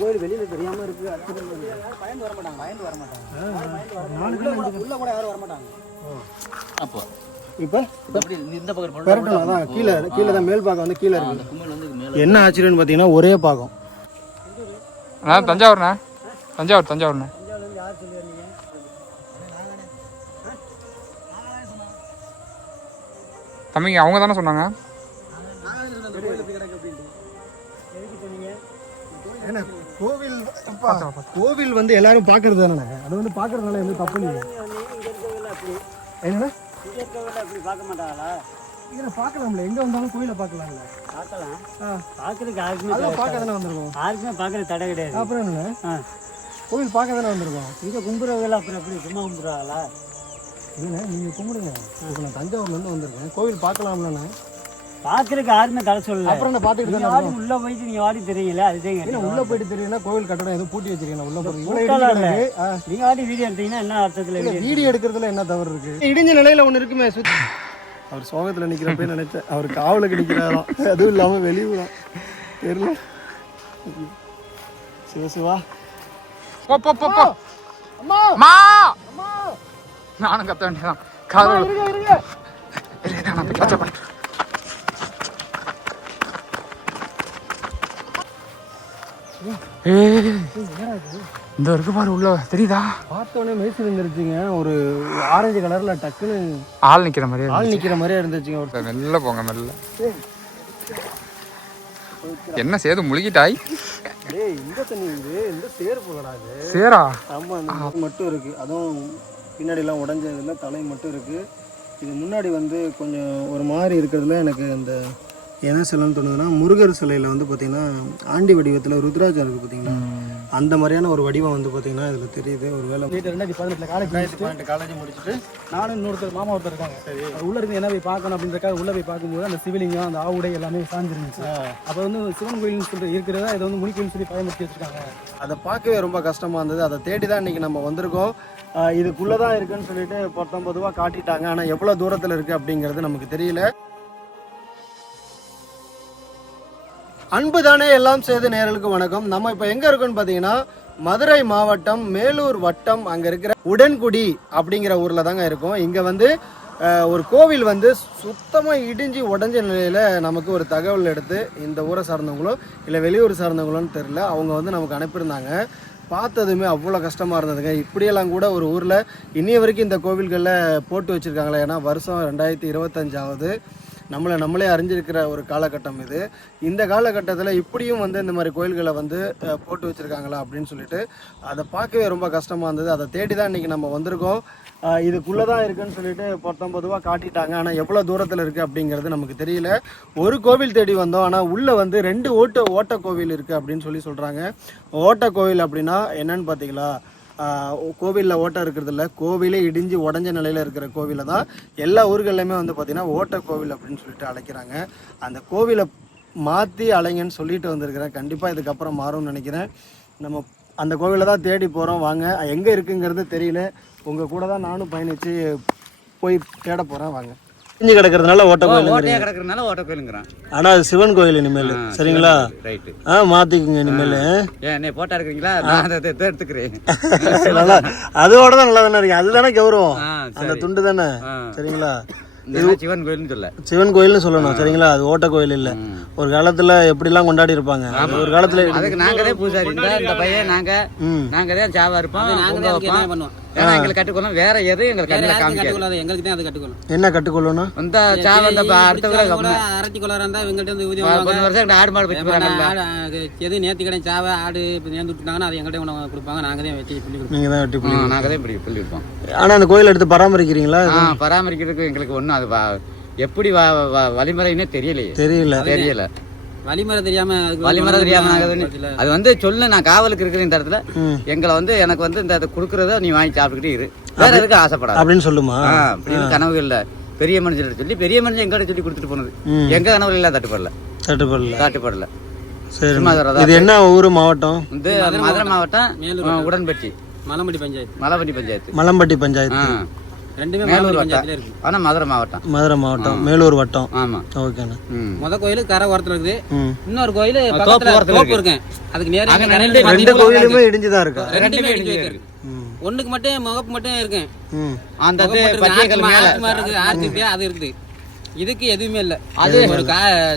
கோயில் வெளியில தெரியாம இருக்கு. பயந்து வர மாட்டாங்க. உள்ள கூட யாரும் வர மாட்டாங்க. அப்போ இப்போ இந்த பக்கம் அதான் கீழே தான் மேல் பாகம் வந்து கீழே இருக்கு. என்ன ஆச்சரியம்னு பார்த்தீங்கன்னா ஒரே பாகம். தஞ்சாவூர்ண்ணா, தஞ்சாவூர்ண்ணா. தம்பிங்க அவங்க தானே சொன்னாங்க. கோவில் வந்து எல்லாரும் பாக்குறது தானே, அது வந்து பாக்குறதுனால எந்த தப்பு இல்லை. என்னன்னா பார்க்கலாம்ல, எங்க வந்தாலும் கோயிலை பார்க்கலாம்ல. பார்க்க தானே வந்திருக்கோம். பார்க்கறது தடை கிடையாது. அப்புறம் என்ன, கோவில் பார்க்க தானே வந்திருக்கோம். இங்க கும்பிடுறவங்க அப்புறம் எப்படி சும்மா கும்பிடுறாங்களா? இல்லைண்ணே, நீங்க கும்பிடுங்க. இப்போ நான் தஞ்சாவூர்லேருந்து வந்திருக்கேன், கோவில் பார்க்கலாம்லண்ணே. பார்க்கறதுக்கு யாருமே தடை சொல்லல. அப்புறம் நான் பார்த்துக்கிட்டு உள்ள போயிட்டு நீங்க வாடி தெரியல. அதுதான் உள்ள போயிட்டு தெரியல. கோவில் கட்டடம் எதுவும் பூட்டி வச்சிருக்கீங்க உள்ள போய் நீங்க வாடி வீடியோ எடுத்தீங்கன்னா என்ன அர்த்தத்துல? வீடியோ எடுக்கிறதுல என்ன தவறு இருக்கு? இடிஞ்ச நிலையில ஒண்ணு இருக்குமே. அவர் சோகத்துல நிக்கிறப்ப நினைச்சேன் அவர் காவலுக்கு நிக்கிறாராம். அதுவும் இல்லாம வெளியூராம் தெரியல. சிவசிவா நானும் கத்த வேண்டியதான். காதல் இந்த இருக்கு பாரு, உள்ள தெரியுதா? பார்த்தோன்னே மேய்ச்சி இருந்துருச்சுங்க. ஒரு ஆரஞ்சு கலர்ல டக்குன்னு ஆள் நிக்கிற மாதிரியே இருந்துச்சுங்க. ஒரு மெல்ல போங்க, மெல்ல. என்ன சேது முழுகிட்டாய்? இந்த தண்ணி இந்த சேர் போகலாது. சேரா? ஆமா, மட்டும் இருக்கு. அதுவும் பின்னாடி எல்லாம் உடஞ்சதுல தலை மட்டும் இருக்கு. இது முன்னாடி வந்து கொஞ்சம் ஒரு மாதிரி இருக்கிறதுல எனக்கு அந்த என்ன சிலைன்னு தோணுதுன்னா, முருகர் சிலையில் வந்து பார்த்தீங்கன்னா ஆண்டி வடிவத்தில் ருத்ராஜம் இருக்குது பார்த்தீங்கன்னா, அந்த மாதிரியான ஒரு வடிவம் வந்து பார்த்தீங்கன்னா இதில் தெரியுது. ஒரு வேலை 2018 காலேஜ் முடிச்சுட்டு நானும் இன்னொருத்தர் மாமா ஒருத்தர் இருக்காங்க. சரி, உள்ளே இருந்து என்ன போய் பார்க்கணும் அப்படின்றக்காக உள்ளே போய் பார்க்கும்போது அந்த சிவிலிங்கம் அந்த ஆவுடை எல்லாமே சாஞ்சிருந்துச்சு. அப்போ வந்து சிவன் கோயில்னு சொல்லிட்டு இருக்கிறதா இதை வந்து முனிக்கோயில்னு சொல்லி பயன்படுத்தி வச்சுருக்காங்க. அதை பார்க்கவே ரொம்ப கஷ்டமாக இருந்தது. அதை தேடி தான் இன்றைக்கி நம்ம வந்திருக்கோம். இதுக்குள்ளே தான் இருக்குன்னு சொல்லிட்டு 19 ரூபா காட்டிட்டாங்க. ஆனால் எவ்வளோ தூரத்தில் இருக்குது அப்படிங்கிறது நமக்கு தெரியல. அன்பு தானே எல்லாம் செய்து நேயர்களுக்கு வணக்கம். நம்ம இப்போ எங்கே இருக்கோம்னு பார்த்தீங்கன்னா மதுரை மாவட்டம் மேலூர் வட்டம் அங்கே இருக்கிற உடன்குடி அப்படிங்கிற ஊரில் தாங்க இருக்கோம். இங்கே வந்து ஒரு கோவில் வந்து சுத்தமாக இடிஞ்சு உடஞ்ச நிலையில் நமக்கு ஒரு தகவல் எடுத்து இந்த ஊரை சார்ந்தவங்களோ இல்லை வெளியூர் சார்ந்தவங்களோன்னு தெரில, அவங்க வந்து நமக்கு அனுப்பியிருந்தாங்க. பார்த்ததுமே அவ்வளோ கஷ்டமாக இருந்ததுங்க. இப்படியெல்லாம் கூட ஒரு ஊரில் இன்னைய வரைக்கும் இந்த கோவில்களில் போட்டு வச்சுருக்காங்களே. ஏன்னா வருஷம் 2025 நம்மளே அறிஞ்சிருக்கிற ஒரு காலகட்டம் இது. இந்த காலகட்டத்தில் இப்படியும் வந்து இந்த மாதிரி கோயில்களை வந்து போட்டு வச்சுருக்காங்களா அப்படின்னு சொல்லிட்டு அதை பார்க்கவே ரொம்ப கஷ்டமாக இருந்தது. அதை தேடி தான் இன்றைக்கி நம்ம வந்திருக்கோம். இதுக்குள்ளே தான் இருக்குன்னு சொல்லிட்டு 19 ரூபா காட்டிட்டாங்க. ஆனால் எவ்வளோ தூரத்தில் இருக்குது அப்படிங்கிறது நமக்கு தெரியல. ஒரு கோவில் தேடி வந்தோம், ஆனால் உள்ளே வந்து 2 ஓட்ட கோவில் இருக்குது அப்படின்னு சொல்கிறாங்க. ஓட்ட கோவில் அப்படின்னா என்னன்னு பார்த்தீங்களா, கோவிலில் ஓட்டம் இருக்கிறது இல்லை, கோவிலே இடிஞ்சு உடஞ்ச நிலையில் இருக்கிற கோவிலை தான் எல்லா ஊர்கள்லையுமே வந்து பார்த்திங்கன்னா ஓட்ட கோவில் அப்படின்னு சொல்லிட்டு அழைக்கிறாங்க. அந்த கோவிலை மாற்றி அலைங்கன்னு சொல்லிட்டு வந்திருக்கிறேன். கண்டிப்பாக இதுக்கப்புறம் மாறும்னு நினைக்கிறேன். நம்ம அந்த கோவிலை தான் தேடி போகிறோம். வாங்க, எங்கே இருக்குங்கிறது தெரியல. உங்கள் கூட தான் நானும் பயணித்து போய் தேட போகிறேன். வாங்க. இஞ்சி கிடக்கிறதுனால ஓட்ட கோயிலுங்கிறான். ஆனா அது சிவன் கோயில் இனிமேல். சரிங்களா? ரைட்டு. மாத்திக்குங்க இனிமேல். என்ன போட்டா இருக்கிறீங்களா? நான் அதை எடுத்துக்கிறேன். அதோட தான் நல்லா தானே இருக்கு. அதுதானே கௌரவம். அந்த துண்டு தானே. சரிங்களா? சிவன் கோயில்னு சொல்ல, சிவன் கோயில்னு சொல்லணும். சரிங்களா? அது ஓட்ட கோயில் இல்ல. ஒரு காலத்துல எப்படி எல்லாம் கொண்டாடி இருப்பாங்க. ஒரு காலத்துல அதுக்கு நாங்களே பூசாரி இந்த பையன் நாங்க சாவா இருப்போம். ஏன்னா எங்களுக்கு கட்டுக்கொள்ளும் வேற எதுவும் எங்களுக்கு எங்களுக்கு தான் அது கட்டுக்கொள்ளும். என்ன கட்டுக்கொள்ளணும்? இந்த சாவை அரட்டி கொள்ளாரா இருந்தா எங்கள்கிட்ட வந்து வருஷம் ஆடு மாடு எது நேர்த்தி கடை சாவை ஆடு நேர்ந்து விட்டுட்டாங்கன்னா அது எங்கள்கிட்ட கொடுப்பாங்க. நாங்க தான் வெட்டி புள்ளி கொடுப்போம். நீங்க தான் வெட்டி புள்ளி நாங்க தான் இப்படி புள்ளி கொடுப்போம். ஆனா அந்த கோயில் எடுத்து பராமரிக்கிறீங்களா? பராமரிக்கிறதுக்கு எங்களுக்கு ஒன்றும் அது எப்படி வழிமுறைன்னே தெரியல. வழிமுறை தெரியாம அது வந்து சொல்ல நான் காவலுக்கு இருக்கிற இந்த இடத்துல எங்களை வந்து எனக்கு வந்து இந்த கொடுக்கறத நீ வாங்கி சாப்பிட்டுக்கிட்டே இரு, வேற எதுக்கு ஆசைப்படாது அப்படின்னு சொல்லுமா. அப்படின்னு கனவு இல்ல. பெரிய மனுஷன் சொல்லி பெரிய மனுஷன் எங்கிட்ட சொல்லி கொடுத்துட்டு போனது. எங்க கனவு இல்ல தட்டுப்படல. சரி, இது என்ன ஊரு மாவட்டம்? வந்து மதுரை மாவட்டம் உடன்பட்டி மலம்பட்டி பஞ்சாயத்து. ரெண்டுமே மேலூர் மாவட்ட வட்டம் பஞ்சாயத்துல இருக்கு. ஆனால் மதுரை மாவட்டம். மதுரை மாவட்டம் மேலூர் வட்டம். ஆமாம். ஓகேண்ணா. முத கோயில் கரை ஓரத்துல இருக்குது. ம். இன்னொரு கோயில் தோப்பு பக்கத்துல ஓரத்துல தோப்பு இருக்கு. அதுக்கு நேரா அங்க கரண்ட் ரெண்டு கோயிலுமே இடிஞ்சுதான் இருக்கா? ரெண்டுமே இடிஞ்சு இருக்கு. ஒண்ணுக்கு மட்டும் முகப்பு மட்டும் இருக்கு. அந்த முகப்பு மட்டும் இருக்கு. பச்சைக்கல் மேல ஆர்ச் மாதிரி இருக்குது. ஆர்ச் இருக்கு, அது இருக்குது. இதுக்கு எதுவுமே இல்ல. அது ஒரு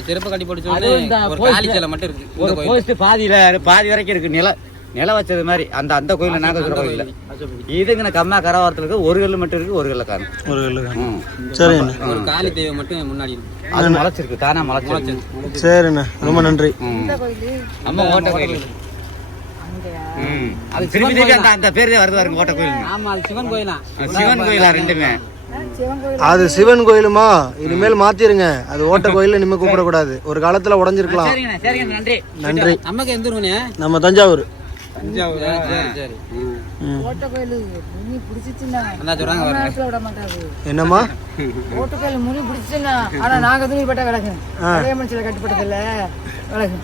சிறப்பு கட்டி போட்டு ஒரு காலி சிலை மட்டும் இருக்கு. ஒரு போஸ்ட் பாதி வரைக்கும் இருக்கு. நில வச்சது மாதிரி அந்த கோயில நாகேஸ்வர கோயில். இதுங்க கம்மா கரவாரத்துல இருக்கு. ஒரு கல்லு மட்டும் இருக்கு, ஒரு கல்ல காணும். ஒரு கல்லு. சரிண்ணா. ஒரு காளி தெய்வம் மட்டும் முன்னாடி இருக்கு. அது முளைச்சிருக்கு, தானா முளைச்சிருக்கு. சரிண்ணா, ரொம்ப நன்றி. நம்ம ஓட்ட கோயில். அது திரும்பி அந்த பேரே வருது பாருங்க, ஓட்ட கோயில். ஆமா, அது சிவன் கோயிலா. சிவன் கோயிலா ரெண்டுமே? அது சிவன் கோயிலுமா? இனிமேல் மாத்திருங்க. அது ஓட்ட கோயில் இனிமே கூப்பிட கூடாது. ஒரு காலத்துல உடஞ்சிருக்கலாம். நன்றி. நன்றி. நமக்கு எந்த ஊருங்க? நம்ம தஞ்சாவூர். சரி. ஓட்ட கோயில் முனி பிடிச்சிச்சுன்னா அதான் சொல்றாங்க பாருங்க. விட மாட்டாது. என்னம்மா? ஓட்ட கோயில் முனி பிடிச்சிச்சுன்னா ஆனா நாங்க துணி பட்ட கிடக்கு. அதே மனுஷில கட்டுப்பட்டதில்ல கிடக்கு.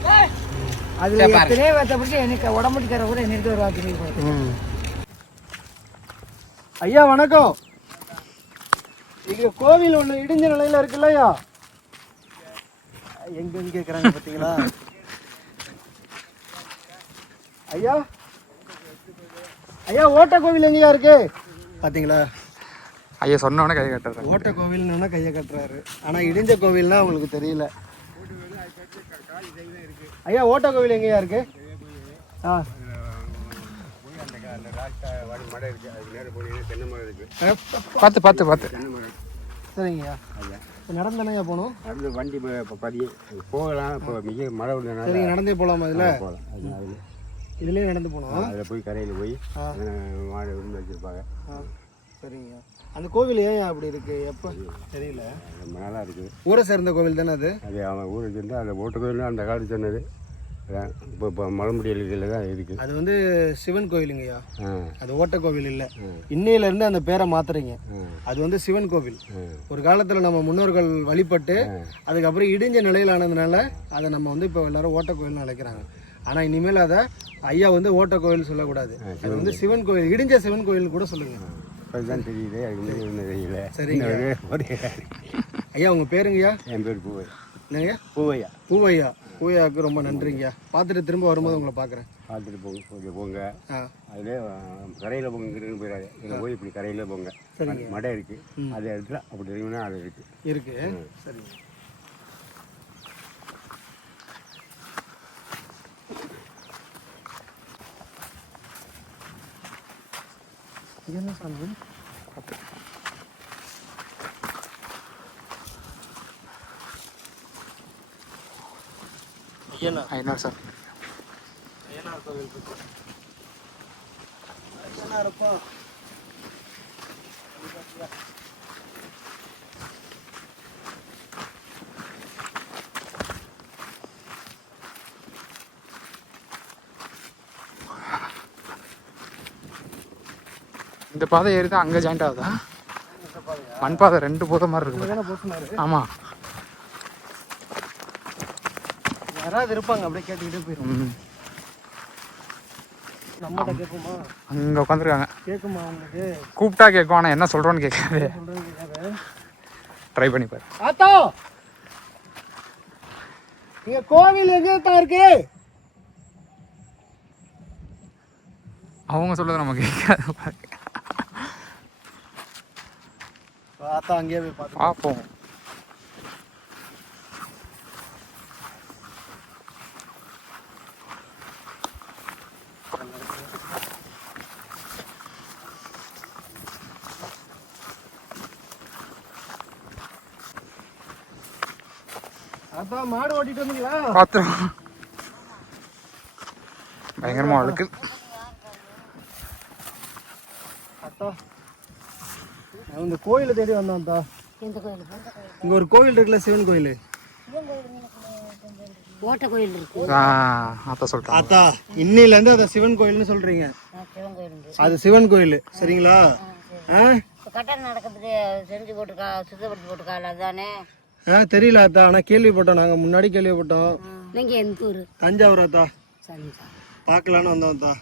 அது எத்தனையோ வேத்த பிடிச்சி எனக்கு உடம்புட்டிக்கிற கூட எனக்கு ஒரு வாக்கு. ஐயா வணக்கம். இங்க கோவில் ஒண்ணு இடிஞ்ச நிலையில இருக்குல்லையா? எங்கன்னு கேக்குறாங்க பாத்தீங்களா? ஐயா ஐயா, ஓட்ட கோவில் எங்கயா இருக்கு பாத்தீங்களா? ஐயா சொன்னவனே கை கட்டுறாரு. ஓட்ட கோவில்னா கையை கட்டுறாரு. ஆனா இடிஞ்ச கோவில்னா உங்களுக்கு தெரியல. ஐயா, ஓட்ட கோவில் எங்கயா இருக்கு? பார்த்து பார்த்து பார்த்து. சரிங்கய்யா. நடந்தானே போகணும். நடந்து வண்டி போகலாம். இப்போ மிக மழை விழுந்தனால சரிங்க, நடந்தே போகலாமா? இதில் போகலாம். இதுலேயே நடந்து போகணும். அதில் போய் கரையில் போய் மாடு விருந்து வச்சுருப்பாங்க. சரிங்க. அந்த கோவில் ஏன் அப்படி இருக்கு? எப்போ தெரியல. ரொம்ப நாளாக இருக்குது. ஊரை சேர்ந்த கோவில் தானே அது? அது அவன் ஊருக்கு இருந்தால் அந்த ஓட்ட கோயில் அந்த காலத்து சொன்னது. இப்போ மலமுடி எழுதியில் தான் இருக்குது. அது வந்து சிவன் கோவிலுங்கய்யா. அது ஓட்ட கோவில் இல்லை. இன்னையிலேருந்து அந்த பேரை மாத்துறீங்க. அது வந்து சிவன் கோவில். ஒரு காலத்தில் நம்ம முன்னோர்கள் வழிபட்டு அதுக்கப்புறம் இடிஞ்ச நிலையில் ஆனதுனால அதை நம்ம வந்து இப்போ எல்லாரும் ஓட்ட கோயில்னு அழைக்கிறாங்க. ஆனால் இனிமேல் அதை ஐயா வந்து ஓட்ட கோவில் சொல்லக்கூடாது. அது வந்து சிவன் கோவில், இடிஞ்ச சிவன் கோயில் கூட சொல்லுங்க. அதுதான் தெரியுது, அதுக்கு தெரியல. சரிங்க ஐயா. உங்கள் பேருங்கய்யா? என் பேர் பூவையா. என்னங்கய்யா? பூவையா. பூவையா. பூவையாவுக்கு ரொம்ப நன்றிங்கய்யா. பார்த்துட்டு திரும்ப வரும்போது உங்களை பார்க்குறேன். பார்த்துட்டு போங்க, கொஞ்சம் போங்க. அதிலே கரையில் போங்கிறதுன்னு போயிடாது. இதில் போய் இப்படி கரையில் போங்க. மடை இருக்குது, அது இடத்துல அப்படி இருக்குன்னா அது இருக்கு. சரிங்க. என்ன சாமி? ஐயனார் சார். ஐயனார் கோவில் இருக்கு. ஐயனார் இருக்கும். இந்த பாதை ஏறி தான் அங்கே ஜாயிண்ட் ஆகுதா? மண் பாதை 2 போத மாதிரி இருக்கு. ஆமாம், யாராவது இருப்பாங்க, அப்படியே கேட்டுக்கிட்டே போயிடும். நம்மகிட்ட கேட்குமா? அங்கே உட்காந்துருக்காங்க. கேட்குமா உங்களுக்கு? கூப்பிட்டா கேட்கும், ஆனால் என்ன சொல்கிறோன்னு கேட்காது. ட்ரை பண்ணி பாரு. ஆத்தா, இங்க கோவில் எங்க இருக்கு? அவங்க சொல்றது நம்ம கேட்காது. ஆத்தா அங்கேயே போய் பார்ப்போம். ஆத்தா, மாடு ஓட்டிட்டு வந்தீங்களா? பார்த்துருவோம். பயங்கரமா அழுக்கு. அத்தா, நான் இந்த கோயிலை தேடி வந்தேன். அத்தா, எந்த கோயில்? இங்க ஒரு கோவில் இருக்குல்ல, சிவன் கோயில். ஓட்ட கோயில் இருக்கு. அத்தா சொல்லிட்டேன். அத்தா, இன்னையில இருந்து அதை சிவன் கோயில்னு சொல்றீங்க. சிவன் கோயில் இருக்கு. அது சிவன் கோயில், சரிங்களா? கட்டணம் நடக்கிறதுக்கு செஞ்சு போட்டுருக்கா, சுத்தப்படுத்தி போட்டுருக்கா, அதுதானே? தெரியல அத்தா, ஆனா கேள்விப்பட்டோம். நாங்க முன்னாடி கேள்விப்பட்டோம். நீங்க எந்த ஊரு? தஞ்சாவூர் அத்தா. பார்க்கலான்னு வந்தோம் தான்.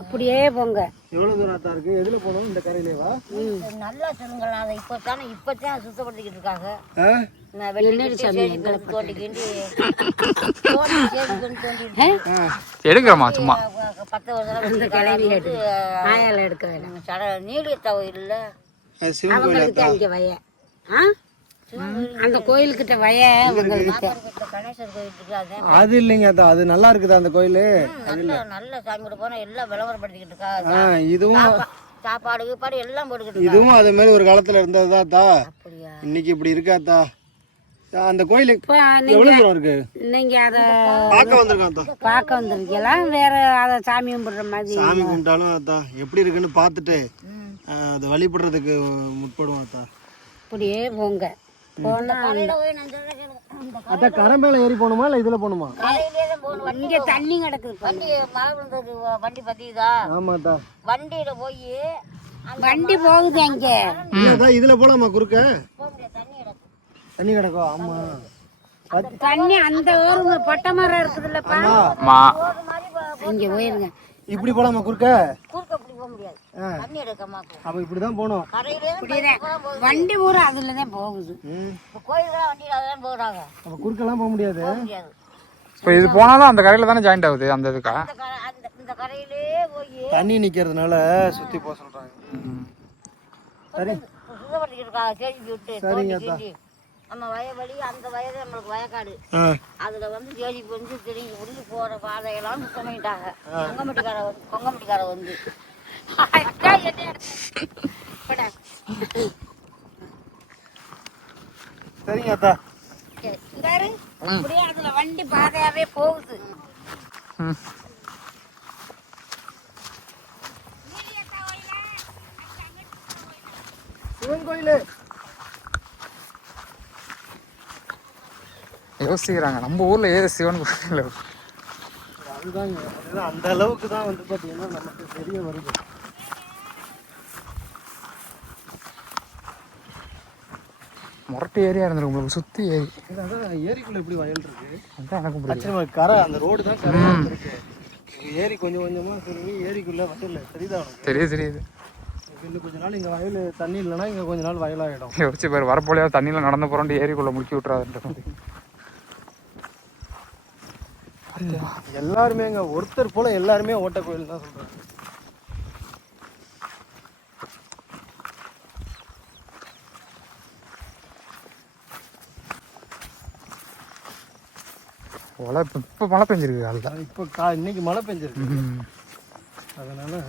அப்படியே போங்க. எவ்வளவு தூரம் தான் இருக்கு? எதுல போனோம்? இந்த கரையிலேவா? நல்லா சொல்லுங்களா, அதை இப்பதான் சுத்தப்படுத்திக்கிட்டு இருக்காங்க. எடுக்கிறோமா சும்மா நீடியத்தவையில் அந்த கோயிலுக்கிட்ட வய கணேசர் கோயிலுக்கு அது இல்லைங்க அதான். அது நல்லா இருக்குதா அந்த கோயிலு? நல்ல சாமி கூட போனா எல்லாம் விளம்பரப்படுத்திக்கிட்டு இருக்காங்க. இதுவும் சாப்பாடு கீப்பாடு எல்லாம் போட்டுக்கிட்டு இதுவும் அதே மாதிரி ஒரு காலத்துல இருந்ததுதான். அப்படியா? இன்னைக்கு இப்படி இருக்காதா? அந்த கோயிலுக்கு எவ்வளவு தூரம் இருக்கு? நீங்க அத பார்க்க வந்திருக்கோம். பார்க்க வந்திருக்கீங்களா? வேற அத சாமி கும்பிடுற மாதிரி சாமி கும்பிட்டாலும் அதான் எப்படி இருக்குன்னு பார்த்துட்டு அது வழிபடுறதுக்கு முற்படுவோம். அதான் அப்படியே போங்க. போனா அதான் கரை மேல ஏறி போகணுமா இல்ல இதுல போகணுமா? இங்க தண்ணி கிடக்குது. வண்டி மழை விழுந்தது, வண்டி பத்திதா. ஆமாட்டா. வண்டியில போய் வண்டி போகுது அங்க. இதுல போலாமா? குறுக்க தண்ணி கிடக்கும். ஆமா தண்ணி அந்த ஒரு பட்டை மரம் இருக்குதுல்லப்பா, இங்க போயிருங்க. இப்படி போலாமா? குறுக்க அப்படி போக முடியாது. தண்ணி எடுக்கமாக்கும். அப்ப இப்படிதான் போகணும். வண்டி பூரா அதுலதான் போகுது. கோயிலுக்கு வண்டியில அதெல்லாம் போறாங்க. அப்ப குறுக்கெல்லாம் போக முடியாது. இப்போ இது போனாலும் அந்த கரையில தானே ஜாயிண்ட் ஆகுது. அந்த இதுக்கா இந்த கரையிலே போய் தண்ணி நிக்கிறதுனால சுத்தி போக சொல்றாங்க. சரி சுத்தப்படுத்திக்கிட்டு இருக்காங்க. கேள்வி விட்டு சரிங்க. நம்ம வயவழி அந்த வயது நம்மளுக்கு வயக்காடு. அதுல வந்து ஜேஜிபி வந்து திரும்பி முடிஞ்சு போற பாதையெல்லாம் சுத்தம் பண்ணிட்டாங்க. கொங்கம்பட்டிக்கார வந்து சரிங்க அத்தா. அப்படியே அதுல வண்டி பாதையாவே போகுது. சிவன் கோயிலு யோசிக்கிறாங்க. நம்ம ஊர்ல ஏது சிவன் கோயில்? அதுதாங்க. அந்த அளவுக்கு தான் வந்து பாத்தீங்கன்னா நமக்கு தெரிய வருது. முரட்டு ஏரியா இருந்துருக்கு உங்களுக்கு சுத்தி ஏரி. அதான் ஏரிக்குள்ள எப்படி வயல் இருக்கு? அதான் எனக்கு புரியல. கரை அந்த ரோடு தான் கரை இருக்கு. ஏரி கொஞ்சம் கொஞ்சமா சொல்லி ஏரிக்குள்ள வயல் தெரியுதா? தெரியுது. இன்னும் கொஞ்ச நாள் இங்க வயல் தண்ணி இல்லைன்னா இங்க கொஞ்ச நாள் வயலாயிடும். யோசிச்சு பேர் வரப்போலையா தண்ணியில நடந்து போறோம் ஏரிக்குள்ள முழுக்கி விட்டுறாதுன்ற. எல்லாருமே ஒருத்தர் போல எல்லாருமே ஓட்ட கோயில் தான் சொல்றாங்க. இப்ப மழை பெஞ்சிருக்கு காலைல. இப்ப இன்னைக்கு மழை பெஞ்சிருக்கு. அதனால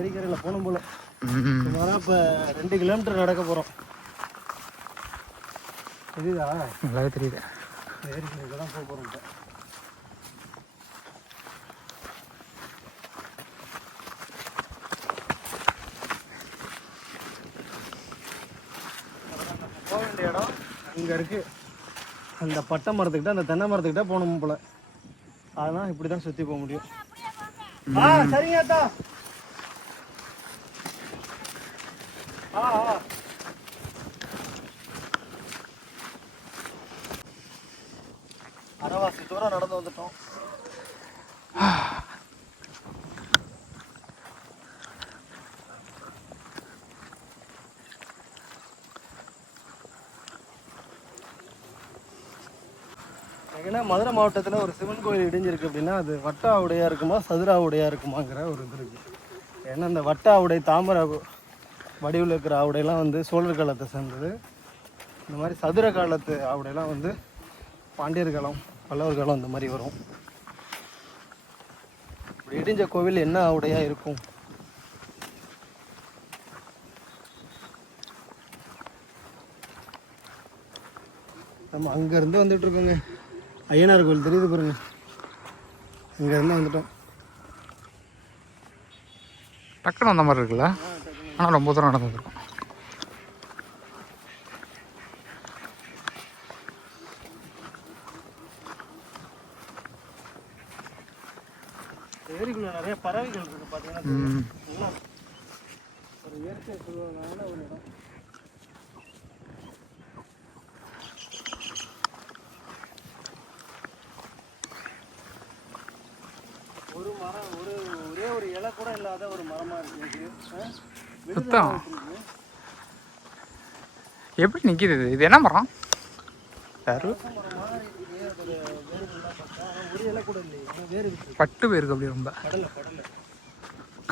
ஏரிக்கரையில போனோம் போல. சுமாரா இப்ப 2 கிலோமீட்டர் நடக்க போறோம். தெரியுதா? நல்லாவே தெரியுது. ஏரிக்கரைக்கு தான் போக போறோம். போக வேண்டிய இடம் அங்க இருக்கு. அந்த பட்டை மரத்துக்கிட்ட அந்த தென்னை மரத்துக்கிட்ட போகணும் போல. அதெல்லாம் இப்படிதான் சுத்தி போக முடியும். சரிங்க அத்தா. அரைவாசி தூரம் நடந்து வந்துட்டோம். ஏன்னா மதுரை மாவட்டத்தில் ஒரு சிவன் கோயில் இடிஞ்சிருக்கு அப்படின்னா அது வட்ட ஆவுடையா இருக்குமா சதுர ஆவுடையா இருக்குமாங்கிற ஒரு இது இருக்கு. ஏன்னா இந்த வட்ட ஆவுடை தாமரை வடிவில் இருக்கிற ஆவுடையெல்லாம் வந்து சோழர் காலத்தை சேர்ந்தது. இந்த மாதிரி சதுர காலத்து ஆவுடையெல்லாம் வந்து பாண்டியர் காலம் பல்லவர் காலம் இந்த மாதிரி வரும். இப்படி இடிஞ்ச கோவில் என்ன ஆவுடையா இருக்கும்? நம்ம அங்கேருந்து வந்துட்டு இருக்கோங்க. ஐயனார் கோவில் தெரியுது பாருங்க. இங்கேருந்து வந்துட்டோம். டக்குன்னு வந்த மாதிரி இருக்குல்ல, ஆனால் ரொம்ப தூரம் நடந்து வந்துருக்கோம். ஏரிக்குள்ள நிறைய பறவைகள் இருக்கு பார்த்தீங்கன்னா. ஒரு இயற்கை சூழலான ஒரு இடம். இலை கூட இல்லாத ஒரு மரமா இருக்கு. சுத்தம் எப்படி நிக்குது இது? இது என்ன மரம்? யாரு ஒரு இலை கூட இல்லையே, வேறு பட்டு போயிருக்கு அப்படி ரொம்ப கடலை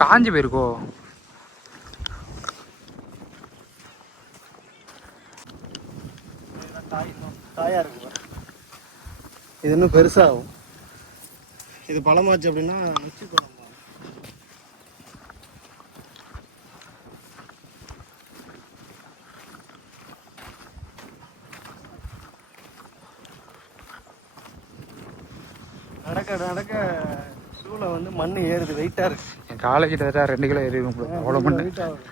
காஞ்சி போயிருக்கோ. தாயா இருக்கு. இது இன்னும் பெருசாகும். இது பழமாச்சு அப்படின்னா வச்சுக்கலாம். நடக்க நடக்க ஷூல வந்து மண் ஏறுது, வெயிட்டா இருக்கு. என் காலை கிட்ட 2 கிலோ ஏறிடும் அவ்வளோ மண்ணு. வெயிட் ஆகுது.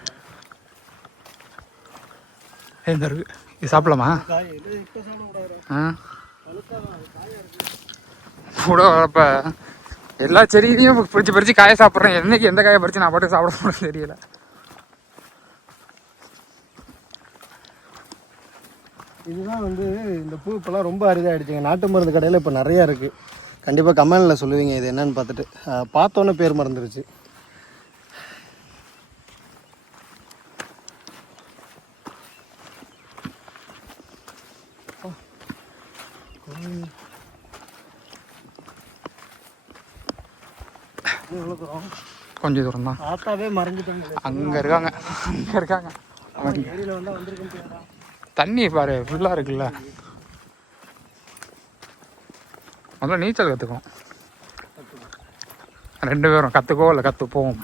இந்த இருக்கு இது சாப்பிடலாமா? காய் இது இப்போ சாப்பிடக்கூடாது. ஆ பழுத்தாதான் அது காயா இருக்கு. கூட வரப்ப எல்லா செடியிலையும் பறிச்சு காயை சாப்பிட்றேன். என்னைக்கு எந்த காயை பறிச்சு நான் பாட்டுக்கு சாப்பிட போகிறது தெரியல. இதுதான் வந்து இந்த பூ இப்போலாம் ரொம்ப அரிதாகிடுச்சுங்க. நாட்டு மருந்து கடையில் இப்போ நிறையா இருக்குது. கண்டிப்பாக கமெண்டில் சொல்லுவீங்க இது என்னன்னு பார்த்துட்டு. பார்த்தோன்னே பேர் மறந்துருச்சு. கொஞ்சம் தூரம் தான். ஆத்தாவே மறைஞ்சிட்டாங்க. அங்கே இருக்காங்க, அங்கே இருக்காங்க. ஏரியில் வந்தால் வந்திருக்கேன். தண்ணி பாரு ஃபுல்லாக இருக்குல்ல. முதல்ல நீச்சல் கற்றுக்கணும் 2 பேரும். கற்றுக்கோ இல்லை கற்றுப்போம்.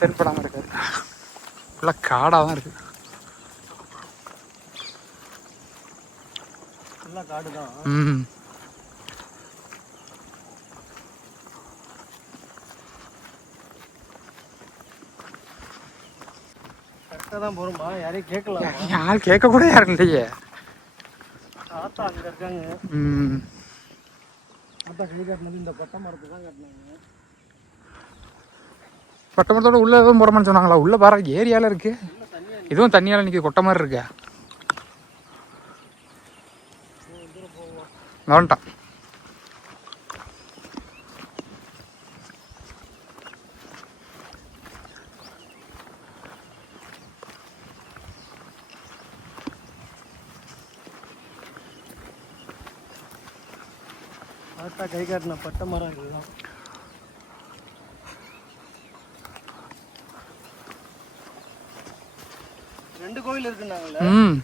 தென்படாமல் இருக்காது, ஃபுல்லாக காடாக தான் இருக்குது. ஃபுல்லாக காடு தான். ம் கரெக்டாக தான் போகிறோமா? யாரையும் கேட்கலாம். யார் கேட்கக்கூட யாரும் இல்லையே. ஆத்தா அங்கே இருக்காங்க. ம் ஆத்தா கை காட்டினது இந்த பட்டை மரத்தை தான் காட்டினாங்க. பட்டை மரத்தோட உள்ளே எதுவும் போடமான்னு சொன்னாங்களா? உள்ளே பாரு ஏரியாவில் இருக்குது. இதுவும் தண்ணியால் நிற்கிது, கொட்டை மாதிரி இருக்கு. வேண்டாம். ஆத்தா கை காட்டின பட்டை மரம் இதுதான். ரெண்டு கோயில் இருக்குன்னாங்களே. ம்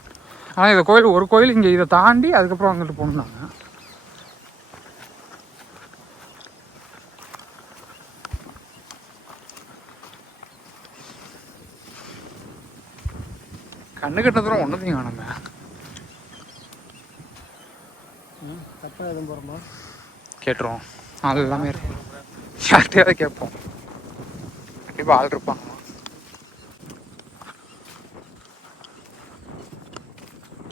ஆனால் இந்த கோயில் ஒரு கோயில் இங்கே இதை தாண்டி அதுக்கப்புறம் அங்கிட்டு போகணுன்னாங்க. கண்ணு கட்ட தூரம் ஒன்றுத்தையும் காணுங்க. கரெக்டாக எதுவும் போகிறோமா? கேட்டுருவோம். ஆள் எல்லாமே இருக்கு. யார்கிட்டயாவது கேட்போம், கண்டிப்பாக ஆள் இருப்பாங்க.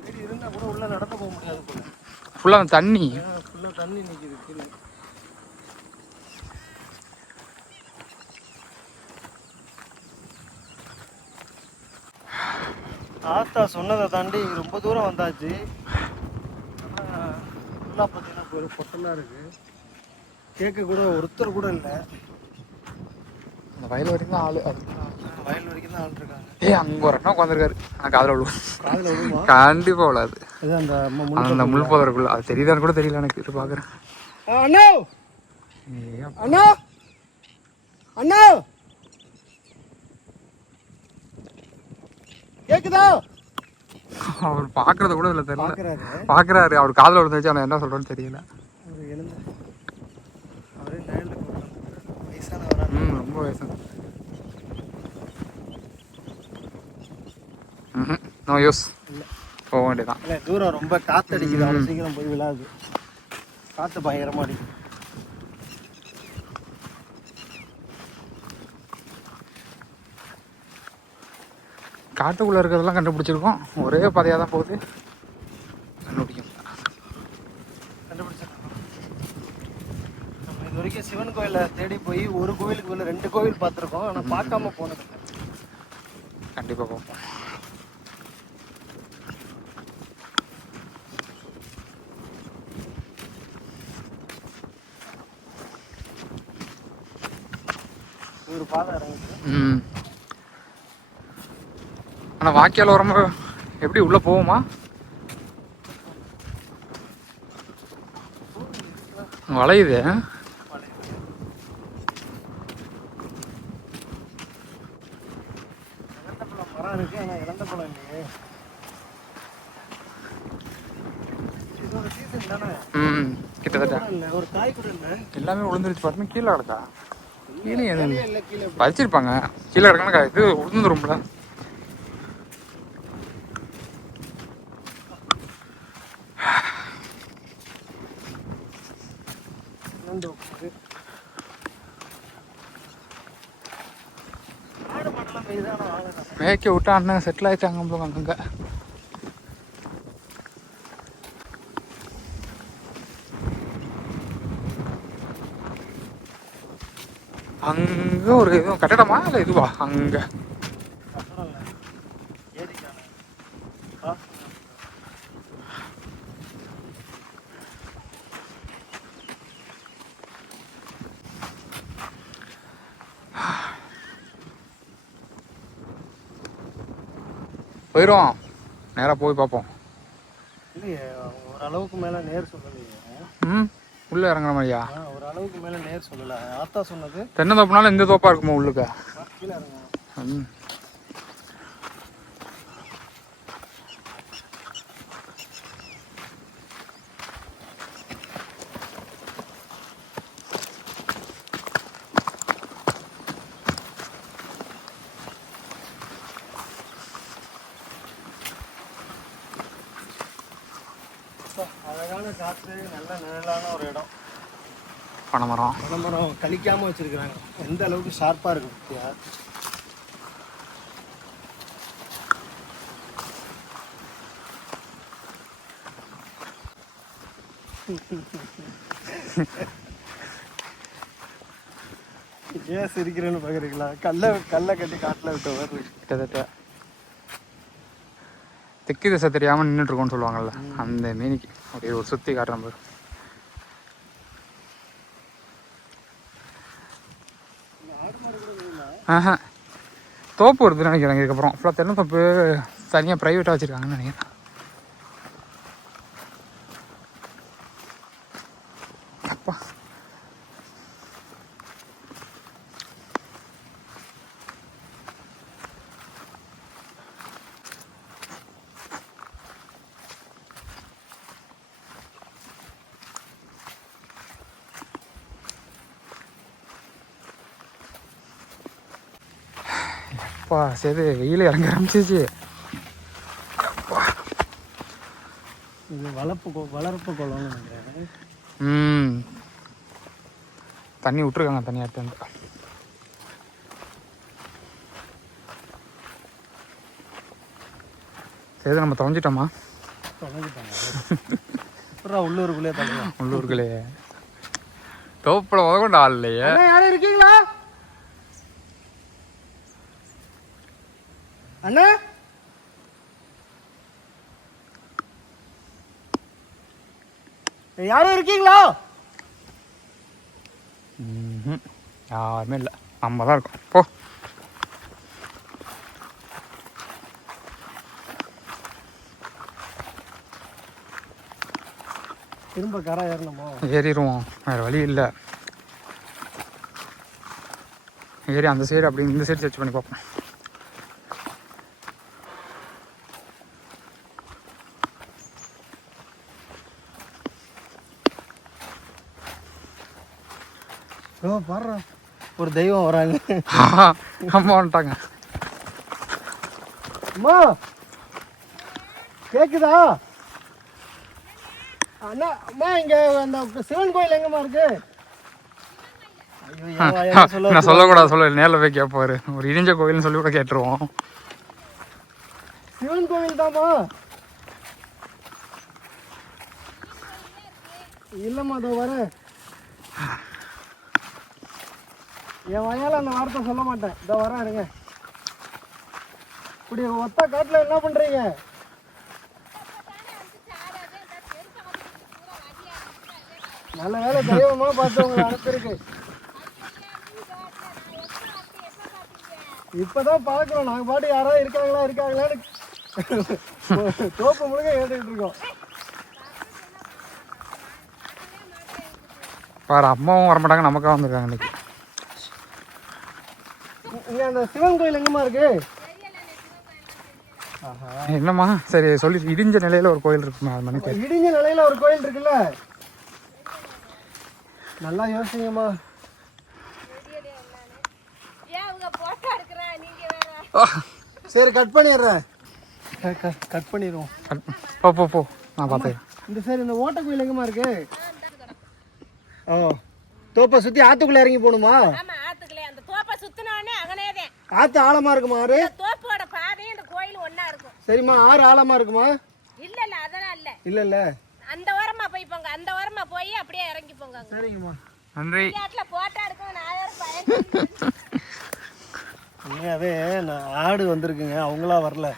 வீடு இருந்தால் கூட உள்ளே நடந்து போக முடியாது போல. ஃபுல்லாக தண்ணி. ஃபுல்லாக தண்ணி நிற்கிது கீழே. ஆத்தா சொன்னதை தாண்டி ரொம்ப தூரம் வந்தாச்சு. ஃபுல்லாக பார்த்தீங்கன்னா ஒரு பொட்டலாக இருக்குது. கேட்க கூட ஒருத்தர் கூட இல்லை. அந்த வயல் வரைக்கும் தான் ஆள். அது வயல் வரைக்கும் தான் ஆள் இருக்காங்க. அங்கே ஒரு அண்ணா உட்காந்துருக்காரு. நான் காதில் விழுவும். காதில் விழுமா? கண்டிப்பாக விழாது. இது அந்த முள் போதற்குள்ள அது தெரியுதான்னு கூட தெரியல எனக்கு. இது பார்க்குறேன். அண்ணா அண்ணா அண்ணா கேக்குதா? அவர் பார்க்கறத கூட இல்லை, தெரியல. பார்க்குறாரு. பார்க்குறாரு. அவர் காதில் விழுந்துச்சு. அவன் என்ன சொல்கிறேன்னு தெரியல. அவர் எழுந்து அவரே நேரில் வயசானவரா? ரொம்ப வயசான. No use. போக வேண்டியதான். இல்லை தூரம் ரொம்ப காற்றடிக்குது. அவ்வளோ சீக்கிரம் போய் விழாது. காற்று பயங்கரமாக அடிக்குது. காட்டுக்குள்ளே இருக்கிறதெல்லாம் கண்டுபிடிச்சிருக்கோம். ஒரே பாதையாக தான் போகுது. கண்டுபிடிக்கும். கண்டுபிடிச்சிருக்கோம். நம்ம இது வரைக்கும் சிவன் கோயிலை தேடி போய் ஒரு கோயிலுக்கு உள்ள 2 கோவில் பார்த்துருக்கோம். ஆனால் பார்க்காம போனதில்லை. கண்டிப்பாக பார்ப்போம். இப்படி ஒரு பாதை இறங்குது. ம். ஆனால் வாக்கியால் வரம்போ எப்படி உள்ளே போகுமா? வளையுது. மரம் இருக்கு, ஆனால் இறந்த பழம் இல்லையே. இதோட சீசன் தானே? ம், கிட்டத்தட்ட இல்லை, ஒரு காய் கூட இல்லை. எல்லாமே விழுந்துருச்சு. பாருங்க, கீழே கிடக்கா. கீழே எதுவும் இல்லை, கீழே பறிச்சிருப்பாங்க. கீழே கிடக்கான இது விழுந்துரும்ல. மேய்க்க விட்டா அண்ணன் செட்டில் ஆயிட்டாங்க போங்க அங்கங்க. அங்க ஒரு இதுவும் கட்டடமா இல்லை இதுவா? அங்க போயிடும். நேராக போய் பார்ப்போம். இல்லையே, ஓரளவுக்கு மேலே நேர் சொல்லலையே. ம், உள்ளே இறங்குற மாதிரியா? ஓரளவுக்கு மேலே நேர் சொல்லலை. ஆத்தா சொன்னது தென்னந்தோப்புனாலும் இந்த தோப்பா இருக்குமா உள்ளுக்க? கீழே இறங்க. ம். அழகான காற்று, நல்ல நிழலான ஒரு இடம். பனைமரம். பனைமரம் கழிக்காம வச்சிருக்கிறாங்க. எந்த அளவுக்கு ஷார்ப்பா இருக்கு பத்தியா? ஏன் சிரிக்கிறேன்னு பாக்குறீங்களா? கல்லை கட்டி காட்டுல விட்டு வருது. கிட்டத்தட்ட தெற்கு திசை தெரியாமல் நின்றுட்டு இருக்கோம்னு சொல்லுவாங்கல்ல, அந்த மீனிக்கு அப்படியே ஒரு சுற்றி காட்டுற மாதிரி. ஆஹா, தோப்பு வருதுன்னு நினைக்கிறேன். இதுக்கப்புறம் ஃபுல்லாக தென்னந்தோப்பு தனியாக ப்ரைவேட்டாக வச்சுருக்காங்கன்னு நினைக்கிறேன். அப்பா, அப்பா சரி, வெயில் இறங்க ஆரம்பிச்சிச்சு. இது வளர்ப்பு குளம்னு நினைக்கிறேன். ம், தண்ணி விட்டுருக்காங்க தனியாக எடுத்து. சரி, நம்ம தொலைஞ்சிட்டோமா? உள்ளூருக்குள்ளே தள்ளலாம். உள்ளூருக்குள்ளே தோப்பில் உதவண்ட ஆள் இல்லையே. யாரும் இருக்கீங்களா அண்ணா? யாரும் இருக்கீங்களா? யாருமே இல்லை, நம்ம தான் இருக்கோம். போ. திரும்ப கரை ஏறணுமோ? ஏறிடுவோம், வேறு வழி இல்லை. ஏறி அந்த சைடு அப்படி இந்த சைடு சர்ச் பண்ணி பார்ப்போம். பாரு, ஒரு தெய்வம் வராங்க. அம்மா வந்துட்டாங்க. அம்மா கேக்குதா? அண்ணா, அம்மா இங்க அந்த சிவன் கோயில் எங்கம்மா இருக்கு? நான் சொல்லக்கூடாது, சொல்ல நேரில் போய் கேட்பாரு. ஒரு இடிஞ்ச கோயில்னு சொல்லி கூட கேட்டுருவோம். சிவன் கோவில் தாமா? இல்லம்மா, அதோ வரேன். என் வயல அந்த வார்த்தை சொல்ல மாட்டேன். இதோ வரேன், இருங்க. இப்படி ஒத்த காட்டுல என்ன பண்றீங்க? நல்ல வேலை தெய்வமா பார்த்து உங்களை அனுப்பியிருக்கு. இப்பதான் பார்க்குறோம், நாங்கள் பாட்டு யாராவது இருக்காங்களான்னு தோப்பு முழுக்க கேட்டுக்கிட்டு இருக்கோம். பாரு அம்மாவும் வரமாட்டாங்க, நமக்காக வந்துருக்காங்க இன்னைக்கு. இங்கே அந்த சிவன் கோயில் எங்கம்மா இருக்கு? என்னம்மா சரி சொல்லி, இடிஞ்ச நிலையில ஒரு கோயில் இருக்குமா அது மணிக்கு. இடிஞ்ச நிலையில ஒரு கோயில் இருக்குல்ல, நல்லா யோசிங்கம்மா. சரி கட் பண்ணிடுறேன், கட் பண்ணிடுவோம். போ நான் பார்த்தேன். இந்த சரி இந்த ஓட்ட கோயில் எங்கம்மா இருக்கு? ஓ தோப்பை சுற்றி ஆற்றுக்குள்ளே இறங்கி போகணுமா? ஆற்று ஆழமா இருக்குமா? ஆறு தோப்போட பாதையும் இந்த கோயில் ஒண்ணா இருக்கும். சரிம்மா, ஆறு ஆழமா இருக்குமா? இல்ல அதெல்லாம் இல்ல. இல்ல அந்த ஓரமா போய் போங்க, அந்த ஓரமா போய் அப்படியே இறங்கி போங்க. சரிங்கம்மா, நன்றி. வீட்டுல போட்டோ எடுக்க நான் உண்மையாவே நான் ஆடு வந்திருக்குங்க, அவங்களா வரல.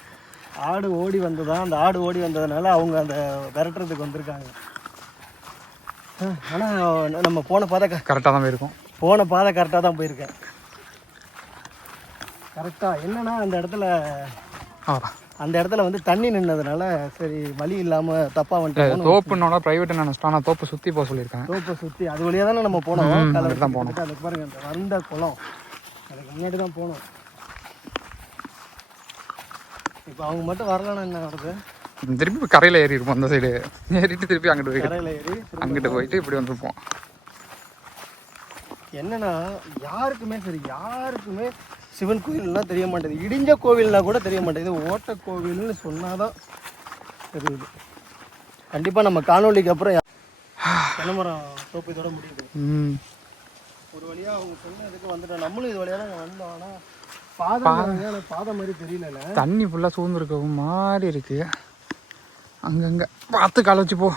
ஆடு ஓடி வந்ததான், அந்த ஆடு ஓடி வந்ததுனால அவங்க அந்த விரட்டுறதுக்கு வந்திருக்காங்க. ஆனால் நம்ம போன பாதை கரெக்டாக தான் போயிருக்கோம். போன பாதை கரெக்டாக தான் போயிருக்கேன். கரெக்டாக என்னன்னா அந்த இடத்துல வந்து தண்ணி நின்னதுனால சரி வழி இல்லாமல் தப்பாக வந்துட்டு தோப்புனோட ப்ரைவேட் நினச்சிட்டோம். ஆனால் தோப்பை சுற்றி போக சொல்லியிருக்கேன். தோப்பை சுற்றி அது வழியாக தானே நம்ம போனோம். அதுக்கு தான் போனோம். அதுக்கு பாருங்க அந்த வறண்ட குளம், அதுக்கு முன்னாடி தான் போனோம். இப்போ அவங்க மட்டும் வரலன்னா என்ன வருது? திருப்பி கரையில் ஏறி இருப்போம், அந்த சைடு ஏறிட்டு திருப்பி அங்கிட்டு போயிட்டு கரையில் ஏறி அங்கிட்டு போயிட்டு இப்படி வந்துருப்போம். என்னன்னா யாருக்குமே சிவன் கோயில்லாம் தெரிய மாட்டேங்குது. இடிஞ்ச கோவில்னா கூட தெரிய மாட்டேங்குது. ஓட்ட கோவில்னு சொன்னாதான் தெரியுது. கண்டிப்பாக நம்ம காணொலிக்கு அப்புறம் தென்னமரம் தோப்பு இதோட முடியுது. ஒரு வழியாக அவங்க சொன்னதுக்கு வந்துட்டோம். நம்மளும் இது வழியாக தான் வந்தோம். ஆனால் பாதை மாதிரி தெரியல. தண்ணி ஃபுல்லாக சூழ்ந்துருக்கவும் மாதிரி இருக்கு. அங்கங்கே பார்த்து கால வச்சு போ.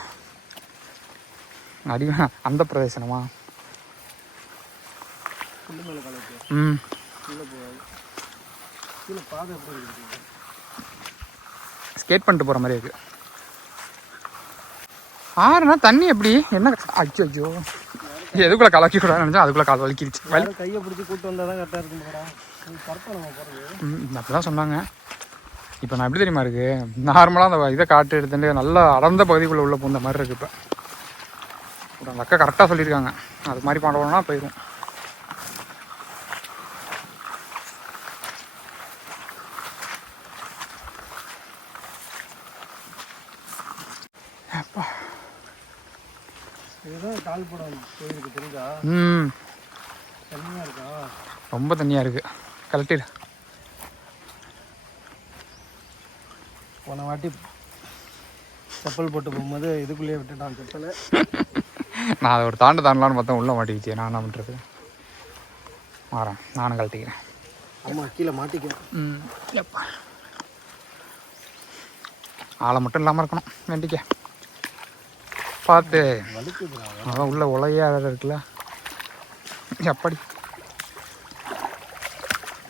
அடி அந்த பிரதேசனமா? ஸ்கேட் பண்ணிட்டு போகிற மாதிரி இருக்கு. ஆறுனா தண்ணி எப்படி என்ன? அச்சோ ஐயோ, எதுக்குள்ள கால வைக்க கூடாதுன்னு நினச்சா அதுக்குள்ள கால வலிக்கிடுச்சு. கையை பிடிச்சி கூட்டு வந்தால் தான் கரெக்டாக இருக்கும். கரெக்டாக நம்ம போகிறது அப்படிதான் சொன்னாங்க. இப்போ நான் எப்படி தெரியுமா இருக்கு, நார்மலாக அந்த இதை காட்டு எடுத்துட்டு நல்லா அடர்ந்த பகுதிக்குள்ளே உள்ள பூந்த மாதிரி இருக்கு. இப்போ அந்த அக்கா கரெக்டாக சொல்லியிருக்காங்க, அது மாதிரி பண்ணுறோம்னா போயிடும். இதுதான் தாழ்படம் கோயிலுக்கு தெரியுதா? தண்ணியாக இருக்கா? ரொம்ப தண்ணியாக இருக்கு. கலட்டிடு. போன வாட்டி செப்பல் போட்டு போகும்போது இதுக்குள்ளேயே விட்டுட்டான் செப்பல். நான் அதை ஒரு தாண்டலான்னு பார்த்தேன், உள்ள மாட்டிக்கிச்சு. நான் என்ன பண்ணுறது? மாறேன், நானும் கழட்டிக்கிறேன். ஆமாம், கீழே மாட்டிக்கிறேன். எப்பா ஆளை மட்டும் இல்லாமல் இருக்கணும், வேண்டிக்க பார்த்து. அதான் உள்ள உலையா இருக்குல்ல, எப்படி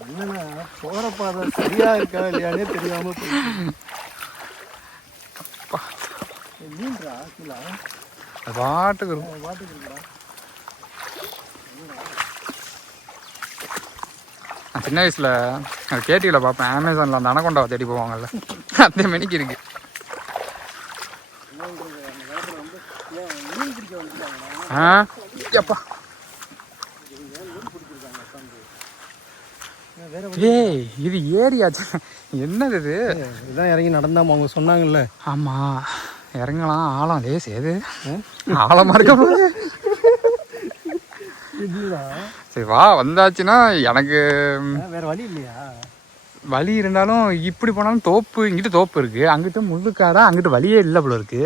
என்னன்னா போகிற பாதை சரியாக இருக்கா இல்லையானே தெரியாமல் மீன்றா கீழே பாட்டுக்கு இருக்கும். நான் சின்ன வயசில் அது கேடிவியில் பார்ப்பேன், அமேசானில் அந்த அனகொண்டாவை தேடி போவாங்கல்ல, அதே மணிக்கு இருக்கு. எப்பா ஏய், இது ஏரியாச்சு. என்னது இது? இதுதான் இறங்கி நடந்தாம அவங்க சொன்னாங்கல்ல. ஆமாம், இறங்கலாம். ஆழம் லேஸ் ஏது ஆழமாக இருக்க போது. சரி வா, வந்தாச்சுன்னா எனக்கு வேற வழி இல்லையா? வழி இருந்தாலும் இப்படி போனாலும் தோப்பு, இங்கிட்டு தோப்பு இருக்கு, அங்கிட்ட முள்ளுக்காடா, அங்கிட்டு வழியே இல்லை போல இருக்கு.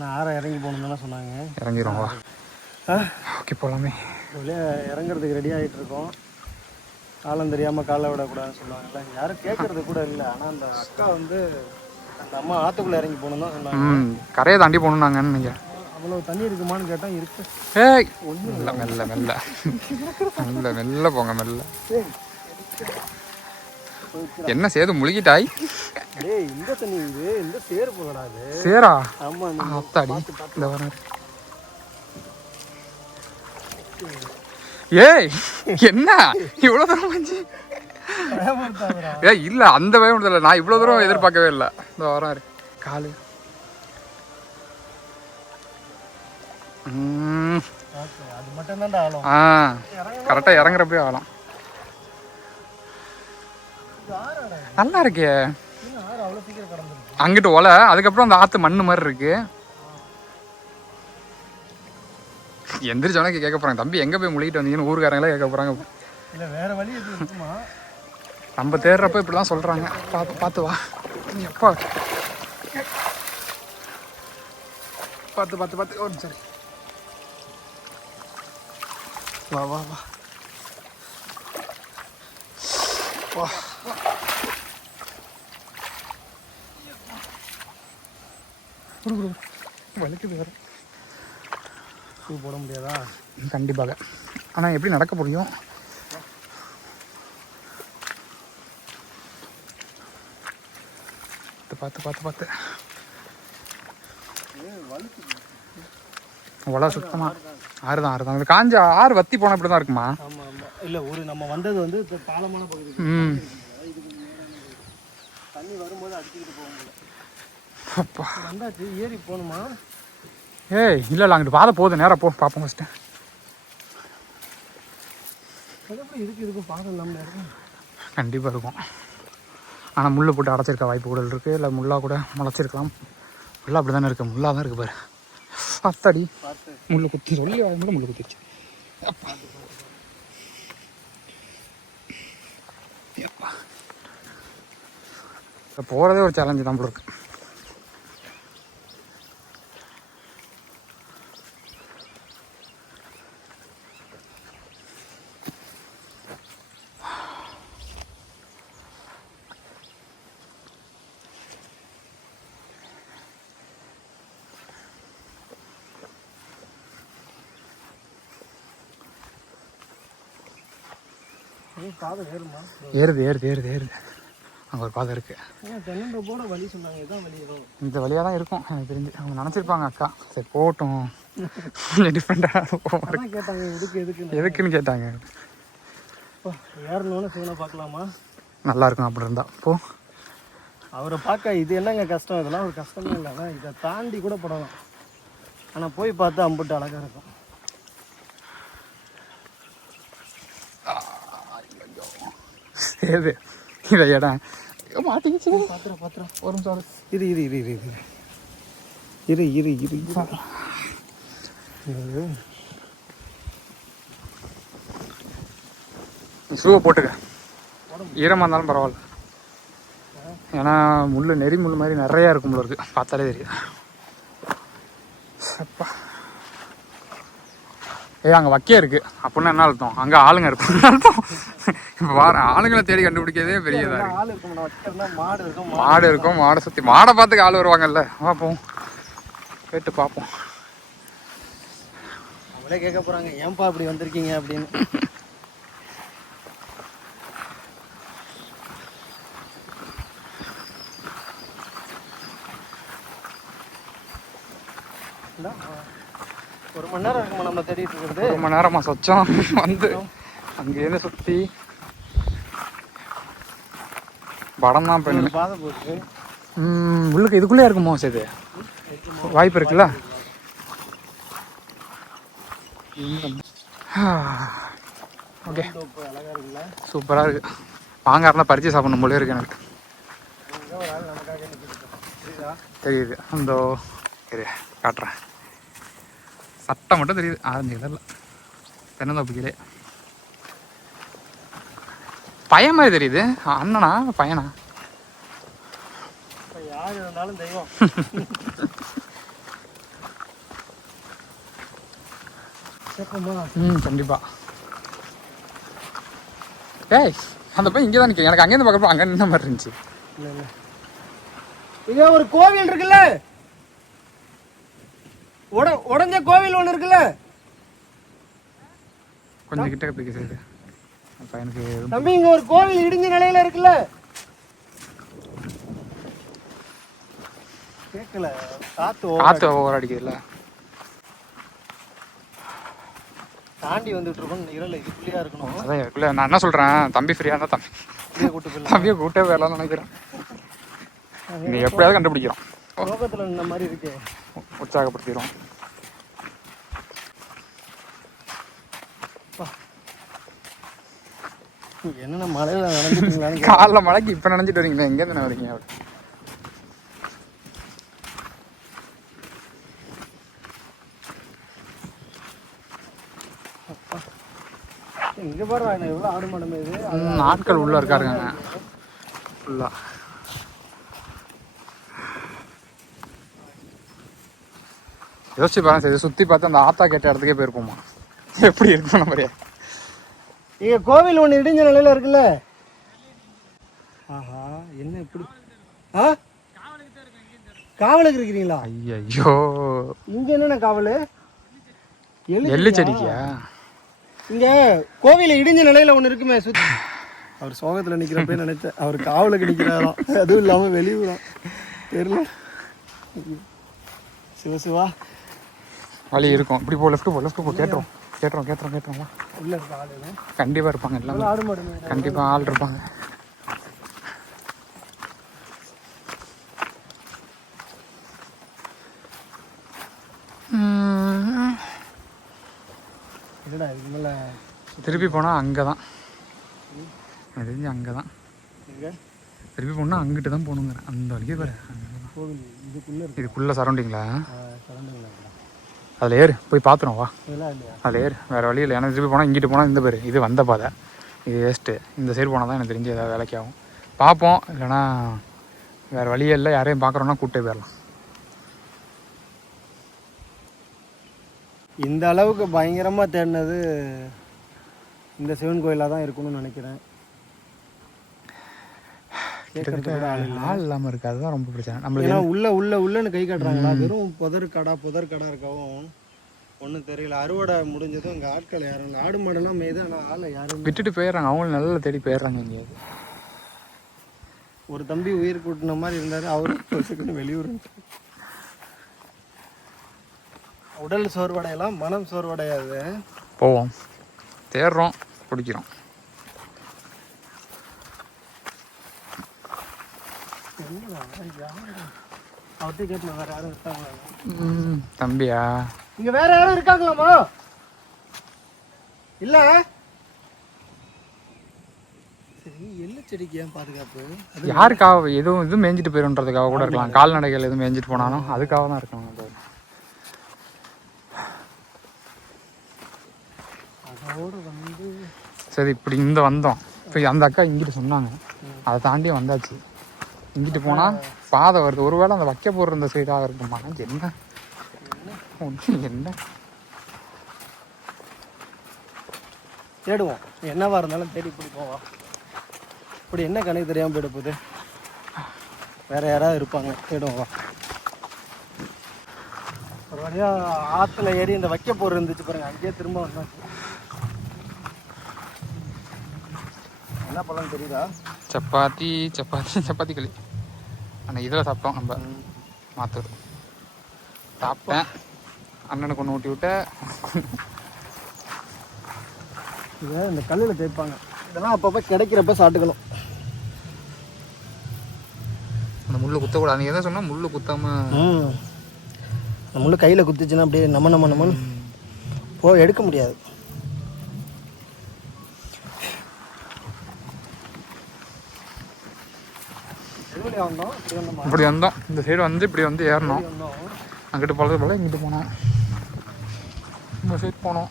நான் ஆற இறங்கி போகணுன்னு சொன்னாங்க. இறங்கிடுவோம் வா. ஓகே போகலாமே. இறங்குறதுக்கு ரெடி ஆகிட்டு இருக்கோம். காலம் தெரியாமல் காலை விடக்கூடாதுன்னு சொல்லுவாங்கல்ல, யாரும் கேட்கறது கூட இல்லை. ஆனால் அந்த அக்கா வந்து அந்த அம்மா ஆற்றுக்குள்ளே இறங்கி போகணும் தான் சொன்னாங்க. கரையை தாண்டி போகணும் நாங்கன்னு. நீங்கள் அவ்வளோ தண்ணி இருக்குமான்னு கேட்டால் இருக்கு. ஏய் ஒன்றும் இல்லை, மெல்ல மெல்ல மெல்ல மெல்ல போங்க, மெல்ல. என்ன சேது முழுகிட்டாய்? டேய் இந்த தண்ணி இது, இந்த சேரு போகடாது. சேரா? ஆமாம், அத்தாடி இந்த வர. ஏய் என்ன இவ்வளோ தூரம் வந்துச்சு? ஏ இல்லை அந்த பயம் இல்லை, நான் இவ்வளோ தூரம் எதிர்பார்க்கவே இல்லை. இந்த வராரு காலு. அது மட்டும் தான் ஆளும். ஆ கரெக்டாக இறங்குறப்பே ஆகலாம். நல்லா இருக்கே. அவ்வளோ சீக்கிரம் கடந்துருக்கு. அங்கிட்டு ஒலை, அதுக்கப்புறம் அந்த ஆற்று மண்ணு மாதிரி இருக்கு. எந்திரிச்சவனே கேட்க போகிறாங்க, தம்பி எங்கே போய் முழுகிட்டு வந்தீங்கன்னு ஊருக்காரங்களே கேட்க போகிறாங்க. இல்லை வேற வழி எதுவும் இருக்குமா? நம்ம தேடுறப்ப இப்படிலாம் சொல்கிறாங்க. பார்த்து வா எப்பா, பார்த்து ஒரு சரி வா வா வா வா. வலிக்குது வேறு. ஷூ போட முடியாதா? கண்டிப்பாக. ஆனால் எப்படி நடக்க முடியும்? பார்த்து அவ்வளோ சுத்தமாக ஆறு தான் அது காஞ்ச ஆறு வத்தி போனால் இப்படி தான் இருக்குமா? ஆமாம் ஆமாம். இல்லை ஒரு நம்ம வந்தது வந்து பாலமான பகுதி. தண்ணி வரும்போது அடிச்சுக்கிட்டு போக முடியல. அப்பா வந்தாச்சு, ஏறி போகணுமா? ஏய் இல்லை அங்கிட்டு பாதை போகுது, நேராக போ பார்ப்போம் ஃபஸ்ட்டு. எப்படி இதுக்கு பாதை இல்லாமல் இருக்கும்? கண்டிப்பாக இருக்கும். ஆனால் முள்ளு போட்டு அடைச்சிருக்க வாய்ப்பு கூட இருக்குது, இல்லை முள்ளாக கூட முளைச்சிருக்கலாம். முள்ளா அப்படி தானே இருக்குது, முள்ளாக தான் இருக்குது பாரு. அத்தாடி முள்ளு குத்தி சொல்லி கூட முள்ளு குத்திருச்சு. இப்போ போகிறதே ஒரு சேலஞ்சு தான் போல இருக்கு. பாதை ஏறுமா? ஏறுது அங்கே ஒரு பாதை இருக்குது. தென்னந்தோப்போட வழி சொன்னாங்க, இதான் வழி ஏறும். இந்த வழியாக தான் இருக்கும் எனக்கு தெரிஞ்சு. அவங்க நினச்சிருப்பாங்க அக்கா சரி போகட்டும், கொஞ்சம் டிஃப்ரெண்ட்டாக கேட்டாங்க எதுக்குன்னு கேட்டாங்க. ஏறணும்னு சிவனை பார்க்கலாமா? நல்லா இருக்கும் அப்படி இருந்தா போ. அவரை பார்க்க இது என்னங்க கஷ்டம்? இதெல்லாம் ஒரு கஷ்டமே இல்லைன்னா இதை தாண்டி கூட படலாம். ஆனால் போய் பார்த்து அம்புட்டு அழகாக இருக்கும். ஏது இதை இடம் மாட்டிக்கிச்சு. பாத்திரம் ஒரு நிமிஷம் ஷூவை போட்டுக்க, ஈரமாக இருந்தாலும் பரவாயில்ல. ஏன்னா முள் நெறி முள் மாதிரி நிறையா இருக்கும் போல இருக்கு, பார்த்தாலே தெரியும். அப்பா அங்கே வக்கே இருக்குது அப்படின்னா என்ன அர்த்தம்? அங்கே ஆளுங்க இருப்பாங்க அர்த்தம். இப்போ ஆளுங்களை தேடி கண்டுபிடிக்கிறதே பெரியதாக இருக்குது. மாடு இருக்கும், மாடை சுற்றி மாடை பார்த்துக்கு ஆள் வருவாங்கல்ல. பார்ப்போம், கேட்டு பார்ப்போம். அவங்களே கேட்க போகிறாங்க, ஏன்பா அப்படி வந்திருக்கீங்க அப்படின்னு. ஒரு மணி நேரம் இருக்குமா நம்ம தேடிட்டு இருக்கிறது? ஒரு மணி நேரமாக சொச்சம் வந்து அங்கேருந்து சுற்றி படம் தான் பண்ணு. பாதை போட்டு உள்ளுக்கு இதுக்குள்ளே இருக்குமோ சரி, வாய்ப்பு இருக்குல்ல. ஓகே சூப்பராக இருக்குது. மாங்காரெலாம் பறித்து சாப்பிடணும் போல இருக்கு எனக்கு. தெரியுது அந்த சரி காட்டுறேன். சட்டை மட்டும் தெரியுது. அந்த இதெல்லாம் தென்னந்தோப்புக்கிலே பையன் மாதிரி தெரியுது. அண்ணனா பையனா? யார் இருந்தாலும் தெய்வம். கண்டிப்பா. ஏய் அந்த பையன் இங்கே தான் நிற்க, எனக்கு அங்கேருந்து பார்க்குறப்ப அங்கே நின்ன மாதிரி இருந்துச்சு. இதே ஒரு கோவில் இருக்குல்ல, உடஞ்ச கோவில் ஒன்று இருக்குல்ல, கொஞ்சம் கிட்ட போய் செய்யுது பையனுக்கு. தம்பி இங்க ஒரு கோவில் இடிஞ்ச நிலையில இருக்குல்ல. கேட்கல, காத்து ஓவர் அடிக்குதுல்ல. தாண்டி வந்துட்டு இருக்கோம் நினைக்கிறேன். இதுக்குள்ளேயா இருக்கணும். அதான் இருக்குல்ல. நான் என்ன சொல்கிறேன், தம்பி ஃப்ரீயாக இருந்தால் தம்பியை கூட்டே வரலாம்னு நினைக்கிறேன். நீ எப்படியாவது கண்டுபிடிக்கிறோம். லோகத்தில் இந்த மாதிரி இருக்கு. உற்சாகப்படுத்திடும். என்னென்ன மழையில் நடந்துட்டீங்களான்னு காலைல மழைக்கு இப்போ நினைச்சிட்டு வரீங்களா? எங்கேருந்து வரீங்க? இங்கே பாருங்க எவ்வளோ ஆடு மாடு இது. ஆட்கள் உள்ள இருக்காருங்க ஃபுல்லாக. யோசிச்சு பாருங்க, சரி சுற்றி பார்த்து அந்த ஆத்தா கேட்ட இடத்துக்கே போயிருப்போமா? எப்படி இருக்கும் நம்ம? இங்கே கோவில் ஒன்று இடிஞ்ச நிலையில் இருக்குல்ல. ஆஹா, என்ன இப்படி? ஆ, காவலுக்கு இருக்கிறீங்களா? ஐயோ, இங்கே என்னென்ன காவல்? எள்ளு செடிக்கியா? இங்கே கோவில இடிஞ்ச நிலையில் ஒன்று இருக்குமே சுற்றி. அவர் சோகத்தில் நிற்கிறப்ப நினைச்சேன் அவர் காவலுக்கு நிற்கிறாராம். அதுவும் இல்லாமல் வெளியூராம் தெரியல. சிவசிவா வழி இருக்கும். இப்படி போ, லெஃப்ட் போ. கேட்டுறோம். உள்ள இருக்க ஆளு கண்டிப்பாக இருப்பாங்க. எல்லாமே ஆடு மாடு கண்டிப்பாக ஆள் இருப்பாங்க. இல்லைடா இதுக்கு மேலே திருப்பி போனால் அங்கே தான். தெரிஞ்சு அங்கே தான். திருப்பி போனால் அங்கிட்டு தான் போகணுங்கிறேன். அந்த வழியே பாரு. கோவில் இதுக்குள்ளே சரௌண்டிங்களா? சரௌண்டிங்கில் அதில் ஏறு, போய் பார்த்துரும் வா. இதெல்லாம் இல்லையா? அதில் ஏறு, வேறு வழி இல்லை. எனக்கு திருப்பி போனால் இங்கிட்டு போனால் இந்த பேர் இது வந்த பாதை, இது வேஸ்ட்டு. இந்த சைடு போனால் தான் எனக்கு தெரிஞ்சு ஏதாவது வேலைக்கு ஆகும். பார்ப்போம். இல்லைனா வேறு வழியே இல்லை. யாரையும் பார்க்குறோன்னா கூப்பிட்டே போயிடலாம். இந்த அளவுக்கு பயங்கரமாக தேடினது இந்த சிவன் கோயிலாக தான் இருக்கணும்னு நினைக்கிறேன். ஆள் இல்லாமல் இருக்குது, அதுதான் ரொம்ப பிரச்சனை ஏன்னா நம்மளுக்கு. உள்ளன்னு கை காட்டுறாங்களா? வெறும் புதர் கடா இருக்கவும் ஒன்றும் தெரியல. அறுவடை முடிஞ்சதும் இங்கே ஆட்கள் யாரும் இல்லை. ஆடு மாடெல்லாம் மேய்து, ஆனால் ஆளை யாரும் விட்டுட்டு போயிடுறாங்க. அவங்களும் நல்லா தேடி போயிடுறாங்க. எங்கேயாவது ஒரு தம்பி உயிர் கூட்டின மாதிரி இருந்தார். அவரும் வெளியூர். உடல் சோர்வடையலாம், மனம் சோர்வடையாது. போவோம், தேடுறோம், பிடிக்கிறோம். அவர்கிட்ட கேட்கலாம் வேற யாரும் இருக்காங்களா? தம்பியா, இங்க வேற யாரும் இருக்காங்களாமா? இல்ல. சரி, எள்ளு செடிக்கு ஏன் பாதுகாப்பு? யாருக்காக? எதுவும் மேய்ஞ்சிட்டு போயிடும்ன்றதுக்காக கூட இருக்கலாம். கால்நடைகள் எதுவும் மேய்ஞ்சிட்டு போனாலும் அதுக்காக தான் இருக்கலாம். அதோட வந்து சரி, இப்படி இந்த வந்தோம். இப்போ அந்த அக்கா இங்கிட்டு சொன்னாங்க, அதை தாண்டி வந்தாச்சு. இங்கிட்டு போனால் பாதை வருது. ஒருவேளை அந்த வைக்க போடுற இந்த சைடாக இருக்குமா? என்ன என்ன தேடுவோம். என்னவா இருந்தாலும் தேடி பிடிப்போம். வா, இப்படி என்ன கணக்கு தெரியாமல் போயிட போகுது. வேற யாராவது இருப்பாங்க, தேடுவோம். வா. ஒரு வழியா ஆற்றுல ஏறி இந்த வைக்க போர் இருந்துச்சு பாருங்க, அங்கேயே திரும்ப வந்தாச்சு. என்ன பழம் தெரியுதா? சப்பாத்தி களி. ஆனால் இதில் சாப்பிட்டோம் நம்ம மாத்தூர். சாப்பிட்டேன், அண்ணனுக்கு ஒன்று ஊட்டி விட்ட. இதை இந்த கல்லில் தேய்ப்பாங்க. இதெல்லாம் அப்பப்போ கிடைக்கிறப்ப சாப்பிட்டுக்கணும். அந்த முள்ளு குத்தக்கூடாது. நீங்கள் எதாவது சொன்னால் முள்ளு குத்தாமல். அந்த முள்ளு கையில் குத்துச்சுன்னா அப்படியே நம்மன்னு எடுக்க முடியாது. இப்படி வந்தோம், இந்த சைடு வந்து இப்படி வந்து ஏறணும். அங்கிட்டு போகிறது போல இங்கிட்டு போனோம், இந்த சைடு போனோம்.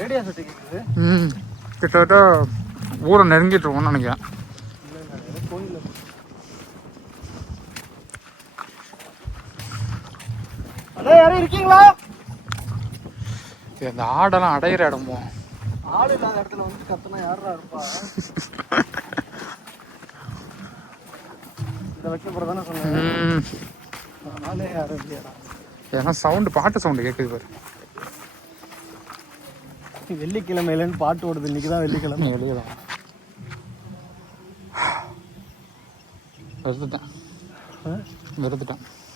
ரேடியோ சட்டி கேட்குது. கிட்டத்தட்ட ஊரை நெருங்கிட்டு இருக்கோம்னு நினைக்கிறேன். யாரும் இருக்கீங்களா? அந்த ஆடெல்லாம் அடையிற இடமோ? ஆடு இல்லாத இடத்துல வந்து கத்தனா யாரா இருப்பா? இந்த வைக்க போறதானே சொன்னேன். ஆளே யாரும் இல்லையா? ஏன்னா சவுண்டு, பாட்டு சவுண்டு கேட்குது பாரு. வெள்ளிக்கிழமையிலன்னு பாட்டு ஓடுது. இன்னைக்கு தான் வெள்ளிக்கிழமை. வெளியே தான் வெறுத்துட்டேன்.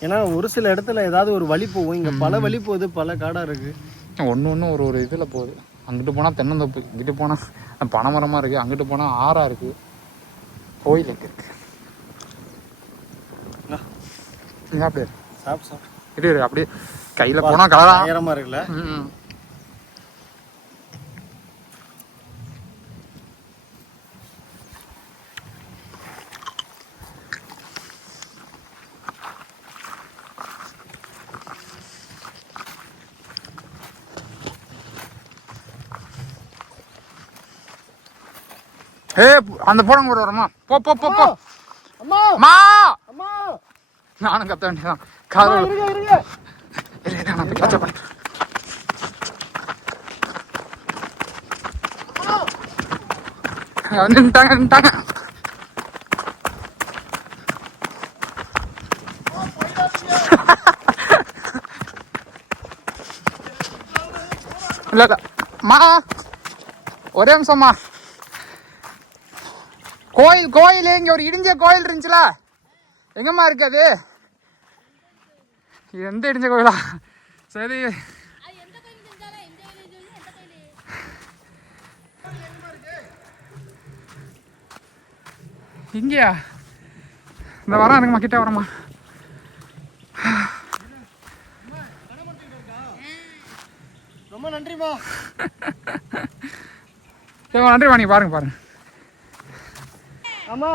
ஏன்னா ஒரு சில இடத்துல ஏதாவது ஒரு வழி போகும், இங்கே பல வழி போகுது, பல காடாக இருக்குது. ஒன்று ஒரு இதில் போகுது. அங்கிட்டு போனால் தென்னந்தோப்பு, இங்கிட்டு போனால் பனைமரமாக இருக்குது, அங்கிட்டு போனால் ஆறாக இருக்குது, கோயில் எங்கே இருக்குது. அப்படியே சாப்பிட்டு இரு அப்படியே கையில் போனால் கலரா நேரமாக இருக்குல்ல. அந்த போடம் கூட வரமா? போ போ போ போ. அம்மா மா அம்மா, நானும் கத்த வேண்டியதான். காது இருங்க. நான் போய் கத்த பண்ணேன். நின்ட்டாங்க. இல்ல மா, ஒரே நிமிஷம்மா. கோயில் இங்க ஒரு இடிஞ்ச கோயில் இருந்துச்சுல, எங்கம்மா இருக்கு அது? எந்த இடிஞ்ச கோயிலா? சரி இங்கயா? இந்த வரேன், எனக்குமா கிட்ட வரமா? ரொம்ப நன்றிமா. நன்றிமா, நீ பாருங்க. ஆமா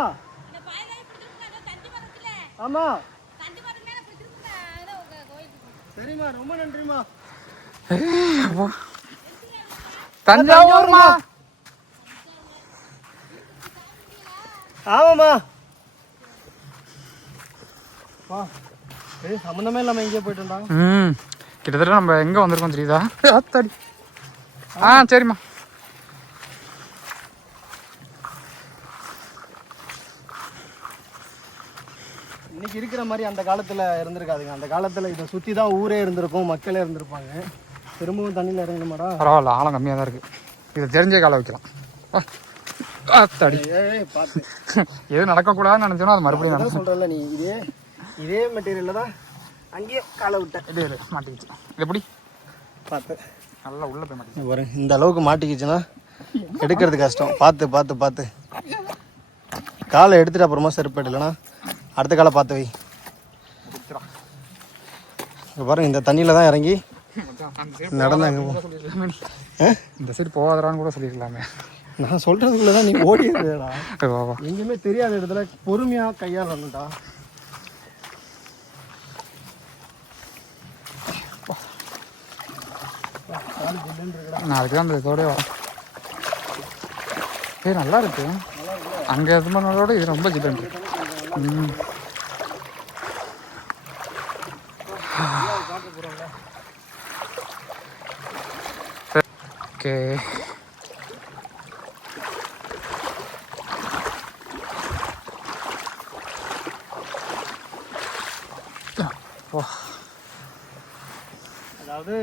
ஆமா சரிம்மா, ரொம்ப நன்றிமா. தஞ்சாவூர்மா. ஆமாம்மா. சம்மந்தமே இல்லாம எங்கேயோ போயிட்டு கிட்டத்தட்ட நம்ம எங்க வந்திருக்கோம் தெரியுதா? அத்தாடி. சரிம்மா. இன்னைக்கு இருக்கிற மாதிரி அந்த காலத்துல இருந்திருக்காதுங்க. அந்த காலத்துல இதை சுத்தி தான் ஊரே இருந்திருக்கும், மக்களே இருந்திருப்பாங்க. திரும்பவும் தண்ணியில் இறங்கணுமாடா? பரவாயில்ல, ஆழம் கம்மியாக தான் இருக்கு. இதை தெரிஞ்சே காலை வைக்கலாம். அத்தாடி. பார்த்து எது நடக்கக்கூடாதுன்னு நினைச்சோன்னா அது மறுபடியும் நடக்கும். சொல்றல நீ இதே மெட்டீரியல்ல தான் அங்கேயும் காலை விட்டேன். இது மாட்டிக்கிச்சு. இது எப்படி பார்த்து நல்லா உள்ள போய் மாட்டிக்கிச்சு. பாருங்க, இந்த அளவுக்கு மாட்டிக்கிச்சுன்னா எடுக்கிறது கஷ்டம். பார்த்து காலை எடுத்துட்டு அப்புறமா செருப்பு இல்லைன்னா அடுத்த காலை பார்த்து வை. பாருங்க, இந்த தண்ணியில தான் இறங்கி நடந்தாங்க. இந்த சைடு போகாதரான்னு கூட சொல்லிருக்கலாமே. நான் சொல்றதுக்குள்ள தான் நீ ஓடிடுறா. எங்கேயுமே தெரியாத இடத்துல பொறுமையா கையாளணும்டா. நாளைக்கு தான் அந்த இதோடய வரும். நல்லா இருக்கு. அங்கே இது பண்ணதோட இது ரொம்ப ஜில்லு இருக்கு. ஓகே, அதாவது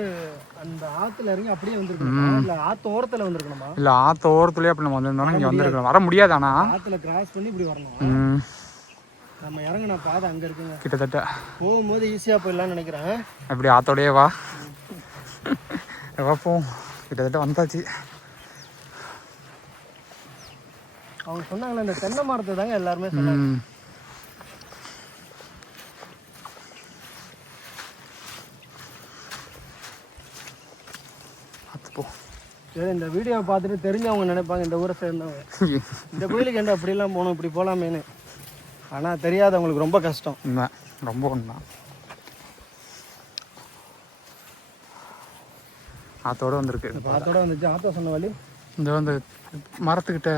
அந்த ஆத்துல இறங்கி அப்படியே வந்துருக்கணுமா, இல்ல ஆத்து ஓரத்துல வந்துருக்கணுமா? இல்ல ஆத்து ஓரத்துலயே அப்படி நம்ம வந்திருந்தோம். இங்க வந்திருக்கோம். வர முடியாது. ஆனா ஆத்துல கிராஸ் பண்ணி இப்படி வரணும். நம்ம இறங்கின பாதை அங்க இருக்குங்க. கிட்டத்தட்ட போகும்போது ஈஸியா போயிடலாம்னு நினைக்கிறேன். அப்படி ஆத்தோடயே வா போவோம். கிட்டத்தட்ட வந்தாச்சு. அவங்க சொன்னாங்களே இந்த தென்னை மரத்தை தாங்க எல்லாருமே சொன்னாங்க. சரி, இந்த வீடியோவை பார்த்துட்டு தெரிஞ்சவங்க நினைப்பாங்க இந்த ஊரை சேர்ந்தவங்க, இந்த கோயிலுக்கு என்ன அப்படிலாம் போகணும், இப்படி போகலாமேனு. ஆனால் தெரியாதவங்களுக்கு ரொம்ப கஷ்டம். ரொம்ப ஒன்றா ஆத்தோட வந்திருக்கு. ஆத்தோட வந்துச்சு. ஆத்தோ சொன்ன வழி இந்த வந்து மரத்துக்கிட்ட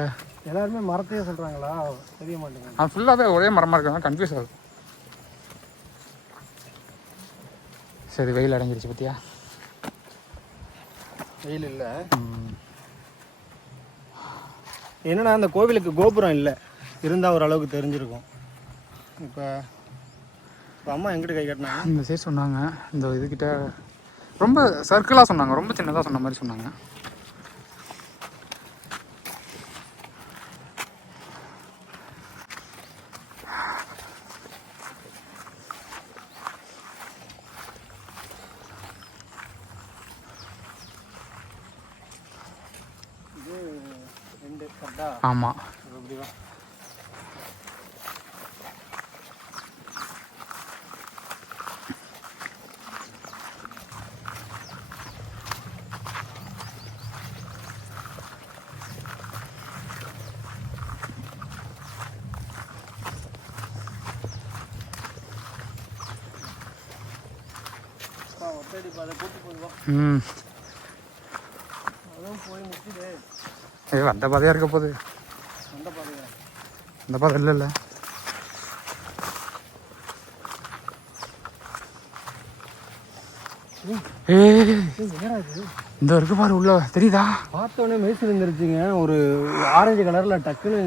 எல்லாருமே மரத்தையே சொல்கிறாங்களா? தெரிய மாட்டேங்குது. அது ஃபுல்லாகவே ஒரே மரமாக இருக்காங்க. கன்ஃபியூஸ் ஆகுது. சரி, வெயில் அடங்கிருச்சு பத்தியா? வெயில் இல்லை. என்னன்னா அந்த கோவிலுக்கு கோபுரம் இல்லை, இருந்தால் ஓரளவுக்கு தெரிஞ்சிருக்கும். இப்போ அம்மா எங்கிட்ட கை கட்டினாங்க. இந்த சைடு சொன்னாங்க. இந்த இதுக்கிட்ட ரொம்ப சர்க்கிளாக சொன்னாங்க, ரொம்ப சின்னதாக சொன்ன மாதிரி சொன்னாங்க. கரெக்டா ஆமாம். அப்படிவா ம் அதுவும் போய் நிற்கிது ஏ வந்த பாதையாக இருக்க போகுது. அந்த பாதையா அந்த பாதை இல்லை. ஏ இந்த இருக்கு பாரு உள்ள தெரியுதா? பார்த்தோன்னே மேய்ச்சி இருந்துருச்சுங்க. ஒரு ஆரஞ்சு கலரில் டக்குன்னு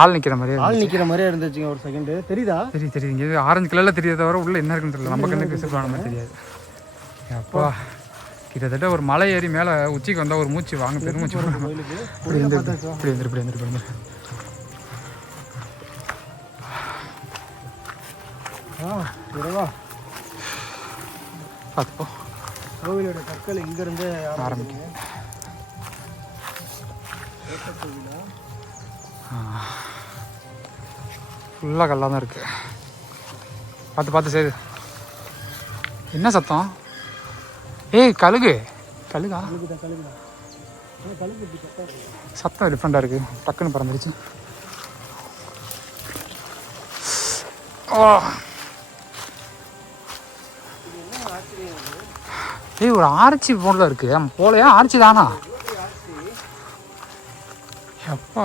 ஆள் நிற்கிற மாதிரியே ஆள் நிற்கிற மாதிரியே இருந்துச்சுங்க. ஒரு செகண்டு தெரியுதா? தெரியுது. இங்கே ஆரஞ்சு கலரில் தெரியாத தவிர உள்ள என்ன இருக்குன்னு தெரியல. நம்ம கண்ணுக்கு விசிபிள் ஆன மாதிரி தெரியாது. அப்பா கிட்டத்தட்ட ஒரு மலை ஏறி மேலே உச்சிக்கு வந்தால் ஒரு மூச்சு வாங்க பெருமூச்சு. கோயிலுக்கு இப்படி வந்துரு. இரவா பார்த்துப்போ. கோவிலோட கற்கள் இங்கேருந்து ஆரம்பிக்குது. ஃபுல்லாக கல்லாக தான் இருக்குது. பார்த்து செய்து. என்ன சத்தம்? ஏய் கழுகா? சத்தம் டிஃப்ரெண்டாக இருக்குது. டக்குன்னு பறந்துருச்சு. ஓ ஏய் ஒரு ஆர்ச்சி போல இருக்கு. நம்ம போலையா? ஆர்ச்சி தானா? அப்பா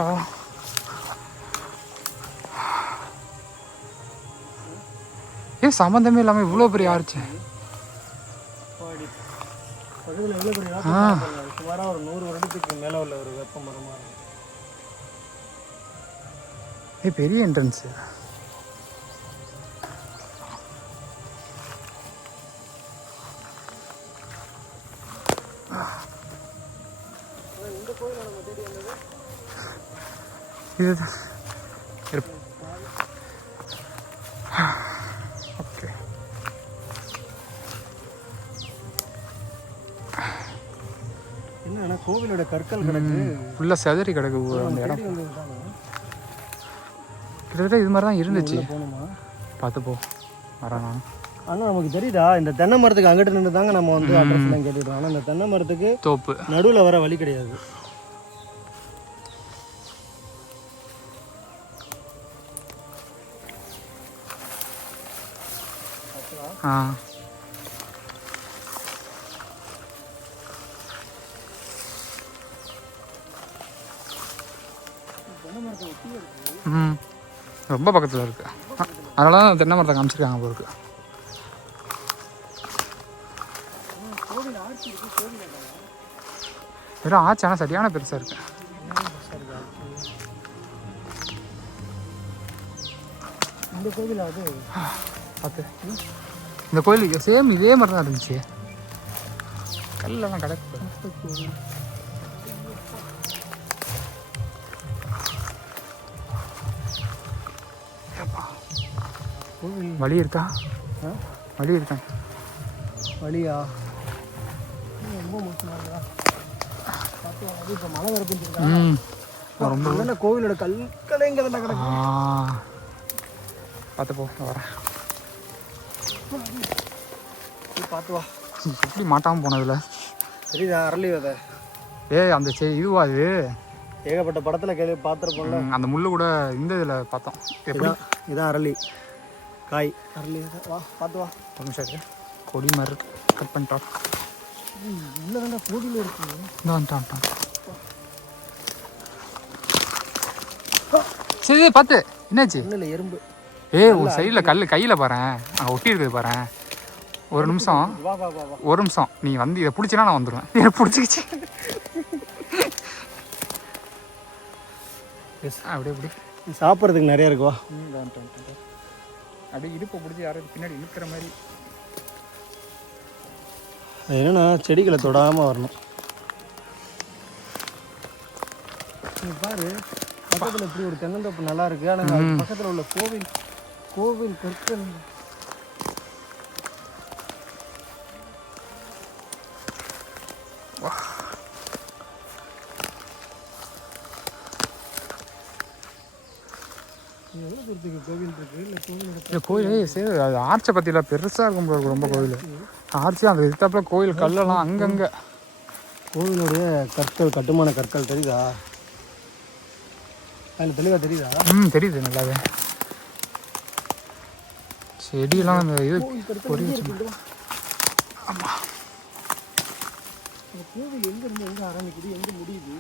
ஏன் சம்மந்தமே இல்லாமல் இவ்வளோ பெரிய ஆர்ச்சி? சுமாராக ஒரு 100 வருடத்துக்கு மேலே உள்ள ஒரு வெப்ப மரமாக இருக்கும். ஏய் பெரிய என்ட்ரன்ஸு. இதுதான் ஓகே. என்னன்னா கோவிலோட கற்கள் கிடக்கு ஃபுல்லாக செதறி கிடக்கு அந்த இடம். கிட்டத்தட்ட இது மாதிரி தான் இருந்துச்சு. போகணுமா? பார்த்து போ வரேண்ணா. ஆனால் நமக்கு தெரியுதா இந்த தென்னை மரத்துக்கு அங்கிட்டு நின்று தாங்க நம்ம வந்து அட்ரஸ்லாம் கேட்டுட்டோம். ஆனால் இந்த தென்னை மரத்துக்கு தோப்பு நடுவில் வர வழி கிடையாது. ஆ ம் ரொம்ப பக்கத்தில் இருக்கு. அதனால தான் தென்னை மரத்தை காமிச்சிருக்காங்க போல இருக்கு. வெறும் ஆச்சு ஆனால் சரியான பெருசாக இருக்கு. இந்த கோவில் அது பார்த்து இந்த கோயிலுக்கு சேம் இதே மாதிரி தான் இருந்துச்சு. கல்லெல்லாம் கிடக்கு. வழி இருக்கா? வழி இருக்கா? வழியா ரொம்ப மோசமாக இப்போ மழை வர பெஞ்சிருக்கா. ரொம்ப கோவிலோட கற்களே இங்கே தான் கிடக்கு. பார்த்து போ வரேன். பார்த்து வா. எப்படி மாட்டாமல் போனதில்ல தெரியுதா அரளி விதை? அந்த இதுவா அது? ஏகப்பட்ட படத்தில் கேள்வி பார்த்துருப்போம்ல. அந்த முள்ளு கூட இந்த இதில் பார்த்தோம். எப்படி இதான் அரளி காய். அரளி விதை. வா பார்த்து வா. ஒரு நிமிஷம் இருக்கு. கொடி மாதிரி இருக்கு. கட் பண்ணிட்டோம். உள்ள தானே கோவில் இருக்கு. இந்த வந்துட்டான். சரி பார்த்து என்னாச்சு? இல்லை எறும்பு. ஒரு சைடில் கையில் பாறேன். அங்கே ஒட்டி இருக்குது பாறேன். ஒரு நிமிஷம். வா வா வா வா. ஒரு நிமிஷம். நீ வந்து இதை பிடிச்சினா நான் வந்துடுவேன். இதை பிடிச்சிக்கிச்சு. அப்படியே இப்படி சாப்பிட்றதுக்கு நிறைய இருக்குவா. அப்படியே இடுப்பை பிடிச்சி யாரும் பின்னாடி இழுக்கிற மாதிரி. அது என்னன்னா செடிகளை தொடாமல் வரணும். பாரு பக்கத்தில் இப்படி ஒரு தென்னந்தோப்பு நல்லா இருக்கு. ஆனால் பக்கத்தில் உள்ள கோவில் கற்கள் போகிறதுக்கு கோவில் இருக்குது இல்லை கோவில் இந்த கோயில் சரி அது ஆர்ச்சை பற்றியில் பெருசாக இருக்கும் போது ரொம்ப கோயில் ஆர்ச்சி அந்த எதிர்த்தாப்புல கோயில் கல்லெல்லாம் அங்கங்கே கோவிலுடைய கற்கள் கட்டுமான கற்கள் தெரியுதா அதில் தெளிவாக தெரியுதா தெரியுது நல்லாவே செடியெல்லாம் அந்த இது பொறி வச்சு ஆமாம் கோவில் எங்கேருந்து எங்கே ஆரம்பிக்குது எங்கே முடியுது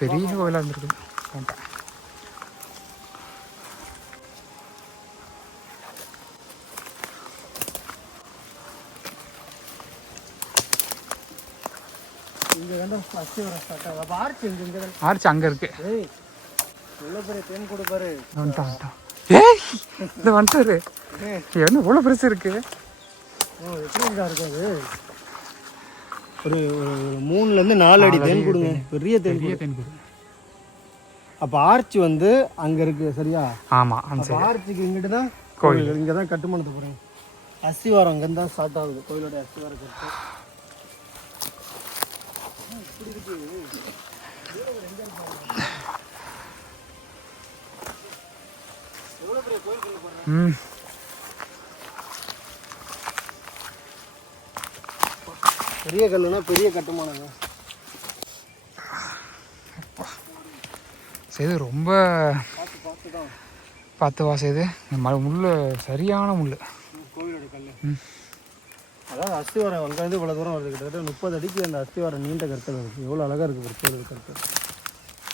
பெரிய கோயிலாக இருந்திருக்கு வேண்டாம் இங்கே வந்து ஃபஸ்ட்டு வர ஸ்டார்ட் ஆகும் அப்போ ஆர்ச்சி இங்கே ஆர்ச்சி அங்கே இருக்கு ஏய் எவ்வளோ பெரிய தேன் கொடுப்பாரு வந்துட்டான் ஏய் இந்த வந்துட்டாரு என்ன இவ்வளோ பெருசு இருக்கு ஓ எப்படி இருக்கா இருக்காது ஒரு 3லேருந்து 4 அடி தேன் கொடுங்க பெரிய தேன் தென்புது அப்போ ஆர்ச்சி வந்து அங்கே இருக்குது சரியா ஆமாம் அந்த அப்போ ஆர்ச்சிக்கு இங்கிட்டு தான் கோயில். கோயில் இங்கே தான் கட்டுமானத்தை போகிறேன் அஸ்திவாரம் அங்கேருந்து தான் ஸ்டார்ட் ஆகுது கோயிலோட அஸ்திவாரம் கட்டு ம் பெரிய கல்லுனா பெரிய கட்டுமானங்க சரி ரொம்ப பார்த்து வா செய்து முள் சரியான முள் கோவிலோட கல் அதாவது அஸ்திவாரம் அங்கேருந்து இவ்வளோ தூரம் வருது கிட்டத்தட்ட 30 அடிக்கு அந்த அஸ்திவாரம் நீண்ட கற்கள் இருக்குது எவ்வளோ அழகாக இருக்குது கோவிலோட கற்கள்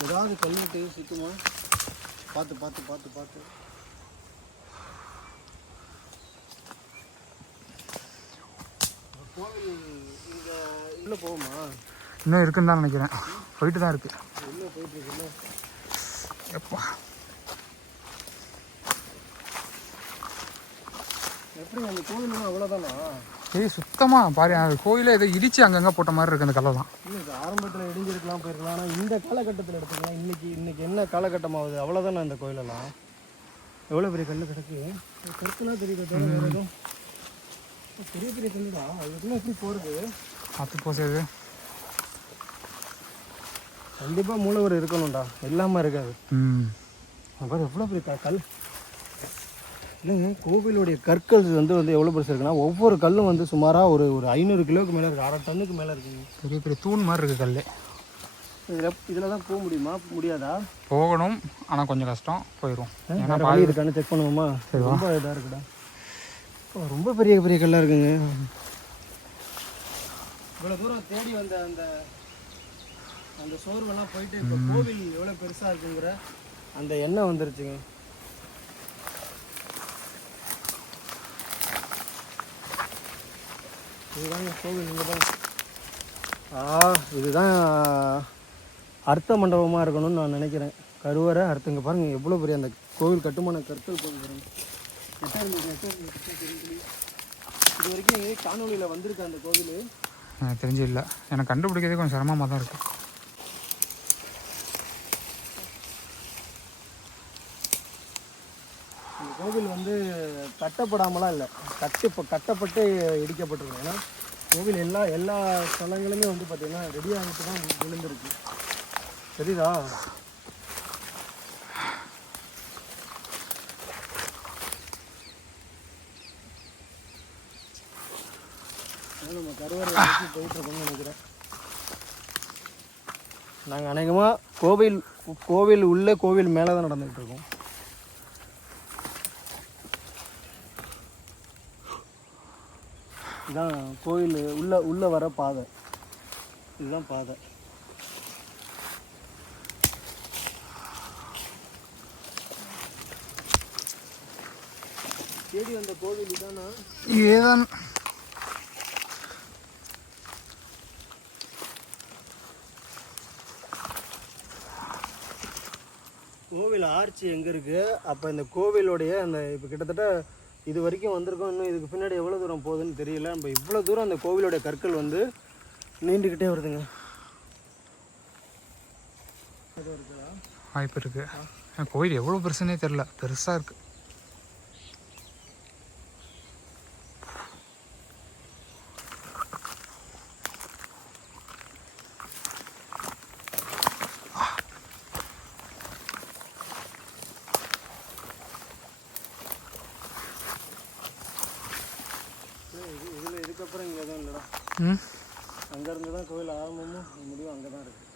ஏதாவது கல்வெட்டு சுத்தமாக பார்த்து பார்த்து பார்த்து பார்த்து கோவில் இங்கே உள்ளே போகுமா இன்னும் இருக்குன்னு தான் நினைக்கிறேன் போயிட்டு தான் இருக்கு உள்ளே போயிட்டு இருக்குல்ல எப்பா எப்படி அந்த கோவில் அவ்வளோதானா ஏய் சுத்தமாக பாரு அந்த கோயிலே ஏதோ இடிச்சு அங்கங்கே போட்ட மாதிரி இருக்கு அந்த கல்லெல்லாம் இல்லை இது ஆரம்பத்தில் இடிஞ்சிருக்கலாம் போயிருக்கலாம் ஆனால் இந்த காலகட்டத்தில் எடுத்துக்கலாம் இன்னைக்கு என்ன காலகட்டமாகுது அவ்வளோதானே இந்த கோயிலெல்லாம் எவ்வளோ பெரிய கல் கிடக்கு கற்கெல்லாம் தெரியுது தவிர வேறு எதுவும் பெரிய பெரிய கல் தான் அதுக்குலாம் எப்படி போகிறது பார்த்து போ செய்து கண்டிப்பாக மூலவர் இருக்கணும்டா எல்லாமே இருக்காது அப்புறம் எவ்வளோ பெரிய கல் இல்லைங்க கோவிலுடைய கற்கள் வந்து எவ்வளோ பெருசு இருக்குன்னா ஒவ்வொரு கல்லும் வந்து சுமாராக ஒரு 500 கிலோவுக்கு மேலே இருக்குது 1/2 டன்னுக்கு மேலே இருக்குங்க பெரிய பெரிய தூண் மாதிரி இருக்குது கல் இதில் தான் போக முடியுமா முடியாதா போகணும் ஆனால் கொஞ்சம் கஷ்டம் போயிடும் ஏன்னா பாதி இருக்கான்னு செக் பண்ணுவோமா ரொம்ப இதாக இருக்குடா ரொம்ப பெரிய பெரிய கல்லாக இருக்குங்க இவ்வளோ தூரம் தேடி வந்த அந்த அந்த சோர்வெல்லாம் போயிட்டு இப்போ கோவில் எவ்வளோ பெருசாக இருக்குங்கிற அந்த எண்ணம் வந்துருச்சுங்க இதுதாங்க கோவில் இங்கே தான் இதுதான் அர்த்த மண்டபமாக இருக்கணும்னு நான் நினைக்கிறேன் கருவறை அர்த்தங்க பாருங்கள் எவ்வளோ பெரிய அந்த கோவில் கட்டுமான கற்கள் கோவில் பாருங்க இது வரைக்கும் எங்கேயும் காணொலியில் வந்திருக்கு அந்த கோவில் எனக்கு தெரிஞ்சு இல்லை எனக்கு கண்டுபிடிக்கிறதே கொஞ்சம் சிரமமாக தான் இருக்குது இந்த கோவில் வந்து கட்டப்படாமலாம் இல்லை கட்டப்பட்டு இடிக்கப்பட்டிருக்கும் ஏன்னா கோவில் எல்லா ஸ்தலங்களுமே வந்து பார்த்திங்கன்னா ரெடி ஆகிட்டு தான் விழுந்திருக்கு சரிதா நம்ம கருவறை போயிட்டுருக்கோம்னு நினைக்கிறேன் நாங்கள் அநேகமாக கோவில் உள்ள கோவில் மேலே தான் நடந்துகிட்டு இருக்கோம் இதுதான் கோயில் உள்ள வர பாதை இதுதான் பாதை தேடி வந்த கோவில் இதானா ஏதான் கோவில் ஆர்ச்சி எங்கே இருக்குது அப்போ இந்த கோவிலுடைய அந்த இப்போ கிட்டத்தட்ட இது வரைக்கும் வந்திருக்கோம் இன்னும் இதுக்கு பின்னாடி எவ்வளோ தூரம் போகுதுன்னு தெரியல நம்ம இவ்வளோ தூரம் அந்த கோவிலோடைய கற்கள் வந்து நீண்டுக்கிட்டே வருதுங்க வாய்ப்பு இருக்குது கோயில் எவ்வளோ பெருசுன்னே தெரில பெருசாக இருக்குது ம் அங்கேருந்து தான் கோவில் ஆரம்பமும் முடியும் அங்கே தான் இருக்குது.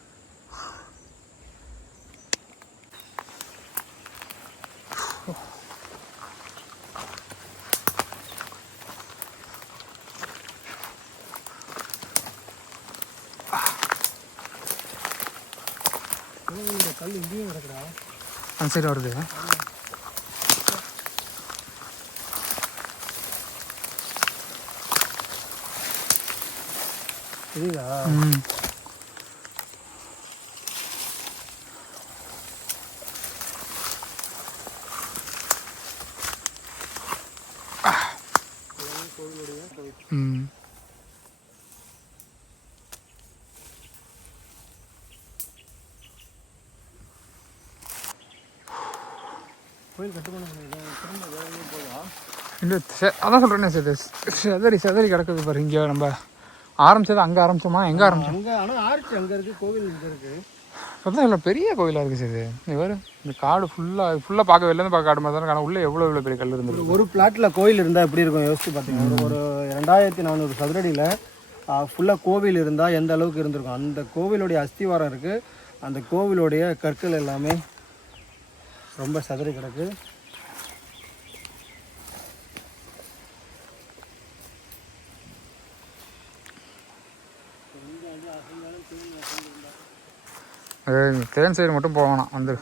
கல் இங்கேயும் கிடக்குறா. அந்த சைடு வருது. தெரியுதா? ம் ம் கோயில் கட்டுமான திரும்ப வேலையே போதா? இல்லை அதான் சொல்கிறேனே செதறி கிடக்குது பாரு. இங்கே நம்ம ஆரம்பிச்சது அங்கே ஆரம்பிச்சோமா, எங்கே ஆரம்பிச்சோம்? அங்கே ஆனால் ஆர்ச்சி அங்கே இருக்குது, கோவில் இங்கே இருக்குது. அப்போ இல்லை பெரிய கோயிலாக இருக்குது சார். இது வேறு இந்த காடு ஃபுல்லாக பார்க்க வெளிலேருந்து பார்க்க காடு மாதிரி தான். ஆனால் உள்ளே எவ்வளோ பெரிய கல் இருந்துருக்கு. ஒரு பிளாட்டில் கோயில் இருந்தால் எப்படி இருக்கும் யோசிச்சு பார்த்தீங்கன்னா, ஒரு 2400 சதுரடியில் ஃபுல்லாக கோவில் இருந்தால் எந்த அளவுக்கு இருந்திருக்கும். அந்த கோவிலுடைய அஸ்திவாரம் இருக்குது. அந்த கோவிலுடைய கற்கள் எல்லாமே ரொம்ப சதுரி கிடக்கு. தேன் சைடு மட்டும் போகணும் வந்து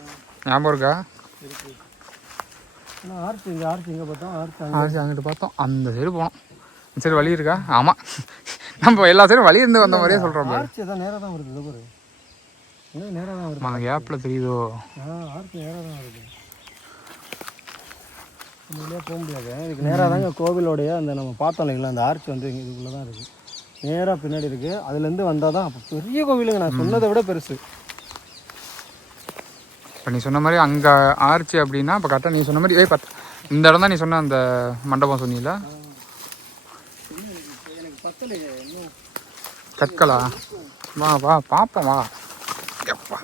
ஞாபகம் இருக்கா? ஆனால் ஆர்ச்சி இங்கே பார்த்தோம். ஆர்ச்சி அங்கிட்டு பார்த்தோம். அந்த சைடு போனோம். இந்த சைடு வழி இருக்கா? ஆமாம், நம்ம எல்லா சைடும் வழி இருந்து வந்த மாதிரியே சொல்கிறோம். ஆர்ச்சி தான் நேராக தான் வருது. ஒரு இன்னும் நேராக தான் வருது. அந்த கேப்பில் தெரியுதோ? ஆர்ச்சி நேராக தான் வருது. இதுலேயே போக முடியாது. இதுக்கு நேராக தாங்க கோவிலோடைய அந்த நம்ம பார்த்தோம் இல்லைங்களா, அந்த ஆர்ச்சி வந்து இதுக்குள்ளே தான் இருக்குது. நேராக பின்னாடி இருக்குது. அதுலேருந்து வந்தால் தான் அப்போ பெரிய கோவிலுங்க. நான் சொன்னதை விட பெருசு. இப்போ நீ சொன்ன மாதிரி அங்கே ஆர்ச்சி அப்படின்னா இப்போ கரெக்டாக நீ சொன்ன மாதிரி இந்த இடம் தான் நீ சொன்ன அந்த மண்டபம் சொன்னீங்களா? கற்களா? வா பார்ப்போம் வா. எப்பா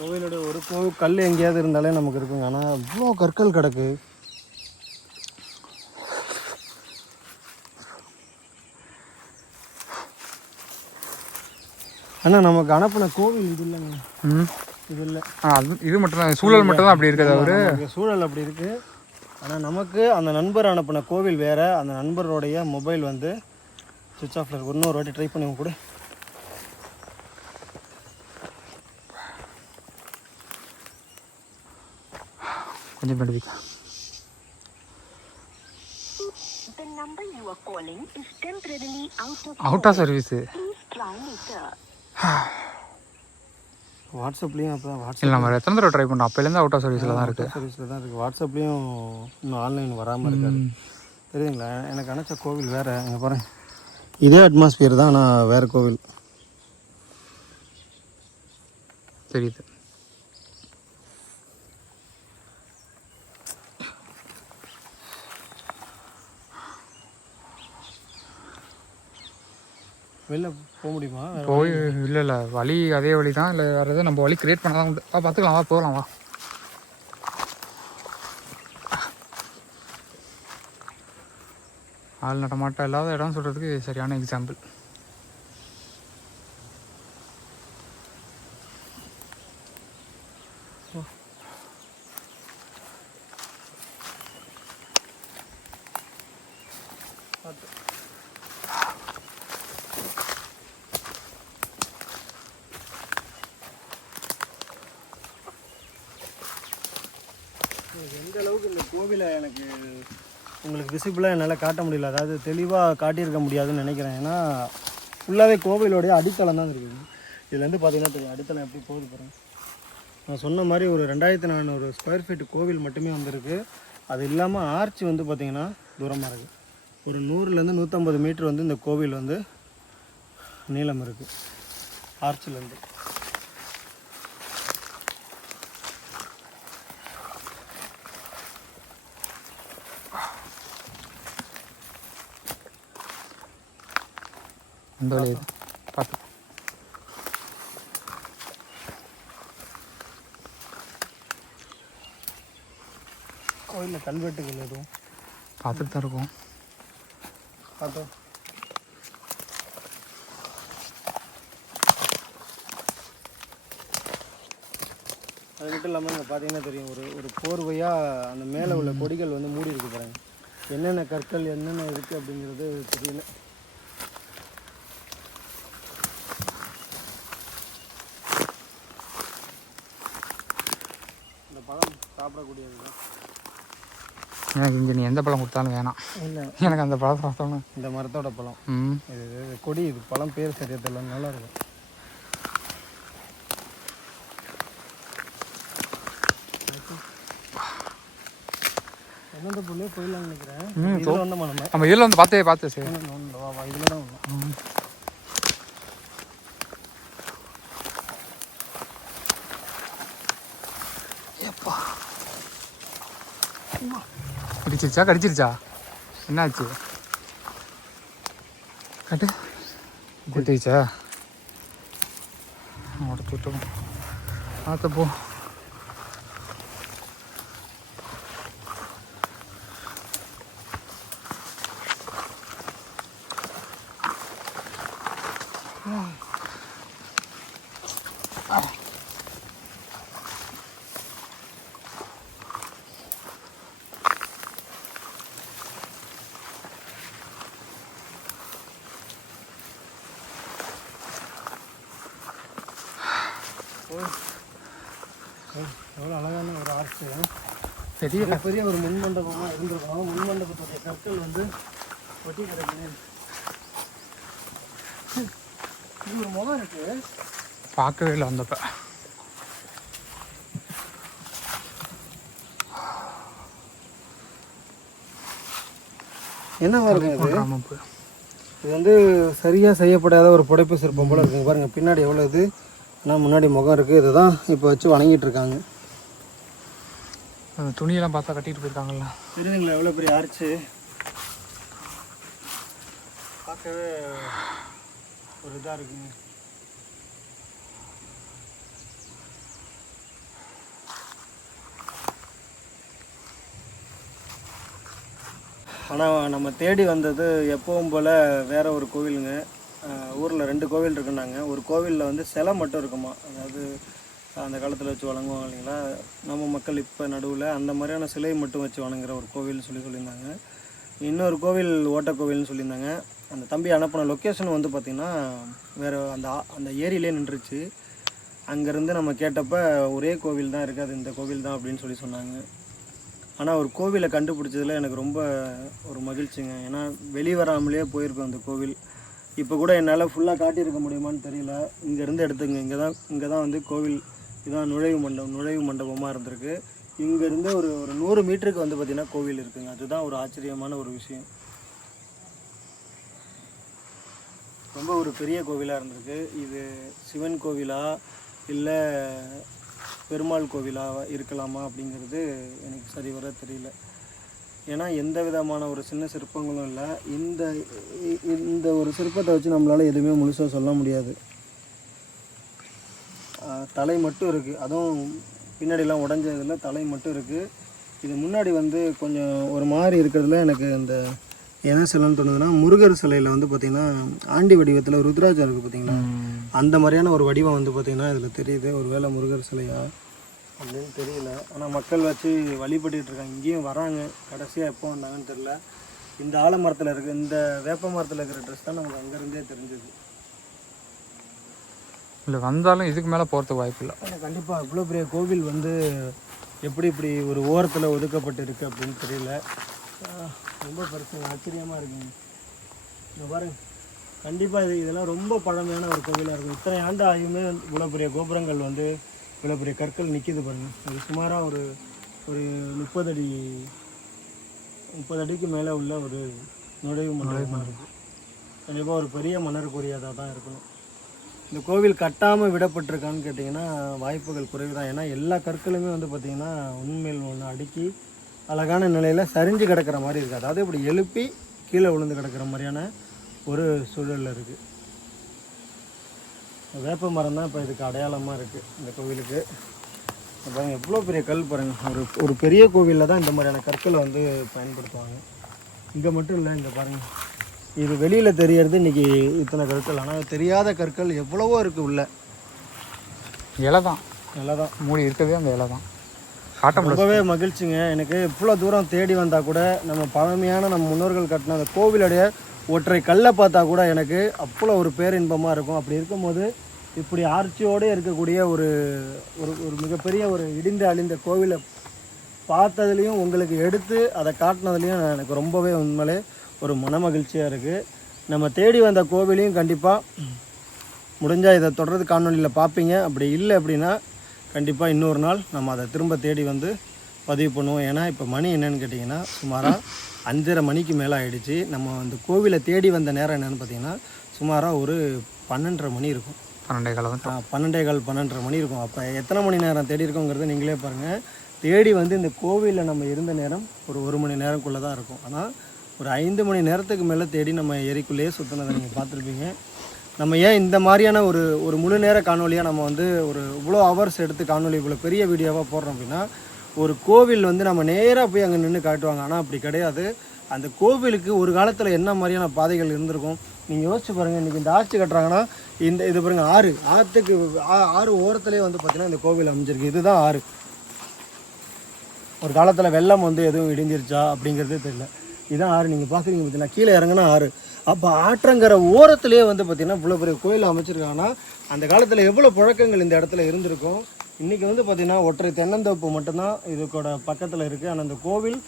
கோவிலோட ஒரு கல் எங்கேயாவது இருந்தாலே நமக்கு இருக்குங்க. ஆனால் இவ்வளோ கற்கள் கிடக்கு. ஆனால் நமக்கு அனுப்பின கோவில் இது இல்லைங்க. இது இல்லை. இது மட்டும் தான் சூழல் மட்டும் தான் அப்படி இருக்குது. அவரு சூழல் அப்படி இருக்குது. ஆனால் நமக்கு அந்த நண்பர் அனுப்பின கோவில் வேறு. அந்த நண்பருடைய மொபைல் வந்து சுவிட்ச் ஆஃபில் இருக்கு. இன்னொரு வாட்டி ட்ரை பண்ணி கூட. கொஞ்சம் படிக்க அவுட் ஆஃப் சர்வீஸ். வாட்ஸ்அப்லேயும் அப்போ இல்லை நம்ம எத்தனை தடவை ட்ரை பண்ணோம். அப்போலேருந்து அவுட் ஆஃப் சர்வீஸில் தான் இருக்குது. சர்வீஸில் தான் இருக்குது. வாட்ஸ்அப்லேயும் இன்னும் ஆன்லைன் வராமல் இருக்காது. தெரியுங்களா? எனக்கு அனுப்பிச்ச கோவில் வேறு. இங்கே பாருங்க, இதே அட்மாஸ்பியர் தான். ஆனால் வேறு கோவில் தெரியுது. வெளில போக முடியுமா? போய் இல்லை வழி அதே வழி தான். இல்லை வேறு எதாவது நம்ம வழி கிரியேட் பண்ண தான் உண்டு. பார்த்துக்கலாம் வா, போகலாம் வா. ஆள் நடமாட்டம் இல்லாத இடம் சொல்கிறதுக்கு சரியான எக்ஸாம்பிள். எந்த அளவுக்கு இந்த கோவிலை எனக்கு உங்களுக்கு விசிபிளாக என்னால் காட்ட முடியல. அதாவது தெளிவாக காட்டியிருக்க முடியாதுன்னு நினைக்கிறேன். ஏன்னா ஃபுல்லாகவே கோவிலோடைய அடித்தளம் தான் இருக்குது. இதுலேருந்து பார்த்தீங்கன்னா தெரியும் அடுத்தல எப்படி போகுது பாருங்க. நான் சொன்ன மாதிரி ஒரு 2400 ஸ்கொயர் ஃபீட் கோவில் மட்டுமே வந்திருக்கு. அது இல்லாமல் ஆர்ச் வந்து பார்த்திங்கன்னா தூரமாக இருக்குது. ஒரு 100லேருந்து 150 மீட்டர் வந்து இந்த கோவில் வந்து நீளம் இருக்குது ஆர்ச்சிலேருந்து. இந்த வழி பார்த்து கோயிலில் கல்வெட்டுகள் எதுவும் பார்த்துட்டு தான் இருக்கும். பார்த்தோம். அது மட்டும் இல்லாமல் இங்கே பார்த்தீங்கன்னா தெரியும் ஒரு போர்வையாக அந்த மேலே உள்ள கொடிகள் வந்து மூடி இருக்கு பாருங்க. என்னென்ன கற்கள் என்னென்ன இருக்குது அப்படிங்கிறது தெரியல. இந்த பழம் சாப்பிடக்கூடியது தான். எனக்கு இங்கே நீ எந்த பழம் கொடுத்தாலும் வேணாம். இல்லை, எனக்கு அந்த பழம் பார்த்தோன்னு இந்த மரத்தோட பழம். ம் இது கொடி, இது பழம் பேர் சரியா தெரியல, நல்லா இருக்கும். எந்தெந்த புள்ளே போயிடலாம்னு நினைக்கிறேன். இதில் வந்தோமா நம்ம இதில் வந்து பார்த்து சரி வா இதில் தான் வந்தோம். கடிச்சிருச்சா என்னாச்சு கட்டு குட்டிச்சா உடச்சு விட்டோம் பார்த்த போ. எவ்வளோ அழகான ஒரு ஆர்ச்சு. பெரிய பெரிய ஒரு முன் மண்டபமாக இருந்திருக்கணும். முன் மண்டபத்துடைய கற்கள் வந்து ஒட்டி கிடக்குது. இது ஒரு முகம் இருக்கு, பார்க்கவே இல்லை வந்தப்ப. என்னவா இருக்கும் இது? இது வந்து சரியாக செய்யப்படாத ஒரு புடைப்பு சிற்பம் போல இருக்குங்க. பாருங்கள் பின்னாடி எவ்வளோ இது, ஆனால் முன்னாடி முகம் இருக்குது. இதை தான் இப்போ வச்சு வணங்கிட்டு இருக்காங்க. துணியெல்லாம் பார்த்தா கட்டிட்டு போயிருக்காங்கல்ல. தெரியுதுங்களா எவ்வளோ பெரிய ஆர்ச்சு? பார்க்கவே ஒரு இதாக இருக்குங்க. ஆனால் நம்ம தேடி வந்தது எப்பவும் போல் வேற ஒரு கோவிலுங்க. ஊரில் 2 கோவில் இருக்குன்னாங்க. ஒரு கோவிலில் வந்து சிலை மட்டும் இருக்குமா, அதாவது அந்த காலத்தில் வச்சு வணங்குவாங்க இல்லைங்களா நம்ம மக்கள். இப்போ நடுவில் அந்த மாதிரியான சிலை மட்டும் வச்சு வணங்குற ஒரு கோவில்னு சொல்லியிருந்தாங்க. இன்னொரு கோவில் ஓட்ட கோவில்னு சொல்லியிருந்தாங்க. அந்த தம்பி அனுப்பின லொக்கேஷன் வந்து பார்த்திங்கன்னா வேறு அந்த ஏரியிலே நின்றுச்சு. அங்கேருந்து நம்ம கேட்டப்போ ஒரே கோவில் தான் இருக்குது, அது இந்த கோவில் தான் அப்படின்னு சொன்னாங்க. ஆனால் ஒரு கோவிலை கண்டுபிடிச்சதில் எனக்கு ரொம்ப ஒரு மகிழ்ச்சிங்க. ஏன்னா வெளிவராமலே போயிருக்கோம் அந்த கோவில். இப்போ கூட என்னால் ஃபுல்லாக காட்டியிருக்க முடியுமான்னு தெரியல. இங்கேருந்து எடுத்துங்க, இங்கே தான் வந்து கோவில். இதுதான் நுழைவு மண்டபமாக இருந்திருக்கு. இங்கேருந்து ஒரு 100 மீட்டருக்கு வந்து பார்த்திங்கன்னா கோவில் இருக்குங்க. அதுதான் ஒரு ஆச்சரியமான ஒரு விஷயம். ரொம்ப ஒரு பெரிய கோவிலாக இருந்திருக்கு. இது சிவன் கோவிலா இல்லை பெருமாள் கோவிலாக இருக்கலாமா அப்படிங்கிறது எனக்கு சரிவர தெரியல. ஏன்னா எந்த விதமான ஒரு சின்ன சிற்பங்களும் இல்லை. இந்த ஒரு சிற்பத்தை வச்சு நம்மளால் எதுவுமே முழுசாக சொல்ல முடியாது. தலை மட்டும் இருக்குது, அதுவும் பின்னாடிலாம் உடஞ்சதில் தலை மட்டும் இருக்குது. இது முன்னாடி வந்து கொஞ்சம் ஒரு மாதிரி இருக்கிறதுல எனக்கு இந்த என்ன சிலைன்னு தோணுதுன்னா, முருகர் சிலையில் வந்து பார்த்திங்கன்னா ஆண்டி வடிவத்தில் ருத்ராஜம் இருக்குது பார்த்திங்களா, அந்த மாதிரியான ஒரு வடிவம் வந்து பார்த்திங்கன்னா இதில் தெரியுது. ஒரு வேளை முருகர் சிலையா அப்படின்னு தெரியல. ஆனால் மக்கள் வச்சு வழிபட்டுட்டு இருக்காங்க. இங்கேயும் வராங்க. கடைசியாக எப்போ வந்தாங்கன்னு தெரியல. இந்த ஆலமரத்தில் இருக்குது, இந்த வேப்ப மரத்தில் இருக்கிற ட்ரெஸ் தான் நமக்கு அங்கேருந்தே தெரிஞ்சது. இல்லை வந்தாலும் இதுக்கு மேலே போகிறதுக்கு வாய்ப்பு இல்லை. கண்டிப்பாக இவ்வளோ பெரிய கோவில் வந்து எப்படி இப்படி ஒரு ஓரத்தில் ஒதுக்கப்பட்டு இருக்குது அப்படின்னு தெரியல. ரொம்ப பெருசு, ஆச்சரியமாக இருக்குங்க. இந்த பாருங்க கண்டிப்பாக இதெல்லாம் ரொம்ப பழமையான ஒரு கோவிலாக இருக்கும். இத்தனை ஆண்டு ஆகியுமே இவ்வளோ பெரிய கோபுரங்கள் வந்து இவ்வளோ பெரிய கற்கள் நிற்கிது பாருங்கள். அது சுமாராக ஒரு ஒரு 30 அடிக்கு மேலே உள்ள ஒரு நுழைவு மண்டபமாக இருக்குது. கண்டிப்பாக ஒரு பெரிய மன்னருக்குரியதாக தான் இருக்கணும். இந்த கோவில் கட்டாமல் விடப்பட்டிருக்கான்னு கேட்டிங்கன்னா வாய்ப்புகள் குறைவு தான். ஏன்னா எல்லா கற்களுமே வந்து பார்த்திங்கன்னா உண்மையில் ஒன்று அடுக்கி அழகான நிலையில் சரிஞ்சு கிடக்கிற மாதிரி இருக்குது. அதாவது இப்படி எழுப்பி கீழே விழுந்து கிடக்கிற மாதிரியான ஒரு சூழலில் இருக்குது. வேப்ப மரம் தான் இப்போ இதுக்கு அடையாளமாக இருக்குது இந்த கோவிலுக்கு. பாருங்கள் எவ்வளோ பெரிய கல் பாருங்கள். ஒரு பெரிய கோவிலில் தான் இந்த மாதிரியான கற்களை வந்து பயன்படுத்துவாங்க. இங்கே மட்டும் இல்லை, இங்கே பாருங்கள், இது வெளியில் தெரியறது இன்றைக்கி இத்தனை கற்கள். ஆனால் தெரியாத கற்கள் எவ்வளவோ இருக்குது உள்ள. இலை தான் மூடி இருக்கவே அந்த இலை தான் காட்ட ரொம்பவே மகிழ்ச்சிங்க. எனக்கு இவ்வளோ தூரம் தேடி வந்தால் கூட நம்ம பழமையான நம்ம முன்னோர்கள் கட்டின அந்த கோவிலுடைய ஒற்றை கல்லை பார்த்தா கூட எனக்கு அவ்வளோ ஒரு பேரின்பமாக இருக்கும். அப்படி இருக்கும்போது இப்படி ஆர்ச்சியோடு இருக்கக்கூடிய ஒரு ஒரு மிகப்பெரிய ஒரு இடிந்து அழிந்த கோவிலை பார்த்ததுலேயும் உங்களுக்கு எடுத்து அதை காட்டினதுலேயும் எனக்கு ரொம்பவே உண்மையிலே ஒரு மனமகிழ்ச்சியாக இருக்குது. நம்ம தேடி வந்த கோவிலையும் கண்டிப்பாக முடிஞ்சால் இதை தொடர்ந்து காணொலியில் பார்ப்பீங்க. அப்படி இல்லை அப்படின்னா கண்டிப்பாக இன்னொரு நாள் நம்ம அதை திரும்ப தேடி வந்து பதிவு பண்ணுவோம். ஏன்னா இப்போ மணி என்னன்னு கேட்டிங்கன்னா சுமாராக 5:30 மணிக்கு மேலே ஆகிடுச்சு. நம்ம அந்த கோவிலை தேடி வந்த நேரம் என்னென்னு பார்த்தீங்கன்னா சுமாராக ஒரு 12:30 மணி இருக்கும். 12:15 மணி இருக்கும். அப்போ எத்தனை மணி நேரம் தேடி இருக்கோங்கிறத நீங்களே பாருங்கள். தேடி வந்து இந்த கோவிலில் நம்ம இருந்த நேரம் ஒரு 1 மணி நேரம்குள்ளே தான் இருக்கும். ஆனால் ஒரு 5 மணி நேரத்துக்கு மேலே தேடி நம்ம ஏரிக்குள்ளேயே சுற்றினதை நீங்கள் பார்த்துருப்பீங்க. நம்ம ஏன் இந்த மாதிரியான ஒரு முழு நேர காணொலியாக நம்ம வந்து ஒரு இவ்வளோ ஹவர்ஸ் எடுத்து காணொலி இவ்வளோ பெரிய வீடியோவாக போடுறோம் அப்படின்னா, ஒரு கோவில் வந்து நம்ம நேராக போய் அங்கே நின்று காட்டுவாங்க. ஆனால் அப்படி கிடையாது. அந்த கோவிலுக்கு ஒரு காலத்தில் என்ன மாதிரியான பாதைகள் இருந்திருக்கும் நீங்கள் யோசிச்சு பாருங்கள். இன்றைக்கி இந்த ஆட்சி கட்டுறாங்கன்னா இது பாருங்கள், ஆற்றுக்கு ஆறு ஓரத்துலேயே வந்து பார்த்திங்கன்னா இந்த கோவில் அமைஞ்சிருக்கு. இதுதான் ஆறு. ஒரு காலத்தில் வெள்ளம் வந்து எதுவும் இடிஞ்சிருச்சா அப்படிங்கிறதே தெரியல. இதுதான் ஆறு. நீங்கள் பார்க்குறீங்க பார்த்தீங்கன்னா கீழே இறங்கினா ஆறு. அப்போ ஆற்றங்கிற ஓரத்துலேயே வந்து பார்த்திங்கன்னா இவ்வளோ பெரிய கோயில் அமைச்சிருக்காங்கன்னா அந்த காலத்தில் எவ்வளோ புழக்கங்கள் இந்த இடத்துல இருந்திருக்கும். இன்றைக்கி வந்து பார்த்திங்கன்னா ஒற்றை தென்னந்தோப்பு மட்டும்தான் இதுக்கோட பக்கத்தில் இருக்குது. ஆனால் அந்த கோவில்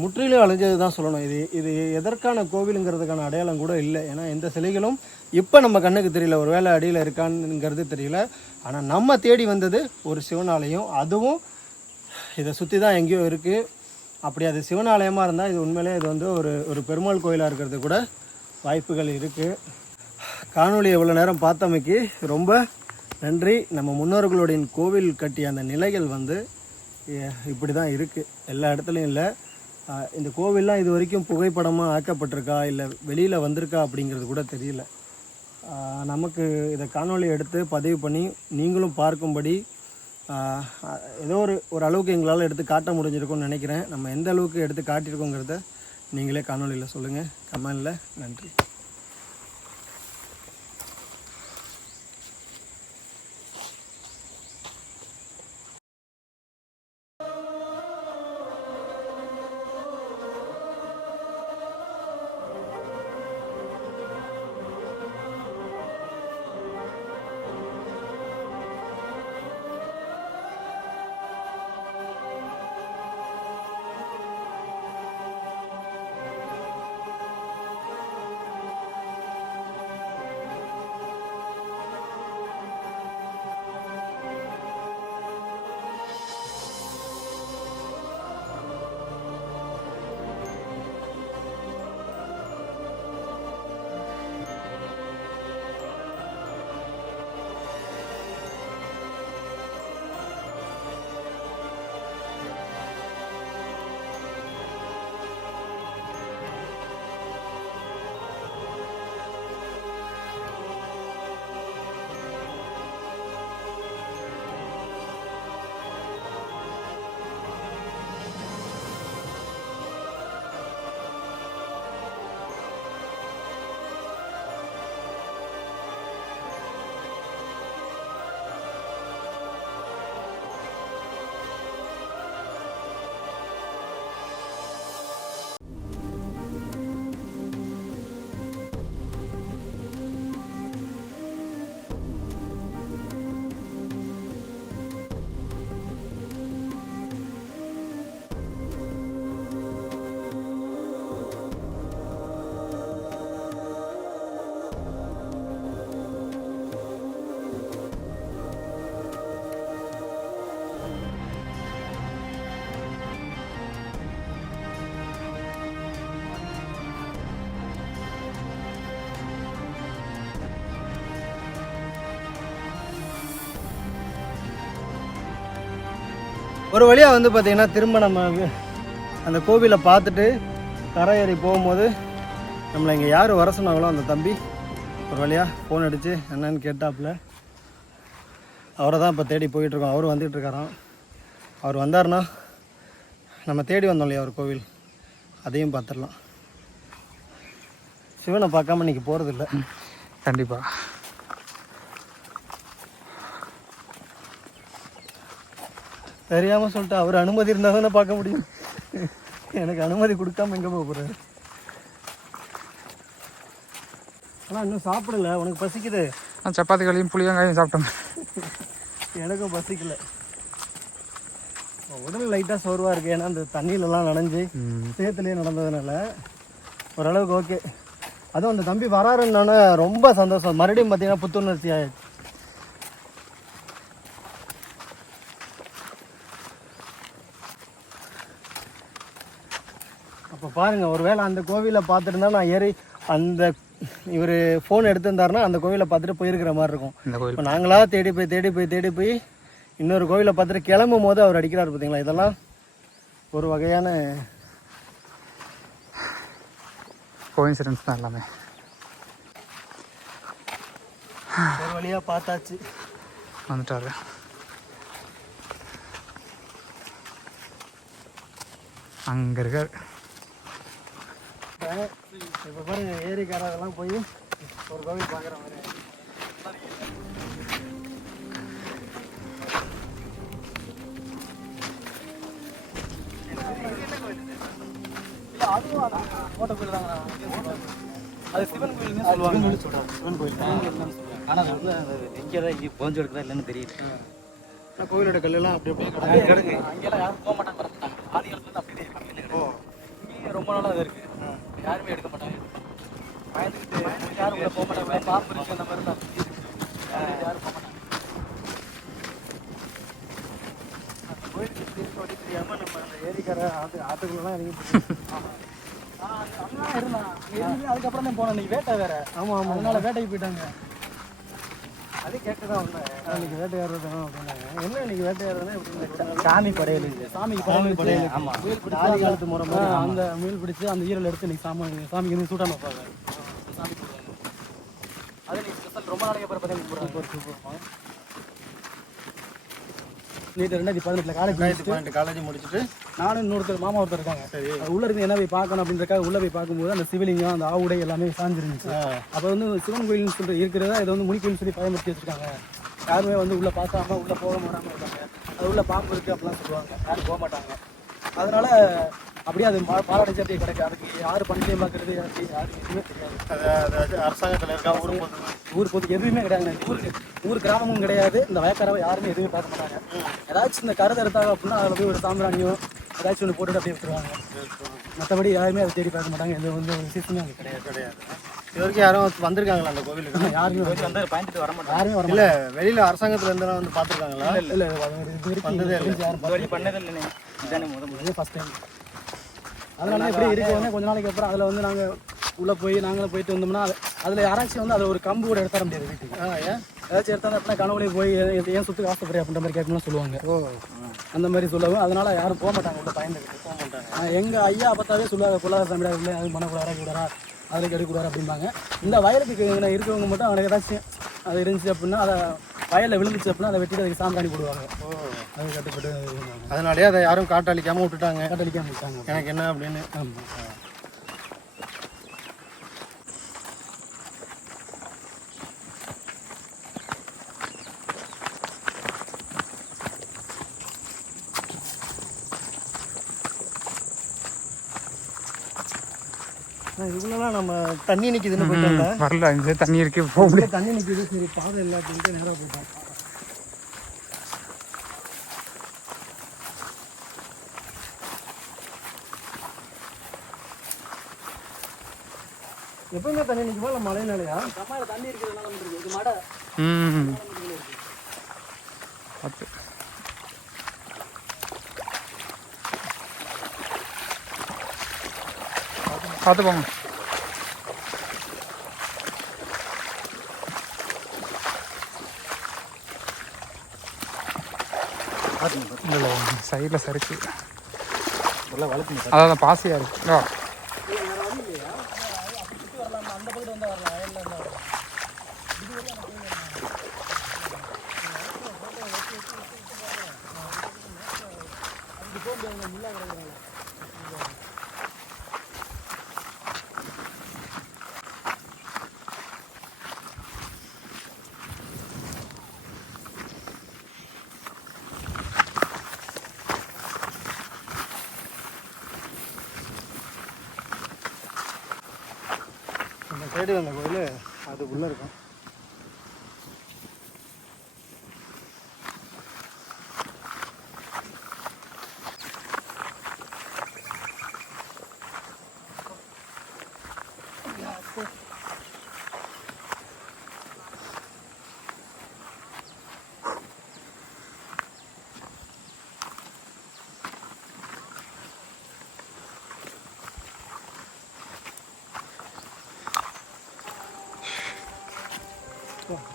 முற்றிலும் அழிஞ்சது தான் சொல்லணும். இது எதற்கான கோவிலுங்கிறதுக்கான அடையாளம் கூட இல்லை. ஏன்னா எந்த சிலைகளும் இப்போ நம்ம கண்ணுக்கு தெரியல, ஒரு வேளை அடியில் இருக்கான்னுங்கிறது தெரியல. ஆனால் நம்ம தேடி வந்தது ஒரு சிவனாலயம். அதுவும் இதை சுற்றி தான் எங்கேயோ இருக்குது. அப்படி அது சிவனாலயமாக இருந்தால் இது உண்மையிலே இது வந்து ஒரு பெருமாள் கோயிலாக இருக்கிறது கூட வாய்ப்புகள் இருக்குது. காணொலி எவ்வளோ நேரம் பார்த்தமைக்கு ரொம்ப நன்றி. நம்ம முன்னோர்களுடைய கோவில் கட்டிய அந்த நிலைகள் வந்து இப்படி தான் இருக்குது, எல்லா இடத்துலையும் இல்லை. இந்த கோவில்லாம் இது வரைக்கும் புகைப்படமாக ஆக்கப்பட்டிருக்கா இல்லை வெளியில் வந்திருக்கா அப்படிங்கிறது கூட தெரியல. நமக்கு இதை காணொலி எடுத்து பதிவு பண்ணி நீங்களும் பார்க்கும்படி ஏதோ ஒரு அளவுக்கு எங்களால் எடுத்து காட்ட முடிஞ்சிருக்கும்னு நினைக்கிறேன். நம்ம எந்த அளவுக்கு எடுத்து காட்டியிருக்கோங்கிறத நீங்களே காணொலியில் சொல்லுங்கள் கமெண்டில். நன்றி. ஒரு வழியாக வந்து பார்த்திங்கன்னா திரும்ப நம்ம அந்த கோவிலை பார்த்துட்டு கரையேறி போகும்போது நம்மளை இங்கே யார் வர சொன்னாங்களோ அந்த தம்பி ஒரு வழியாக ஃபோன் அடித்து என்னன்னு கேட்டாப்புல அவரை தான் இப்போ தேடி போயிட்டுருக்கோம். அவரும் வந்துட்டுருக்காராம். அவர் வந்தார்னா நம்ம தேடி வந்தோம் இல்லையா ஒரு கோவில், அதையும் பார்த்துடலாம். சிவனை பார்க்காம இன்றைக்கி போகிறதில்ல. கண்டிப்பாக தெரியாமல் சொல்லிட்டு அவர் அனுமதி இருந்தால் தானே பார்க்க முடியும். எனக்கு அனுமதி கொடுக்காம எங்கே போக போகிறாரு? ஆனால் இன்னும் சாப்பிடல. உனக்கு பசிக்குது? நான் சப்பாத்தி களையும் புளியங்காயும் சாப்பிட்டேன். எனக்கும் பசிக்கல. உடல் லைட்டாக சோர்வாக இருக்குது. ஏன்னா அந்த தண்ணியிலலாம் நனைஞ்சு சேத்துலேயே நடந்ததுனால ஓரளவுக்கு ஓகே. அதுவும் அந்த தம்பி வராருன்னானே ரொம்ப சந்தோஷம். மறுபடியும் பார்த்தீங்கன்னா புத்துணர்ச்சி ஆயிடுச்சு. அப்போ பாருங்கள், ஒரு வேளை அந்த கோவிலை பார்த்துருந்தா நான் ஏறி அந்த இவர் ஃபோன் எடுத்திருந்தாருன்னா அந்த கோவிலை பார்த்துட்டு போயிருக்கிற மாதிரி இருக்கும். இப்போ நாங்களாக தேடி போய் இன்னொரு கோவிலை பார்த்துட்டு கிளம்பும் போது அவர் அடிக்கிறார் பார்த்தீங்களா. இதெல்லாம் ஒரு வகையான கோஇன்சிடென்ஸ் தான் எல்லாமே. ஒரு வழியாக பார்த்தாச்சு, வந்துட்டாரு. அங்கே இருக்கார். இப்போ பாருங்க, ஏரிக்காரெல்லாம் போய் ஒரு கோவில் பார்க்குற மாதிரி. அது சிவன் கோயில்னு சொல்லுவாங்க. சிவன் கோயில் ஆனால் அது வந்து எங்கே தான் இங்கே புகஞ்சு எடுக்குதா இல்லைன்னு தெரியல. கோவிலோட கல்லெல்லாம் அப்படி அப்படியே கிடக்கு. அங்கெல்லாம் யாரும் போக மாட்டாங்க. ஆதி காலத்துல அப்படியே இருக்காங்க. இங்கே ரொம்ப நாளாக அது இருக்கு. யாருமே எடுக்க மாட்டாங்க. பயந்துக்கிட்டு யாரும் உள்ள போக மாட்டாங்க. பாம்பு இருக்கு அந்த மாதிரி தான் யாரும் போக மாட்டாங்க. கோயிலுக்கு தெரியாமல் நம்ம அந்த ஏரிக்கார ஆற்றுக்குள்ளலாம் இறங்கி அதுக்கப்புறம் தான் போனோம். இன்னைக்கு வேட்டை வேற. ஆமாம், அதனால வேட்டைக்கு போயிட்டாங்க. அது கேட்டுதான் வந்தேன். இன்னைக்கு வேட்டையாடுறது அப்படின்னாங்க. என்ன இன்னைக்கு வேட்டையாடுறதுன்னா எப்படி? சாமி படையல். சாமிக்கு படையல். ஆமா. ஆதி காலத்து முறை அந்த மீன் பிடிச்சி அந்த ஈரல் எடுத்து இன்னைக்கு சாமிக்கு வந்து சூட்டான வைப்பாங்க. சாமி அது இன்னைக்கு ஸ்பெஷல். ரொம்ப நாளைக்கு அப்புறம் பார்த்தீங்கன்னா நீட்டு 2018 காலேஜ் முடிச்சுட்டு நானும் இன்னொருத்தர் மாமா ஒருத்தர் இருக்காங்க. சரி, உள்ள இருந்து என்ன போய் பார்க்கணும் அப்படின்றக்காக உள்ள போய் பார்க்கும்போது அந்த சிவலிங்கம் அந்த ஆவுடை எல்லாமே சாஞ்சிருந்துச்சு. அப்போ வந்து சிவன் கோயில்னு சொல்லி இருக்கிறதா இதை வந்து முனிக்கோயில் சொல்லி பயன்படுத்தி வச்சிருக்காங்க. யாருமே வந்து உள்ள பார்க்காம உள்ள போக மாட்டாமல் இருக்காங்க. அது உள்ள பாம்பு இருக்கு அப்படிலாம் சொல்லுவாங்க. யாரும் போக மாட்டாங்க. அதனால அப்படியே அது பாலாடைச்சு அப்படியே கிடைக்கும். அதுக்கு யாரு பணிச்சயம் பார்க்கறது யாருக்கு எதுவுமே தெரியாது. அரசாங்கத்தில் இருக்கா ஊர் பொதுக்கு எதுவுமே கிடையாது. ஊர் கிராமமும் கிடையாது. இந்த வயக்காரவை யாருமே எதுவுமே பார்க்க மாட்டாங்க. ஏதாச்சும் இந்த கருதை எடுத்தாங்க அப்படின்னா அதில் போய் ஒரு சாம்பிராணியோ ஏதாச்சும் ஒன்று போட்டுட்டு அப்படியே விட்டுருவாங்க. மற்றபடி யாருமே அதை தேடி பார்க்க மாட்டாங்க. இது வந்து ஒரு சிஸ்டமே அங்கே கிடையாது. இது வரைக்கும் யாரும் வந்திருக்காங்களா அந்த கோவிலுக்கு? யாருமே வந்து பயந்துட்டு வர மாட்டாங்க. யாருமே வர இல்லை, வெளியில் அரசாங்கத்தில் இருந்தாலும் வந்து பார்த்துருக்காங்களா? இல்லை இது வரைக்கும் யாரும் பண்ணதே இல்லை. இதானே ஃபர்ஸ்ட் டைம். அதனால எப்படி இருக்கோன்னே கொஞ்ச நாளைக்கு அப்புறம் அதில் வந்து நாங்கள் உள்ளே போய் நாங்களும் போயிட்டு வந்தோம்னா அதில் யாராச்சும் வந்து அதை ஒரு கம்பு கூட எடுத்துட முடியாது வீட்டுக்கு. ஏன் ஏதாச்சும் எடுத்தாங்க அப்படின்னா கனவுலேயே போய் ஏன் சுற்றுக்கு ஆசைப்படுறேன் அப்படின்ற மாதிரி கேட்கணும்னு சொல்லுவாங்க. அந்த மாதிரி சொல்லவும் அதனால யாரும் போக மாட்டாங்க. உள்ள பயந்துக்கிட்டு போக மாட்டாங்க. எங்கள் ஐயா பார்த்தாவே சொல்லுவாங்க, பொருளாதார சாமியார் அது பண்ணக்கூடாது கூடாரா அதில் எடுக்கக்கூடாது அப்படிம்பாங்க. இந்த வயலுக்கு இருக்கவங்க மட்டும் அவனுக்கு ஏதாச்சும் அது இருந்துச்சு அப்படின்னா அதை வயலில் விழுந்துச்சு அப்படின்னா அதை வெட்டிட்டு அதுக்கு சாம்பிராணி போடுவாங்க. அது கட்டுப்பட்டு அதனாலேயே அதை யாரும் காட்டழிக்காமல் விட்டுட்டாங்க. காட்டடிக்காமல் விட்டாங்க. எனக்கு என்ன அப்படின்னு. இவ்வளோலாம் நம்ம தண்ணி நிற்கிதுன்னு போயிட்டோம்ல. வரல, இங்கே தண்ணி இருக்கு, போக முடியாது. தண்ணி நிற்கிது, சரி பாதை இல்லை அப்படின்ட்டு நேராக போயிட்டோம். எப்பவுமே தண்ணி நிற்குமா இல்லை மழைனாலையா? தண்ணி இருக்கிறதுனால இது மடை. பார்த்து பார்த்து போங்க. காட்டணும் இல்லை சைடில் சறுக்கு நல்லா வளர்க்கணும் அதான் பாசியாக இருக்கு. அந்த பக்கம் வந்து வரலாம் வயலில் இருந்தால் அந்த சைடு அந்த கோயில் அது உள்ளே இருக்கும்.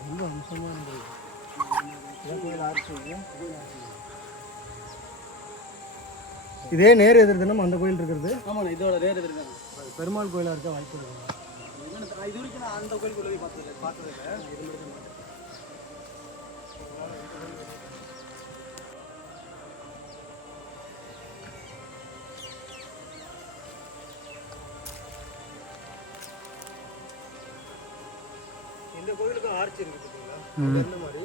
ரொம்ப அம்சமாக இருந்தது. கோயில் ஆர்ச்சி. இதே நேர் எதிர் தினம் அந்த கோயில் இருக்கிறது. ஆமாண்ணா இதோட ரேட் இருக்காங்க. பெருமாள் கோயிலாக இருக்க வாய்ப்பு இருக்கு. இது வரைக்கும் நான் அந்த கோயிலுக்குள்ள போய் பார்த்ததில்லை. இந்த கோயிலுக்கும் ஆர்ச்சி இருக்கு பார்த்தீங்களா? இந்த மாதிரி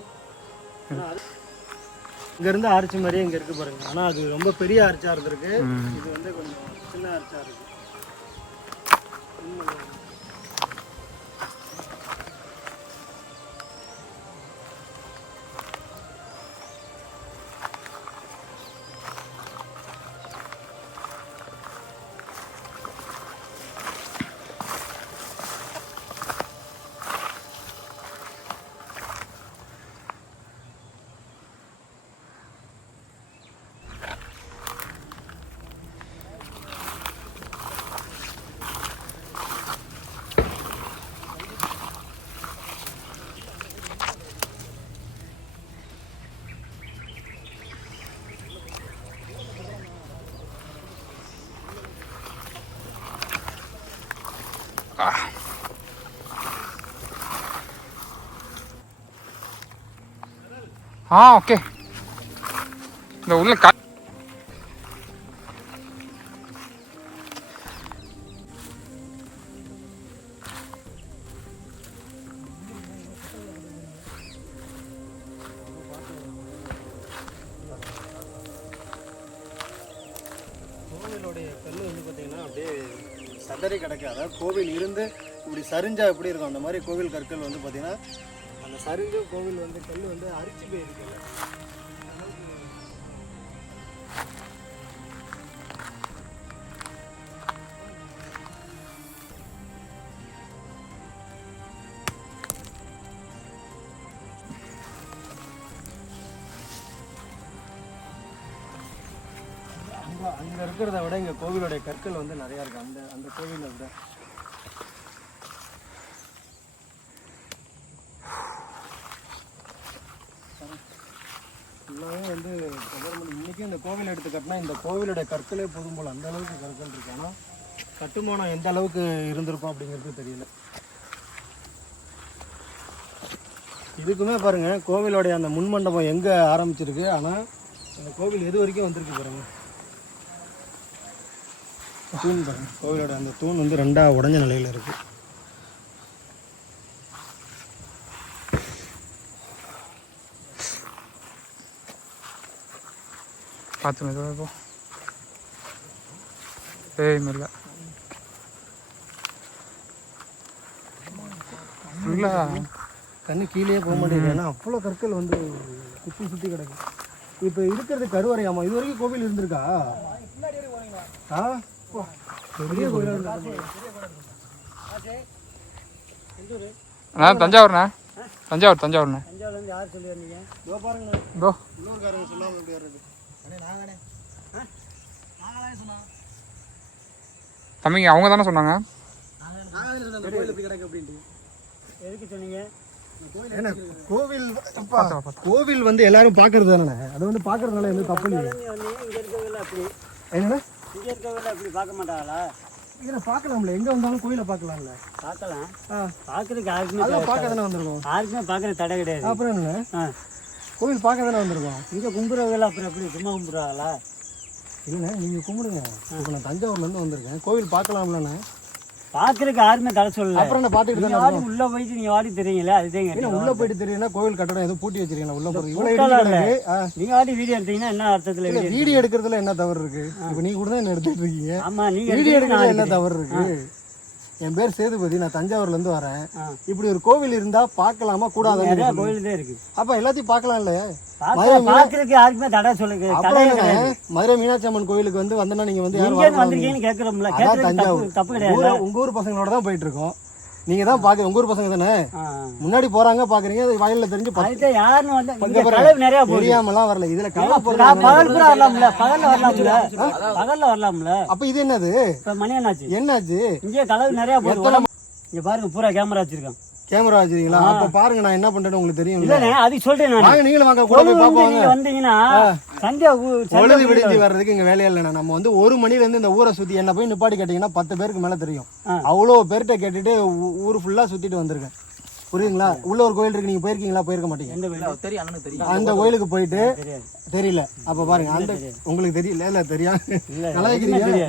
இங்கேருந்து ஆர்ச்சி மாதிரியே இங்கே இருக்கு பாருங்க. ஆனால் அது ரொம்ப பெரிய ஆர்ச்சாக இருந்திருக்கு. இது வந்து கொஞ்சம் சின்ன ஆர்ச்சாக இருக்கு. ஓகே. இந்த உள்ள கோவிலுடைய கல் வந்து பார்த்தீங்கன்னா அப்படியே சதறி கிடக்கு. அதாவது கோவில் இருந்து இப்படி சரிஞ்சா எப்படி இருக்கும் அந்த மாதிரி கோவில் கற்கள் வந்து பார்த்தீங்கன்னா அந்த சரிஞ்ச கோவில் வந்து கல் வந்து அரிச்சு போயிருக்கு. அங்கே இருக்கிறத விட இங்கே கோவிலுடைய கற்கள் வந்து நிறையா இருக்குது. அந்த கோவிலை விட ஃபுல்லாகவே வந்து இன்றைக்கும் இந்த கோவில் எடுத்து கட்டினா இந்த கோவிலுடைய கற்களே போதும் போல் அந்த அளவுக்கு கற்கள் இருக்கு. ஆனால் கட்டுமானம் எந்த அளவுக்கு இருந்திருக்கும் அப்படிங்கிறது தெரியல. இதுக்குமே பாருங்கள் கோவிலுடைய அந்த முன்மண்டபம் எங்கே ஆரம்பிச்சிருக்கு, ஆனால் அந்த கோவில் எது வரைக்கும் வந்திருக்கு பாருங்கள். தூண் பாருங்கள், கோவிலோட அந்த தூண் வந்து ரெண்டாக உடஞ்ச நிலையில் இருக்குது. பார்த்து மெதுவாக போ. ஏய் மெல்ல ஃபுல்லாக கண்ணு கீழே போக மாட்டேங்குது. ஏன்னா அவ்வளோ கற்கள் வந்து சுற்றி சுற்றி கிடக்கு. இப்போ இருக்கிறது கருவறையாமா? இது வரைக்கும் கோவில் இருந்திருக்கா? பெரிய கோயிலாக இருந்தா. தஞ்சாவூர்ண்ணா. தஞ்சாவூர்ண்ணா. தஞ்சாவூர்லேருந்து யார் சொல்லி வந்தீங்க? இதோ பாருங்க, இதோ உள்ளூர்காரங்க சொல்லாமல் எப்படி வர்றது? தம்பிங்க அவங்க தானே சொன்னாங்க. கோயில் எப்படி கிடக்கு அப்படின்ட்டு எதுக்கு சொன்னீங்க? ஏன்னா கோவில் கோவில் வந்து எல்லாரும் பாக்குறது தானே, அது வந்து பாக்குறதுனால எந்த தப்பு இல்லை. என்னன்னா இங்க இருக்கவங்க அப்படி பார்க்க மாட்டாங்களா? இதில் பார்க்கலாம்ல, எங்க வந்தாலும் கோயிலை பார்க்கலாம்ல. பார்க்கலாம். பார்க்கறதுக்கு யாருக்குமே அதெல்லாம் பார்க்க தானே வந்திருக்கோம். யாருக்குமே பார்க்கற தடை கிடையாது. அப்புறம் என்ன, கோவில் பார்க்க தானே வந்திருக்கோம். இங்க கும்பிடுறவங்க அப்புறம் எப்படி சும்மா கும்பிடுறாங்களா? இல்லைண்ணே நீங்கள் கும்பிடுங்க. இப்போ நான் தஞ்சாவூர்லேருந்து வந்திருக்கேன், கோவில் பார்க்கலாம்லண்ணே. பார்க்கறதுக்கு யாருமே தடை சொல்லல. அப்புறம் என்ன பார்த்துக்கிட்டு நீங்க தானே வாடி உள்ள போயிட்டு நீங்க வாடி தெரியுங்களா? அதுதான் ஏன்னா உள்ள போயிட்டு தெரியும்னா கோவில் கட்டடம் எதுவும் பூட்டி வச்சிருக்கீங்களா உள்ள போறது? பூட்டெல்லாம் இல்ல. இவ்வளவு நீங்க வாடி வீடியோ எடுத்தீங்கன்னா என்ன அர்த்தத்துல வீடியோ எடுக்கிறதுல என்ன தவறு இருக்கு? இப்போ நீங்க கூட தான் என்ன எடுத்துட்டு இருக்கீங்க. ஆமா, நீங்க வீடியோ எடுக்கிறதுல என்ன தவறு இருக்கு? என் பேர் சேதுபதி, நான் தஞ்சாவூர்ல இருந்து வரேன். இப்படி ஒரு கோவில் இருந்தா பார்க்கலாமா கூடாதா? நிறைய கோயில் தான் இருக்கு. அப்ப எல்லாத்தையும் பார்க்கலாம் இல்லையா? பார்க்கறதுக்கு யாருக்குமே தடை சொல்லுங்க. அப்புறம் மதுரை மீனாட்சி அம்மன் கோயிலுக்கு வந்தனா நீங்க வந்து யாரும் நீங்க வந்திருக்கீங்கன்னு கேக்குறோம்ல. கேக்குறது தப்பு கிடையாது. உங்க ஊர் பசங்களோட தான் போயிட்டு இருக்கோம். நீங்க தான் பாக்குறீங்க, உங்க ஊர் பசங்க தானே முன்னாடி போறாங்க பாக்குறீங்க. வயல்ல தெரிஞ்சு யாருன்னு வந்து கலவு நிறைய தெரியாமலாம் வரல. இதுல கலவு பகல் கூட வரலாம்ல, பகல்ல வரலாம்ல. அப்ப இது என்னது? மணி என்னாச்சு? இங்கே கலவு நிறைய போகுது. இங்க பாருங்க, பூரா கேமரா வச்சிருக்கான். கேமரா வச்சிருக்கீங்களா? அப்ப பாருங்க நான் என்ன பண்றேன்னு உங்களுக்கு தெரியும். இல்லனே, அது சொல்றேன் நான். வாங்க நீங்களும் வாங்க, கூட போய் பாப்போம். நீங்க வந்தீங்கன்னா சந்தியா பொழுது விடிஞ்சு வர்றதுக்கு இங்க வேலையே இல்லைண்ணா. நம்ம வந்து 1 மணில இருந்து இந்த ஊரை சுத்தி என்ன போய் நிப்பாட்டி கேட்டீங்கன்னா 10 பேருக்கு மேல தெரியும். அவ்வளோ பேர்கிட்ட கேட்டுட்டு ஊர் ஃபுல்லா சுத்திட்டு வந்திருக்கேன். புரியுதுங்களா? உள்ள ஒரு கோயில் இருக்கு, நீங்க போயிருக்கீங்களா? போயிருக்க மாட்டீங்க. அந்த கோயிலுக்கு போயிட்டு தெரியல. அப்ப பாருங்க, அந்த உங்களுக்கு தெரியல இல்ல தெரியாது நல்லா இருக்கிறீங்க.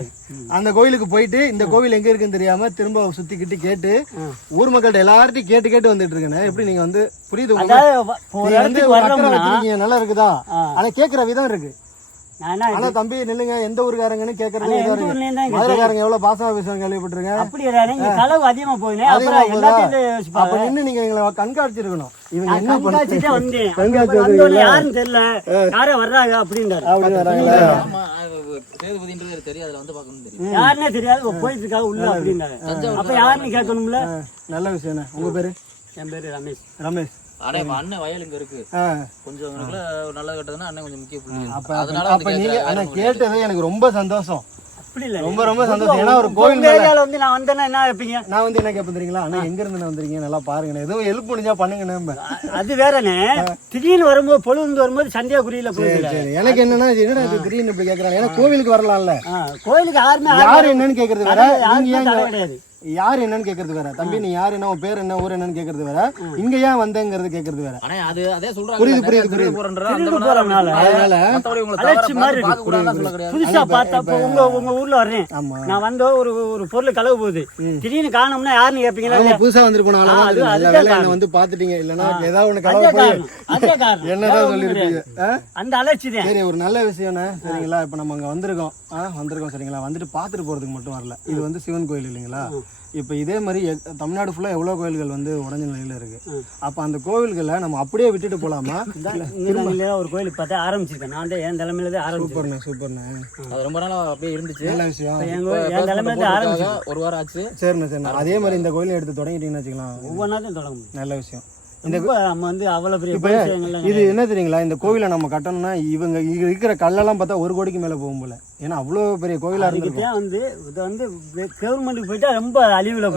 அந்த கோயிலுக்கு போயிட்டு இந்த கோவில் எங்க இருக்குன்னு தெரியாம திரும்ப சுத்திக்கிட்டு கேட்டு ஊர் மக்கள்கிட்ட எல்லார்ட்டையும் கேட்டு வந்துட்டு இருக்கேன். எப்படி நீங்க வந்து புரியுது? நல்லா இருக்குதா? ஆனா கேக்குற விதம் இருக்கு. ஆனா தம்பி நில்லுங்க, எந்த ஊருக்காரங்கன்னு கேக்குறது. மதுரைக்காரங்க எவ்வளவு பாசமா பேசுவாங்க கேள்விப்பட்டிருக்கேன். அப்படி கலவு அதிகமா போயினே. அப்புறம் எல்லாத்தையும் அப்ப நின்னு நீங்க எங்களை கண்காட்சி இருக்கணும். இவங்க என்ன கண்காட்சிட்டே வந்தேன். யாருன்னு தெரியல, யாரே வர்றாங்க அப்படின்றாரு. யாருன்னே தெரியாது, போயிட்டு இருக்காங்க உள்ள அப்படின்னாரு. அப்ப யாருன்னு கேட்கணும்ல. நல்ல விஷயம். உங்க பேரு? என் பேரு ரமேஷ். ரமேஷ். அண்ணன் வயல் இங்க இருக்கு, கொஞ்சம் நல்லா கட்டதுன்னா அண்ணன் கொஞ்சம் முக்கிய புள்ளி. அப்ப நீங்க ஆனா கேட்டது எனக்கு ரொம்ப சந்தோஷம். அப்படி இல்ல, ரொம்ப சந்தோஷம். ஏன்னா ஒரு கோயில் ஏரியால வந்து நான் வந்தேன்னா என்ன வைப்பீங்க? நான் வந்து என்ன கேட்பேன் தெரியுங்களா? ஆனா எங்க இருந்து வந்திருக்கீங்க, நல்லா பாருங்க, எதுவும் ஹெல்ப் முடிஞ்சா பண்ணுங்க. அது வேறனே. திடீர்னு வரும்போது பொழுது வரும்போது சந்தியாகுரியில போயிடுது. எனக்கு என்னன்னா என்னடா திடீர்னு இப்படி கேக்குறாங்க. ஏன்னா கோவிலுக்கு வரலாம்ல, கோயிலுக்கு யாரு என்னன்னு கேக்குறது வேற, கிடையாது. யாரு என்னன்னு கேக்குறது வேற. தம்பி நீ யாரு, என்ன உன் பேர் என்ன, ஊர் என்னன்னு கேக்குறது வேற, இங்க ஏன் வந்தேங்கிறது கேக்குறது வேற. புரியுது. புதுசா பார்த்தப்ப உங்க ஊர்ல வர்றேன், நான் வந்து ஒரு பொருள் கலவு போகுது, திடீர்னு காணோம்னா யாருன்னு கேப்பீங்களா? புதுசா வந்திருப்போம் வந்து பாத்துட்டீங்க. இல்லன்னா ஏதாவது ஒண்ணு கலவு என்னதான் சொல்லிருப்பீங்க. அந்த அலட்சி தான். சரி, ஒரு நல்ல விஷயம். சரிங்களா? இப்ப நம்ம அங்க வந்திருக்கோம் சரிங்களா? வந்துட்டு பாத்துட்டு போறதுக்கு மட்டும் வரல. இது வந்து சிவன் கோயில் இல்லைங்களா? இப்போ இதே மாதிரி தமிழ்நாடு ஃபுல்லாக எவ்வளோ கோயில்கள் வந்து உடஞ்ச நிலையில் இருக்கு. அப்போ அந்த கோவில்களை நம்ம அப்படியே விட்டுட்டு போகலாமா? ஒரு கோயில் பார்த்தா ஆரம்பிச்சிருக்கேன் நான், என் தலைமையில தான் ஆரம்பிச்சு. சூப்பர்ண்ணே. அது ரொம்ப நாளா அப்படியே இருந்துச்சு. நல்ல விஷயம். என் தலைமையில ஆரம்பிச்சு ஒரு வாரம் ஆச்சு. சரிண்ணே. அதே மாதிரி இந்த கோயிலை எடுத்து தொடங்கிட்டீங்கன்னு வச்சுக்கலாம். ஒவ்வொன்றாத்தையும் தொடங்கும். நல்ல விஷயம். நம்ம வந்து அவ்வளவு பெரிய இது என்ன தெரியுங்களா? இந்த கோவிலை நம்ம கட்டணும்னா இவங்க இருக்கிற கல்லெல்லாம் பார்த்தா 1 கோடிக்கு மேல போகும் போல. ஏன்னா அவ்வளோ பெரிய கோயிலா இருக்கு. வந்து இதை வந்து கவர்மெண்ட்டுக்கு போயிட்டா ரொம்ப அழிவுல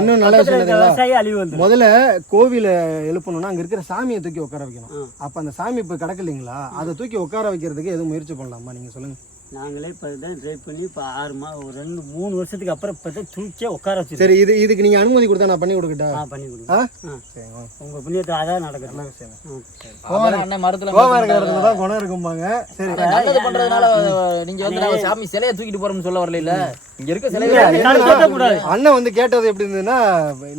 இன்னும் நல்ல விஷயம். அழிவு வந்து முதல்ல கோவிலை எழுப்பணும்னா அங்க இருக்கிற சாமியை தூக்கி உட்கார வைக்கணும். அப்ப அந்த சாமி இப்ப கிடக்கு இல்லைங்களா, அதை தூக்கி உட்கார வைக்கிறதுக்கு எதுவும் முயற்சி பண்ணலாமா? நீங்க சொல்லுங்க. நாங்களே இப்போ தான் ட்ரை பண்ணி இப்போ 6 ஒரு 2-3 வருஷத்துக்கு அப்புறம் இப்போ தான் தூக்கியே உட்கார வச்சு. சரி, இதுக்கு நீங்க அனுமதி கொடுத்தா நான் பண்ணி கொடுக்கட்டா? பண்ணி கொடுங்க. உங்க புண்ணியத்தை அதான் நடக்குது. நல்ல விஷயம். அண்ணன் மரத்துல தான் குணம் இருக்கும்பாங்க. சரி, நல்லது பண்றதுனால நீங்க வந்து சாமி சிலையை தூக்கிட்டு போறோம்னு சொல்ல வரல. இல்ல, இங்க இருக்க சிலை அண்ணன் வந்து கேட்டது எப்படி இருந்ததுன்னா,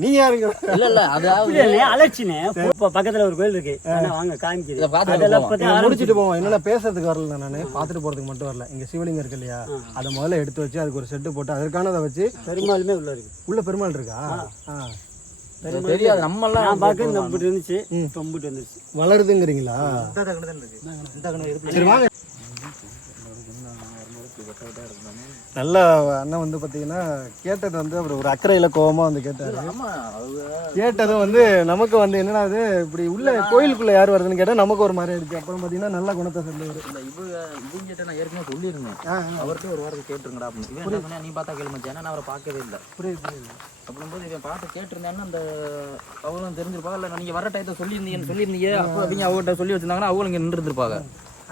நீ யாருங்க? இல்ல அதாவது அலட்சினே. இப்போ பக்கத்துல ஒரு கோயில் இருக்கு, வாங்க காமிக்குது. முடிச்சுட்டு போவோம். என்னால பேசுறதுக்கு வரல, நானு பாத்துட்டு போறதுக்கு மட்டும் வரல. இங்க சிவலிங்கம் இருக்கு இல்லையா, அதை முதல்ல எடுத்து வச்சு அதுக்கு ஒரு செட்டு போட்டு அதற்கானதை வச்சு. பெருமாளுமே உள்ள இருக்கு. உள்ள பெருமாள் இருக்கா? தெரியாது. நம்ம எல்லாம் பாக்க நம்பிட்டு இருந்துச்சு, தொம்பிட்டு வந்துருச்சு. வளருதுங்கிறீங்களா? சரி வாங்க. நல்ல அண்ணன் வந்து பார்த்தீங்கன்னா கேட்டது வந்து அவர் ஒரு அக்கறையில் கோவமாக வந்து கேட்டார். கேட்டதும் வந்து நமக்கு வந்து என்னன்னா அது இப்படி உள்ள கோயிலுக்குள்ளே யார் வருதுன்னு கேட்டால் நமக்கு ஒரு மாதிரி இருக்குது. அப்புறம் பார்த்தீங்கன்னா நல்ல குணத்தை சொல்லுவார். இல்லை இவங்கிட்ட நான் ஏற்கனவே சொல்லியிருந்தேன், அவர்கிட்ட ஒரு வாரத்தை கேட்டுருங்கடா அப்படின்னு. இவன் என்ன சொன்னா, நீ பார்த்தா கேளுமச்சு, ஏன்னா நான் அவரை பார்க்கவே இல்லை. புரியுது. அப்படிங்கும்போது இவன் பார்த்து கேட்டிருந்தேன்னா அந்த அவங்களும் தெரிஞ்சிருப்பாங்க. இல்லை நீங்கள் வர டயத்தை சொல்லியிருந்தீங்க அப்போ அவங்க அவங்ககிட்ட சொல்லி வச்சிருந்தாங்கன்னா அவங்களும் இங்கே நின்றுருப்பாங்க.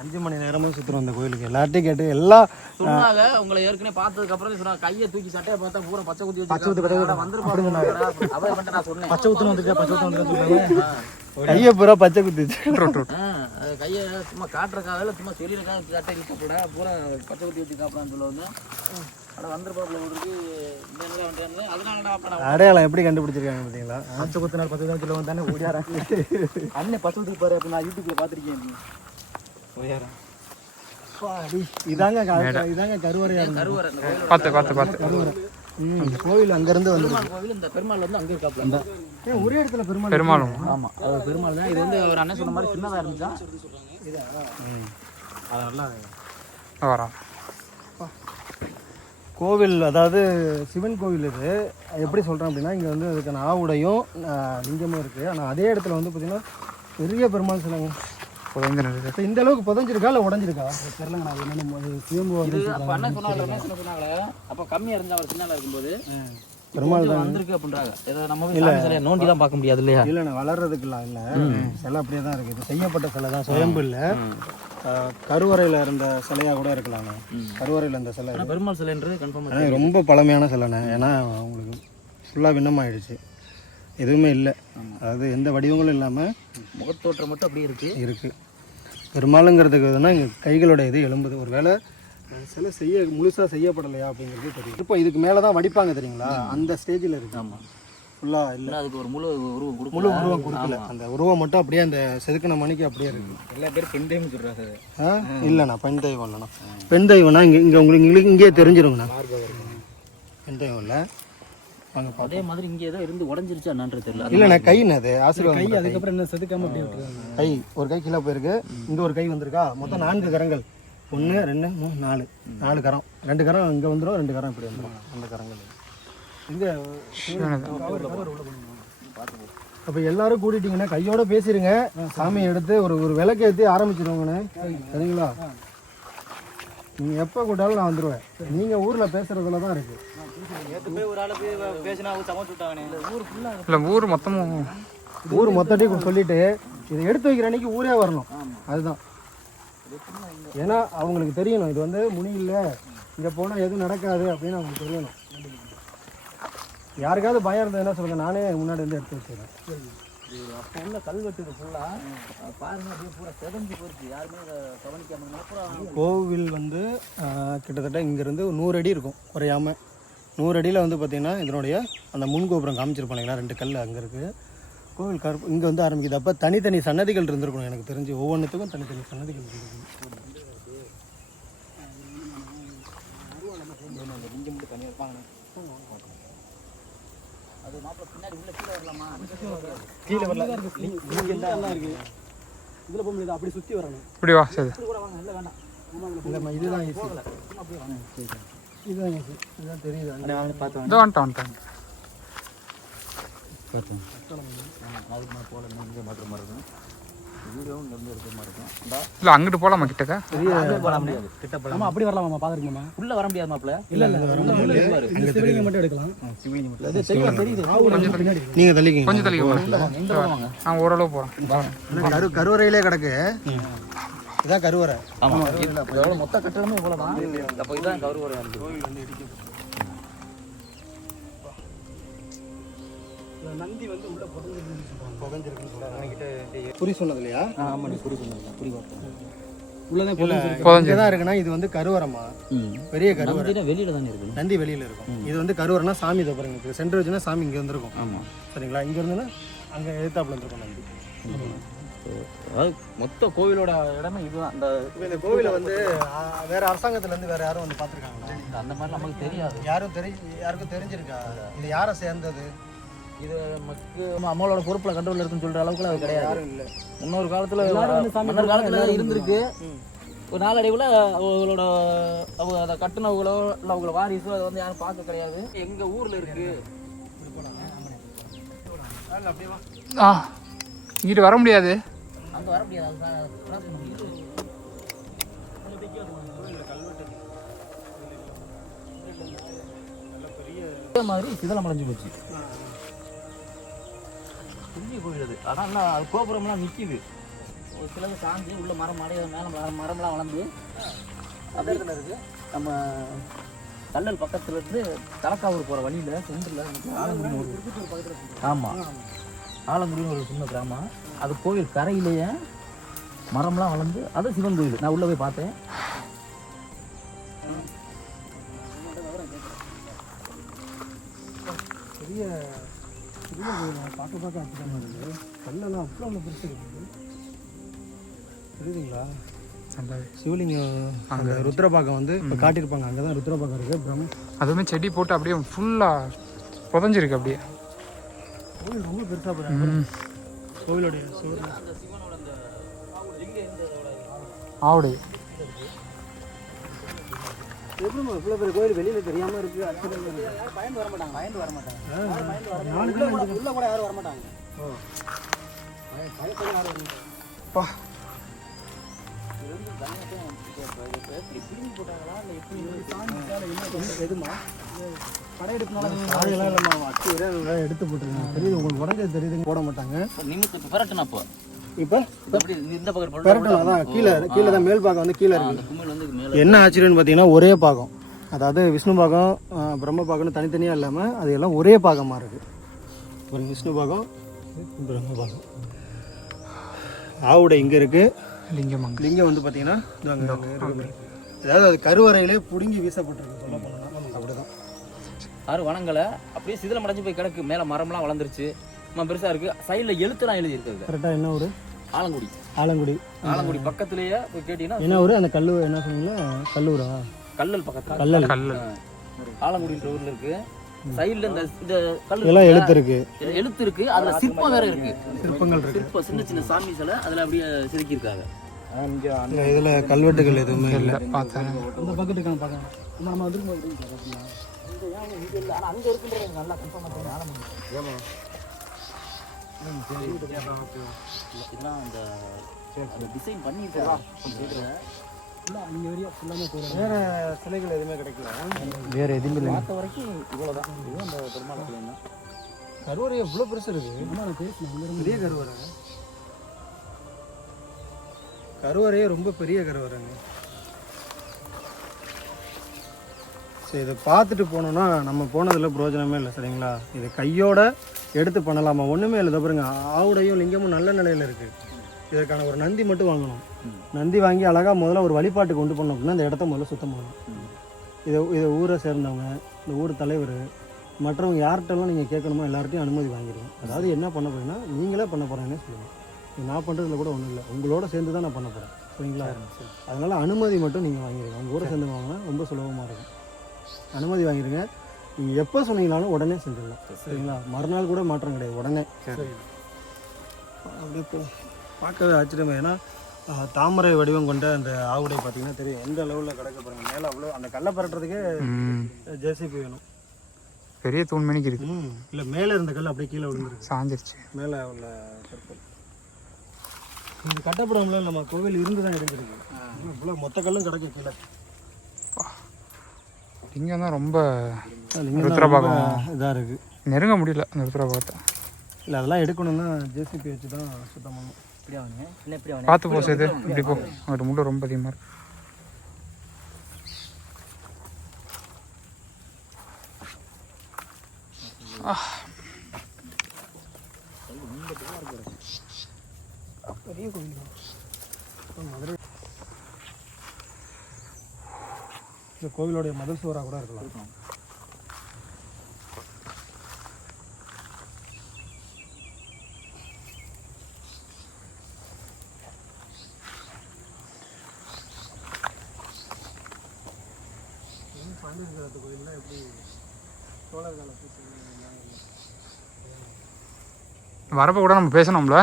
5 மணி நேரமும் சுற்றுறோம் அந்த கோயிலுக்கு. எல்லார்ட்டையும் கேட்டு எல்லாம் சொன்னாங்க. உங்களை ஏற்கனவே பார்த்ததுக்கு அப்புறம் சொன்னாங்க, கையை தூக்கி சட்டையை பார்த்தா பூரா பச்சை குத்தி வந்துருப்பாங்க. நான் சொன்னேன் பச்சை ஊத்துன்னு வந்துருக்கா கையை பூரா பச்சை குத்தி கையை சும்மா காட்டுறக்காக சும்மா சொல்லியிருக்காங்க, சட்டை இழுக்கப்பட பூரா பச்சை குத்தி வச்சு காப்பலான்னு சொல்ல வந்து ஆனால் வந்துருப்பாப்புல இருக்கு. அதனால அடையாளம் எப்படி கண்டுபிடிச்சிருக்காங்க பார்த்தீங்களா? பச்சை குத்தினார் 10 தான் கிலோ வந்தானே ஓடியாராங்க. அண்ணன் பச்சை ஊற்றி பாரு அப்போ நான் யூடியூப்ல பார்த்துருக்கேன். இதாங்க கருவறையா கருவறை கருவறை. கோவில் அங்கிருந்து வந்து கோவில் இந்த பெருமாள் வந்து அங்கே இருக்காப்புல. ஒரே இடத்துல பெருமாளும். ஆமா பெருமாள் தான். இது வந்து அவர் அண்ணன் சொன்ன மாதிரி சின்னதாக இருந்துச்சா. அதெல்லாம் வரோம். கோவில் அதாவது சிவன் கோவில். இது எப்படி சொல்கிறேன் அப்படின்னா இங்கே வந்து அதுக்கான ஆவுடையும் லிங்கமும் இருக்குது. ஆனால் அதே இடத்துல வந்து பார்த்தீங்கன்னா பெரிய பெருமாள் சிலைங்க புதைஞ்சிருக்கு. இந்த அளவுக்கு புதைஞ்சிருக்கா இல்லை உடஞ்சிருக்கா தெரியலங்க. நான் என்னென்ன சுயம்பு சொன்னாங்களே அப்போ கம்மியாக இருந்தால் அவர் சின்ன இருக்கும்போது பெருமாள் தான் வந்திருக்கு அப்படின்றாங்க. ஏதோ நம்ம இல்லை நோண்டி தான் பார்க்க முடியாது இல்லையா? இல்லைண்ணா வளர்றதுக்குலாம் இல்லை, சிலை அப்படியே தான் இருக்குது. இது செய்யப்பட்ட சிலை தான், சுயம்பு இல்லை. கருவறையில் இருந்த சிலையாக கூட இருக்கலாங்க. கருவறையில் இருந்த சிலை பெருமாள் சிலைன்றது கன்ஃபார்ம். ஆனால் ரொம்ப பழமையான சிலைண்ணே. ஏன்னா அவங்களுக்கு ஃபுல்லாக விண்ணமாயிடுச்சு, எதுவுமே இல்லை. அதாவது எந்த வடிவங்களும் இல்லாமல் முகத்தோற்றம் மட்டும் அப்படியே இருக்குது. பெருமாளுங்கிறதுக்கு எதுனா இங்கே கைகளோட இது எழும்புது. ஒரு வேளை சிலை முழுசாக செய்யப்படலையா அப்படிங்கிறது தெரியும். இப்போ இதுக்கு மேலே தான் வடிப்பாங்க தெரியுங்களா, அந்த ஸ்டேஜில் இருக்குது. ஆமாம், ஃபுல்லாக இல்லை, அதுக்கு ஒரு முழு உருவம் முழு உருவம் கொடுக்கல. அந்த உருவம் மட்டும் அப்படியே அந்த செதுக்கின மணிக்கு அப்படியே இருக்குது. எல்லா பேரும் பெண் தெய்வம் சொல்கிறாங்க. இல்லைண்ணா பெண் தெய்வம் இல்லைண்ணா. பெண் தெய்வம்னா இங்கே உங்களுக்கு இங்கேயே தெரிஞ்சிருங்கண்ணா. பெண் தெய்வம் இல்லை. அதே மாதிரி இங்கே ஏதோ இருந்து உடஞ்சிருச்சு என்னன்றது தெரியல. இல்லைண்ணா கைண்ணா அது ஆசீர்வாதம் கை. அதுக்கப்புறம் என்ன செதுக்காம அப்படியே விட்டுருக்காங்க. கை ஒரு கை கீழே போயிருக்கு, இங்கே ஒரு கை வந்திருக்கா. மொத்தம் 4 கரங்கள். 1 2 3 4 கரம். 2 கரம் இங்கே வந்துடும், 2 கரம் இப்படி வந்துடும். அந்த கரங்கள் இங்கே. அப்போ எல்லாரும் கூட்டிட்டீங்கன்னா கையோட பேசிடுங்க. சாமியை எடுத்து ஒரு விளக்கு ஏற்றி ஆரம்பிச்சிடுவோங்கண்ணே, சரிங்களா? நீங்கள் எப்போ கூட்டாலும் நான் வந்துடுவேன். நீங்கள் ஊரில் பேசுகிறதுல தான் இருக்குது. ஒரு ஆளுக்கு பேசினா சமைச்சு விட்டாங்க. இல்லை ஊர் மொத்தமும் ஊர் மொத்தத்தையும் சொல்லிட்டு இதை எடுத்து வைக்கிற அன்னைக்கு ஊரே வரணும். அதுதான். ஏன்னா அவங்களுக்கு தெரியணும் இது வந்து முனி இல்லை, இங்கே போனால் எதுவும் நடக்காது அப்படின்னு அவங்களுக்கு தெரியணும். யாருக்காவது பயம் இருந்தது என்ன சொல்லுங்கள், நானே முன்னாடி வந்து எடுத்து வச்சுக்கிறேன். அப்போ உள்ள கல்வெட்டு ஃபுல்லாக பாருங்க அப்படியே பூரா செதஞ்சு போயிடுச்சு. யாருமே அதை கவனிக்காமல். கோவில் வந்து கிட்டத்தட்ட இங்கேருந்து 100 அடி இருக்கும் குறையாமல். 100 அடியில் வந்து பார்த்திங்கன்னா இதனுடைய அந்த முன்கோபுரம் காமிச்சிருப்பாங்களா, 2 கல் அங்கே இருக்குது. கோவில் இங்கே வந்து ஆரம்பிக்குது. அப்போ தனித்தனி சன்னதிகள் இருந்திருக்கணும் எனக்கு தெரிஞ்சு. ஒவ்வொன்றுத்துக்கும் தனித்தனி சன்னதிகள் இருந்திருக்கும். அது மாப்பிள்ள பின்னாடி உள்ள கீழே வரலாமா? கீழே வரல, இதில் போக முடியாது, அப்படி சுற்றி வரணும். இப்படி வா சரி. இல்லைம்மா இதுதான் ஈஸி. இதுதான் ஈஸி. இதுதான் தெரியுது. இதோ வந்துட்டேன். இல்லை அங்கிட்டு போகலாமா கிட்டக்க? ஆமாம் அப்படி வரலாமா? பார்த்துருக்கோமா? உள்ள வர முடியாது மாப்பிள்ள. இல்லை சிவலிங்கம் மட்டும் எடுக்கலாம். நீங்கள் தள்ளிக்கிங்க, கொஞ்சம் தள்ளி போகிறேன். நான் ஓரளவு போகிறேன். கருவறையிலே கிடக்கு. இதான் கருவறை. ஆமாம், இதோட மொத்த கட்டடமே இவ்வளோதான். அப்போ இதுதான் கருவறை. நந்தி வந்து உள்ள புதஞ்சிருக்குன்னு சொல்கிறாங்க. குறி சொன்னது இல்லையா? ஆமாம், நீ குறி சொன்னது குறி உள்ளதான் தான் இருக்குன்னா இது வந்து கருவறைமா, பெரிய கருவறை. வெளியில தானே இருக்கு. நந்தி வெளியில இருக்கும். இது வந்து கருவறைனா சாமி இதை பாருங்க, சென்டர் வச்சுன்னா சாமி இங்கே வந்துருக்கும். ஆமாம், சரிங்களா? இங்கே இருந்துன்னா அங்கே எழுத்தாப்புல இருந்திருக்கும் நந்தி. அதாவது மொத்த கோவிலோட இடமே இதுதான். இந்த கோவிலை வந்து வேற அரசாங்கத்துலேருந்து வேற யாரும் வந்து பார்த்துருக்காங்களா? அந்த மாதிரி நமக்கு தெரியாது. யாருக்கும் தெரிஞ்சிருக்கா இது யாரை சேர்ந்தது? இது அம்மாவோட பொறுப்புல கண்ட்ரோல் இருக்குன்னு சொல்ற அளவுக்கு அது கிடையாது. யாரும் இல்லை. முன்னொரு காலத்துல மன்னர் காலத்துல இருந்திருக்கு. ஒரு நாளடைவில் அவங்களோட அவங்க அதை கட்டினவங்களோ இல்லை அவங்கள வாரிசோ அதை வந்து யாரும் பார்க்க கிடையாது. எங்கள் ஊரில் இருக்குது. இங்கிட்டு வர முடியாது. அங்கே வர முடியாது. அதுதான் இதே மாதிரி சிதலம் அடைஞ்சு போச்சு. புரிஞ்சு போயிடுது. ஆனால் என்ன அது கோபுரம்லாம் நிற்கிது. ஒரு சிலது சாஞ்சி உள்ள மரம் மேலே மரம்லாம் வளர்ந்து அப்படியே இருக்குது. நம்ம கல்லல் பக்கத்துல இருந்து தலக்காவூர் போகிற வழியில் சென்டரில் ஆலங்குடின்னு ஒரு ஆமாம் ஆலங்குடின்னு ஒரு சின்ன கிராமம். அது கோயில் கரையிலேயே மரம்லாம் வளர்ந்து அது சிவன் கோயில். நான் உள்ளே போய் பார்த்தேன். பெரிய பெரிய கோயில் பார்க்க அப்படிதான் இருக்குது. கல்லெல்லாம் அவ்வளோ பெருசு இருக்குது. புரியுதுங்களா? அந்த சிவலிங்கம் அந்த ருத்ரபாகம் வந்து இப்போ காட்டியிருப்பாங்க. அங்கே தான் ருத்ரபாகம் இருக்குது. பிரம்ம அதுவுமே செடி போட்டு அப்படியே ஃபுல்லாக புதஞ்சிருக்கு. அப்படியே கோவில் ரொம்ப பெருசாக போகிறாங்க. கோவிலோடைய சுவர் ஆவுடை எப்படிமா இவ்வளோ பெரிய கோயில் வெளியில் தெரியாமல் இருக்குது. பயந்து வர மாட்டாங்க. உள்ள கூட யாரும் வர மாட்டாங்க. எடுத்து போட்டுருக்காங்க. தெரியுது உங்களுக்கு உடஞ்சது தெரியுது. போட மாட்டாங்க. நிமிஷத்துக்கு பெரட்டுனா இப்போ இப்போ இந்த பக்கம் பெரட்டணும். அதான் கீழே தான் மேல் பாகம் வந்து கீழே இருக்குது. என்ன ஆச்சரியம்னு பார்த்தீங்கன்னா ஒரே பாகம். அதாவது விஷ்ணு பாகம் பிரம்ம பாகம்னு தனித்தனியாக இல்லாமல் அது எல்லாம் ஒரே பாகமாக இருக்குது. ஒரு விஷ்ணு பாகம் பிரம்ம பாகம். ஆவுடை இங்கே இருக்குது. லிங்கம் வந்து பார்த்தீங்கன்னா அதாவது அது கருவறையிலே பிடுங்கி வீசப்பட்டிருக்கு. சொல்ல போனோம்னா அப்படிதான். ஆறு வனங்களை அப்படியே சிதிலம் அடைஞ்சு போய் கிடக்கு. மேலே மரம்லாம் வளர்ந்துருச்சு. பெருசாக இருக்குது. சைடில் எழுத்துலாம் எழுதி இருக்குது. கரெக்டாக என்ன ஊர்? ஆலங்குடி. ஆலங்குடி பக்கத்துலேயே போய் கேட்டீங்கன்னா என்ன ஊர்? அந்த கல்லு என்ன சொன்னீங்களா? கல்லூரா? கல்லல் பக்கத்தில் ஆலங்குடின்ற ஊரில் இருக்குது. சைடில் இந்த எல்லாம் எழுத்து இருக்கு. அதில் சிற்பம் வேற இருக்கு. சிற்பங்கள் இருக்கு. சின்ன சின்ன சாமி சிலை அதில் அப்படியே செதுக்கியிருக்காங்க. இதில் கல்வெட்டுகள் எதுவுமே இல்லை. பார்த்தேன். இந்த பக்கத்துக்கு பார்க்கலாம். நம்ம வந்து அங்கே இருக்குன்றது நல்லா கன்ஃபார்மாக இதெல்லாம் அந்த டிசைன் பண்ணியிருக்கா வேற சிலைகள் எதுவுமே கிடைக்கல. வேற எதுவுமே இல்லை. பார்த்த வரைக்கும் இவ்வளோதான். இதுவும் அந்த பெருமாள் தான். கருவறை எவ்வளோ பெருசு இருக்கு. பெரிய கருவறை. கருவறையே ரொம்ப பெரிய கருவறைங்க. சரி, இதை பார்த்துட்டு போனோம்னா நம்ம போனதில் பிரயோஜனமே இல்லை. சரிங்களா? இது கையோட எடுத்து பண்ணலாமா? ஒன்றுமே இல்லை. பாருங்க, ஆவுடையும் லிங்கமும் நல்ல நிலையில் இருக்குது. இதற்கான ஒரு நந்தி மட்டும் வாங்கணும். நந்தி வாங்கி அழகாக முதல்ல ஒரு வழிபாட்டுக்கு கொண்டு போனோம் அப்படின்னா இந்த இடத்த முதல்ல சுத்தம் பண்ணணும். இதை ஊரை சேர்ந்தவங்க, இந்த ஊர் தலைவர், மற்றவங்க யார்கிட்டலாம் நீங்கள் கேட்கணுமோ எல்லார்ட்டையும் அனுமதி வாங்கிடுங்க. அதாவது என்ன பண்ண போறீங்கன்னா நீங்களே பண்ண போகிறேன்னே சொல்லுங்கள். நான் பண்ணுறதுல கூட ஒன்றும் இல்லை. உங்களோட சேர்ந்து தான் நான் பண்ண போகிறேன். சரிங்களா? அதனால் அனுமதி மட்டும் நீங்கள் வாங்கிடுங்க. உங்கள் ஊரை சேர்ந்து வாங்கினா ரொம்ப சுலபமாக இருக்கும். அனுமதி வாங்கிடுங்க. நீங்கள் எப்போ சொன்னீங்கனாலும் உடனே செஞ்சிடலாம். சரிங்களா? மறுநாள் கூட மாற்றம் கிடையாது. உடனே அப்படியே பார்க்கவே ஆச்சரியமா. ஏன்னா தாமரை வடிவம் கொண்ட அந்த ஆவுடை பார்த்தீங்கன்னா தெரியும் எந்த அளவில் கிடக்க போகிறாங்க. மேலே அவ்வளோ அந்த கல்லை பரட்டுறதுக்கே ஜேசிபி வேணும். பெரிய தூண் மணிக்கு இருக்கு. இல்லை, மேலே இருந்த கல் அப்படியே கீழே விழுந்துருக்கு. சாஞ்சிருச்சு. மேலே உள்ள கற்கள் இந்த கட்டப்படம்ல நம்ம கோவில் இருந்து தான் இருந்திருக்கு. இவ்வளோ மொத்த கல்லும் கிடக்கு கீழே. லிங்கம் தான் ரொம்ப ருத்ரபாகம் இதாக இருக்குது. நெருங்க முடியல அந்த ருத்ரபாகத்தை. இல்லை, அதெல்லாம் எடுக்கணும்னா ஜேசிபி வச்சு தான் சுத்தம் பண்ணணும். இப்படி ஆகுங்க. இல்லை இப்படி ஆகுங்க. பார்த்து போ சேது. இப்படி போ. அவர்கிட்ட முள்ளு ரொம்ப அதிகமாக இருக்கு. பெரிய கோவில் மதுரை. இந்த கோவிலோடைய மதில் சுவராக கூட இருக்கலாம். பாண்டியர் கோயிலில் எப்படி சோழர் காலத்து வரப்போ கூட நம்ம பேசணும்ல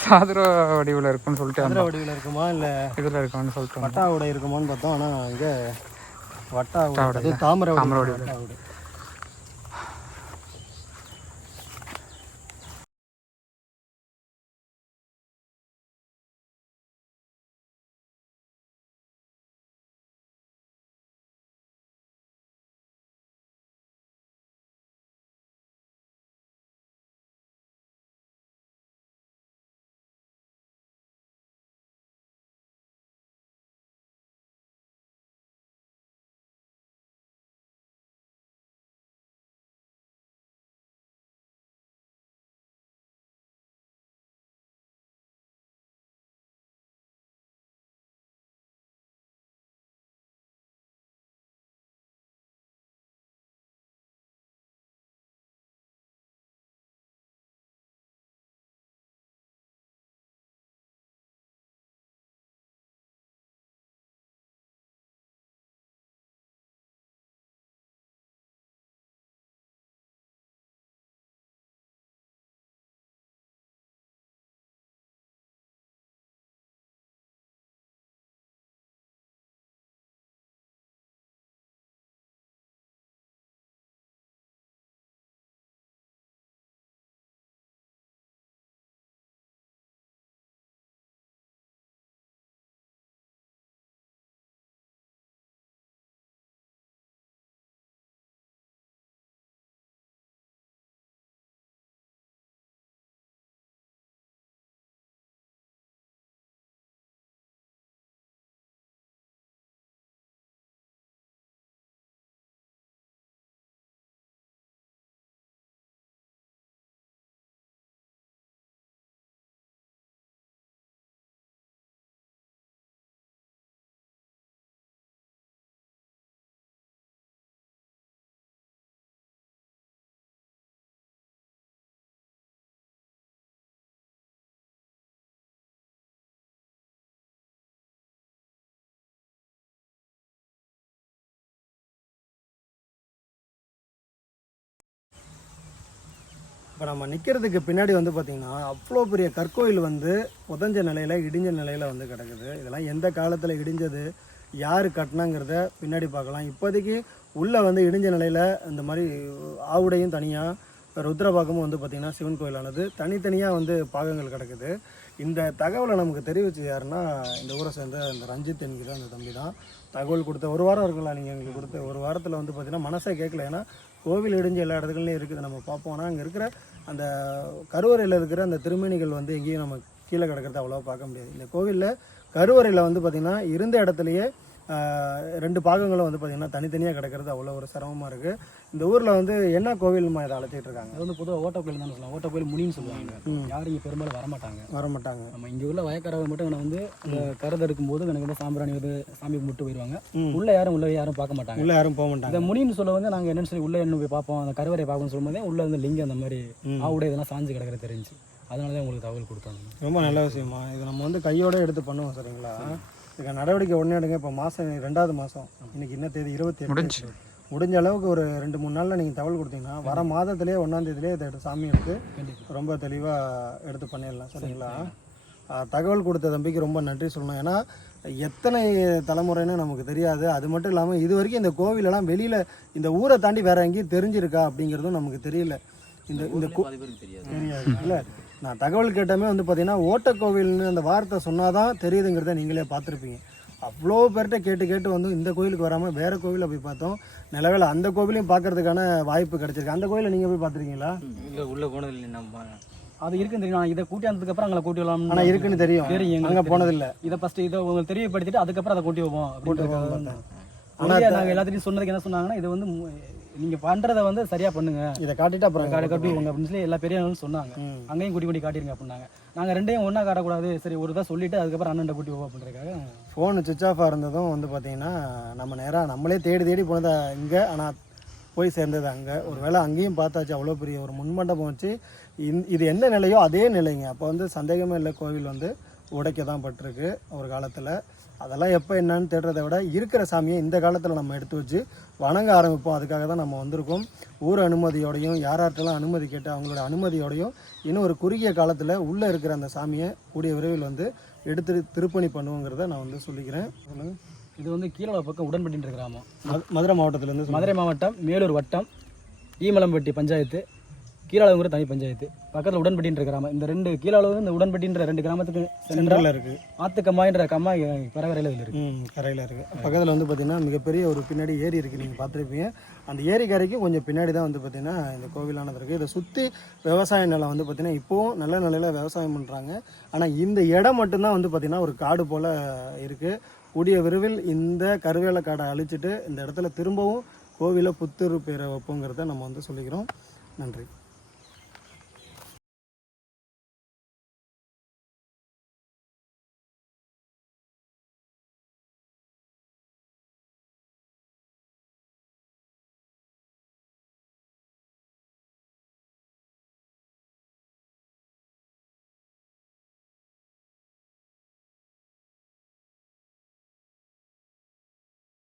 சாதுர வடிவில் இருக்குன்னு சொல்லிட்டு சதுர வடிவில் இருக்குமா இல்லை இதில் இருக்குன்னு சொல்லிட்டு வட்டா உடை இருக்குமான்னு பார்த்தோம். ஆனால் இங்கே வட்டா உடை, அது தாமரை தாமரை வட்டா உடை. இப்போ நம்ம நிற்கிறதுக்கு பின்னாடி வந்து பார்த்திங்கன்னா அவ்வளோ பெரிய கற்கோயில் வந்து புதஞ்ச நிலையில் இடிஞ்ச நிலையில் வந்து கிடக்குது. இதெல்லாம் எந்த காலத்தில் இடிஞ்சது, யார் கட்டினாங்கிறத பின்னாடி பார்க்கலாம். இப்போதைக்கு உள்ளே வந்து இடிஞ்ச நிலையில் இந்த மாதிரி ஆவுடையும் தனியாக ருத்ரபாகமும் வந்து பார்த்திங்கன்னா சிவன் கோயிலானது தனித்தனியாக வந்து பாகங்கள் கிடக்குது. இந்த தகவலை நமக்கு தெரிவிச்சு யாருன்னா இந்த ஊரை சேர்ந்த இந்த ரஞ்சித் என்கிற அந்த தம்பி தான் தகவல் கொடுத்த. ஒரு வாரம் இருக்கலாம் நீங்கள் எங்களுக்கு கொடுத்த ஒரு வாரத்தில் வந்து பார்த்திங்கன்னா மனசே கேட்கல. ஏன்னா கோவில் இடிஞ்ச எல்லா இடத்துலையும் இருக்குது, நம்ம பார்ப்போம். ஆனால் அங்கே இருக்கிற அந்த கருவறையில் இருக்கிற அந்த திருமேனிகள் வந்து எங்கேயும் நம்ம கீழே கிடக்கிறத அவ்வளோவா பார்க்க முடியாது. இந்த கோவிலில் கருவறையில் வந்து பார்த்திங்கன்னா இருந்த இடத்துலையே 2 பாகங்களும் வந்து பார்த்திங்கன்னா தனித்தனியாக கிடக்கிறது அவ்வளோ ஒரு சிரமமாக இருக்குது. இந்த ஊரில் வந்து என்ன கோவில்மா இதை அழைச்சிட்டு இருக்காங்க? அது வந்து பொதுவாக ஓட்ட கோயில் தான் சொல்லலாம். ஓட்ட கோயில் முனின்னு சொல்லுவாங்க. யாரும் இங்கே பெரும்பாலும் வரமாட்டாங்க. நம்ம இங்கே உள்ள வயக்காரவை மட்டும் நான் வந்து இந்த கருது இருக்கும்போது எனக்கு வந்து சாம்பிராணி வந்து சாமி கும்பிட்டு போயிடுவாங்க. உள்ள யாரும் பார்க்க மாட்டாங்க, உள்ள யாரும் போக மாட்டாங்க. இந்த முனின்னு சொல்ல வந்து நாங்கள் என்னன்னு சொல்லி உள்ள என்ன போய் பார்ப்போம், அந்த கருவறை பார்க்கணும்னு சொல்லும்போது உள்ள வந்து லிங்கம் அந்த மாதிரி ஆவுடைய இதெல்லாம் சாஞ்சு கிடக்கிற தெரிஞ்சு, அதனால தான் உங்களுக்கு தகவல் கொடுத்தாங்க. ரொம்ப நல்ல விஷயமா. இது நம்ம வந்து கையோடு எடுத்து பண்ணுவோம். சரிங்களா? இதுக்கு நடவடிக்கை உடனே எடுங்க. இப்போ மாதம் 2வது மாதம், இன்னைக்கு என்ன தேதி 28 முடிஞ்ச அளவுக்கு ஒரு 2-3 நாளில் நீங்கள் தகவல் கொடுத்தீங்கன்னா வர மாதத்துலேயே 1ஆம் தேதியிலே இதை சாமி எடுத்து ரொம்ப தெளிவாக எடுத்து பண்ணிடலாம். சரிங்களா? தகவல் கொடுத்த தம்பிக்கு ரொம்ப நன்றி சொல்லணும். ஏன்னா எத்தனை தலைமுறைன்னு நமக்கு தெரியாது. அது மட்டும் இல்லாமல் இது வரைக்கும் இந்த கோவிலெல்லாம் வெளியில் இந்த ஊரை தாண்டி வேறு எங்கேயும் தெரிஞ்சிருக்கா அப்படிங்கிறதும் நமக்கு தெரியல. இந்த தெரியாது இல்லை. நான் தகவல் கேட்டாமே வந்து பார்த்தீங்கன்னா ஓட்டக்கோவில்னு அந்த வார்த்தை சொன்னால் தான் தெரியுதுங்கிறத நீங்களே பார்த்துருப்பீங்க. அவ்வளோ பேர்கிட்ட கேட்டு வந்து இந்த கோவிலுக்கு வராமல் வேறு கோவிலில் போய் பார்த்தோம். நிலவேளை அந்த கோவிலையும் பார்க்கறதுக்கான வாய்ப்பு கிடைச்சிருக்கு. அந்த கோவிலை நீங்கள் போய் பார்த்துருக்கீங்களா? இங்கே உள்ளே போனதில்லை. நம்ம அது இருக்குன்னு தெரியும். இதை கூட்டி வந்ததுக்கப்புறம் அங்கே கூட்டி வரலாம். ஆனால் இருக்குன்னு தெரியும், அங்கே போனதில்லை. இதை ஃபஸ்ட்டு இதை உங்களுக்கு தெரியப்படுத்திட்டு அதுக்கப்புறம் அதை கூட்டி வைப்போம் அப்படின்னு. ஆனால் நாங்கள் எல்லாத்தையும் சொன்னதுக்கு என்ன சொன்னாங்கன்னா, இது வந்து நீங்கள் பண்ணுறதை வந்து சரியாக பண்ணுங்க, இதை காட்டிட்டு அப்புறம் காட்டுவாங்க அப்படின்னு சொல்லி எல்லா பெரியவங்களும் சொன்னாங்க. அங்கேயும் கூட்டி காட்டிருங்க அப்படின்னாங்க. நாங்கள் 2யும் ஒன்றா காட்டக்கூடாது, சரி ஒரு தான் சொல்லிவிட்டு அதுக்கப்புறம் அண்ணன் கூட்டி போவோம் அப்படின்றதுக்காக. ஃபோனு சுவிச் ஆஃபாக இருந்ததும் வந்து பார்த்திங்கன்னா நம்ம நேராக நம்மளே தேடி போனதை இங்கே, ஆனால் போய் சேர்ந்தது அங்கே. ஒரு வேளை அங்கேயும் பார்த்தாச்சு. அவ்வளோ பெரிய ஒரு முன்மண்டபம் வச்சு இது என்ன நிலையோ அதே நிலைங்க. அப்போ வந்து சந்தேகமே இல்லை, கோவில் வந்து உடைக்க தான் பட்டிருக்கு ஒரு காலத்தில். அதெல்லாம் எப்போ என்னன்னு தேடுறதை விட இருக்கிற சாமியை இந்த காலத்தில் நம்ம எடுத்து வச்சு வணங்க ஆரம்பிப்போம். அதுக்காக தான் நம்ம வந்திருக்கோம். ஊர் அனுமதியோடையும் யார்கிட்டலாம் அனுமதி கேட்டு அவங்களோட அனுமதியோடையும் இன்னும் ஒரு குறுகிய காலத்தில் உள்ளே இருக்கிற அந்த சாமியை கூடிய விரைவில் வந்து எடுத்து திருப்பணி பண்ணுவோங்கிறத நான் வந்து சொல்லிக்கிறேன். இது வந்து கீழே பக்கம் உடன்பட்டின்ற கிராமம், மதுரை மாவட்டத்திலேருந்து. மதுரை மாவட்டம் மேலூர் வட்டம் ஈமலம்பட்டி பஞ்சாயத்து, கீழளவுங்கிற தனி பஞ்சாயத்து, பக்கத்தில் உடன்பட்டின்ற கிராமம். இந்த ரெண்டு கீழளவு இந்த உடன்பட்டின்ற 2 கிராமத்துக்கு சென்ட்ரலில் இருக்குது. ஆத்துக்கம்மாயின்ற கம்மாய் கரையில் இருக்குது. கரையில் இருக்குது. பக்கத்தில் வந்து பார்த்திங்கன்னா மிகப்பெரிய ஒரு பின்னாடி ஏரி இருக்குது, நீங்கள் பார்த்துருப்பீங்க. அந்த ஏரி கரைக்கும் கொஞ்சம் பின்னாடி தான் வந்து பார்த்திங்கன்னா இந்த கோவிலானது இருக்குது. இதை சுற்றி விவசாய நிலம் வந்து பார்த்திங்கன்னா இப்போவும் நல்ல நிலையில் விவசாயம் பண்ணுறாங்க. ஆனால் இந்த இடம் மட்டும்தான் வந்து பார்த்திங்கன்னா ஒரு காடு போல் இருக்குது. கூடிய விரைவில் இந்த கருவேல காடை அழிச்சிட்டு இந்த இடத்துல திரும்பவும் கோவிலை புத்துரு பெற வைப்போங்கிறத நம்ம வந்து சொல்லிக்கிறோம். நன்றி.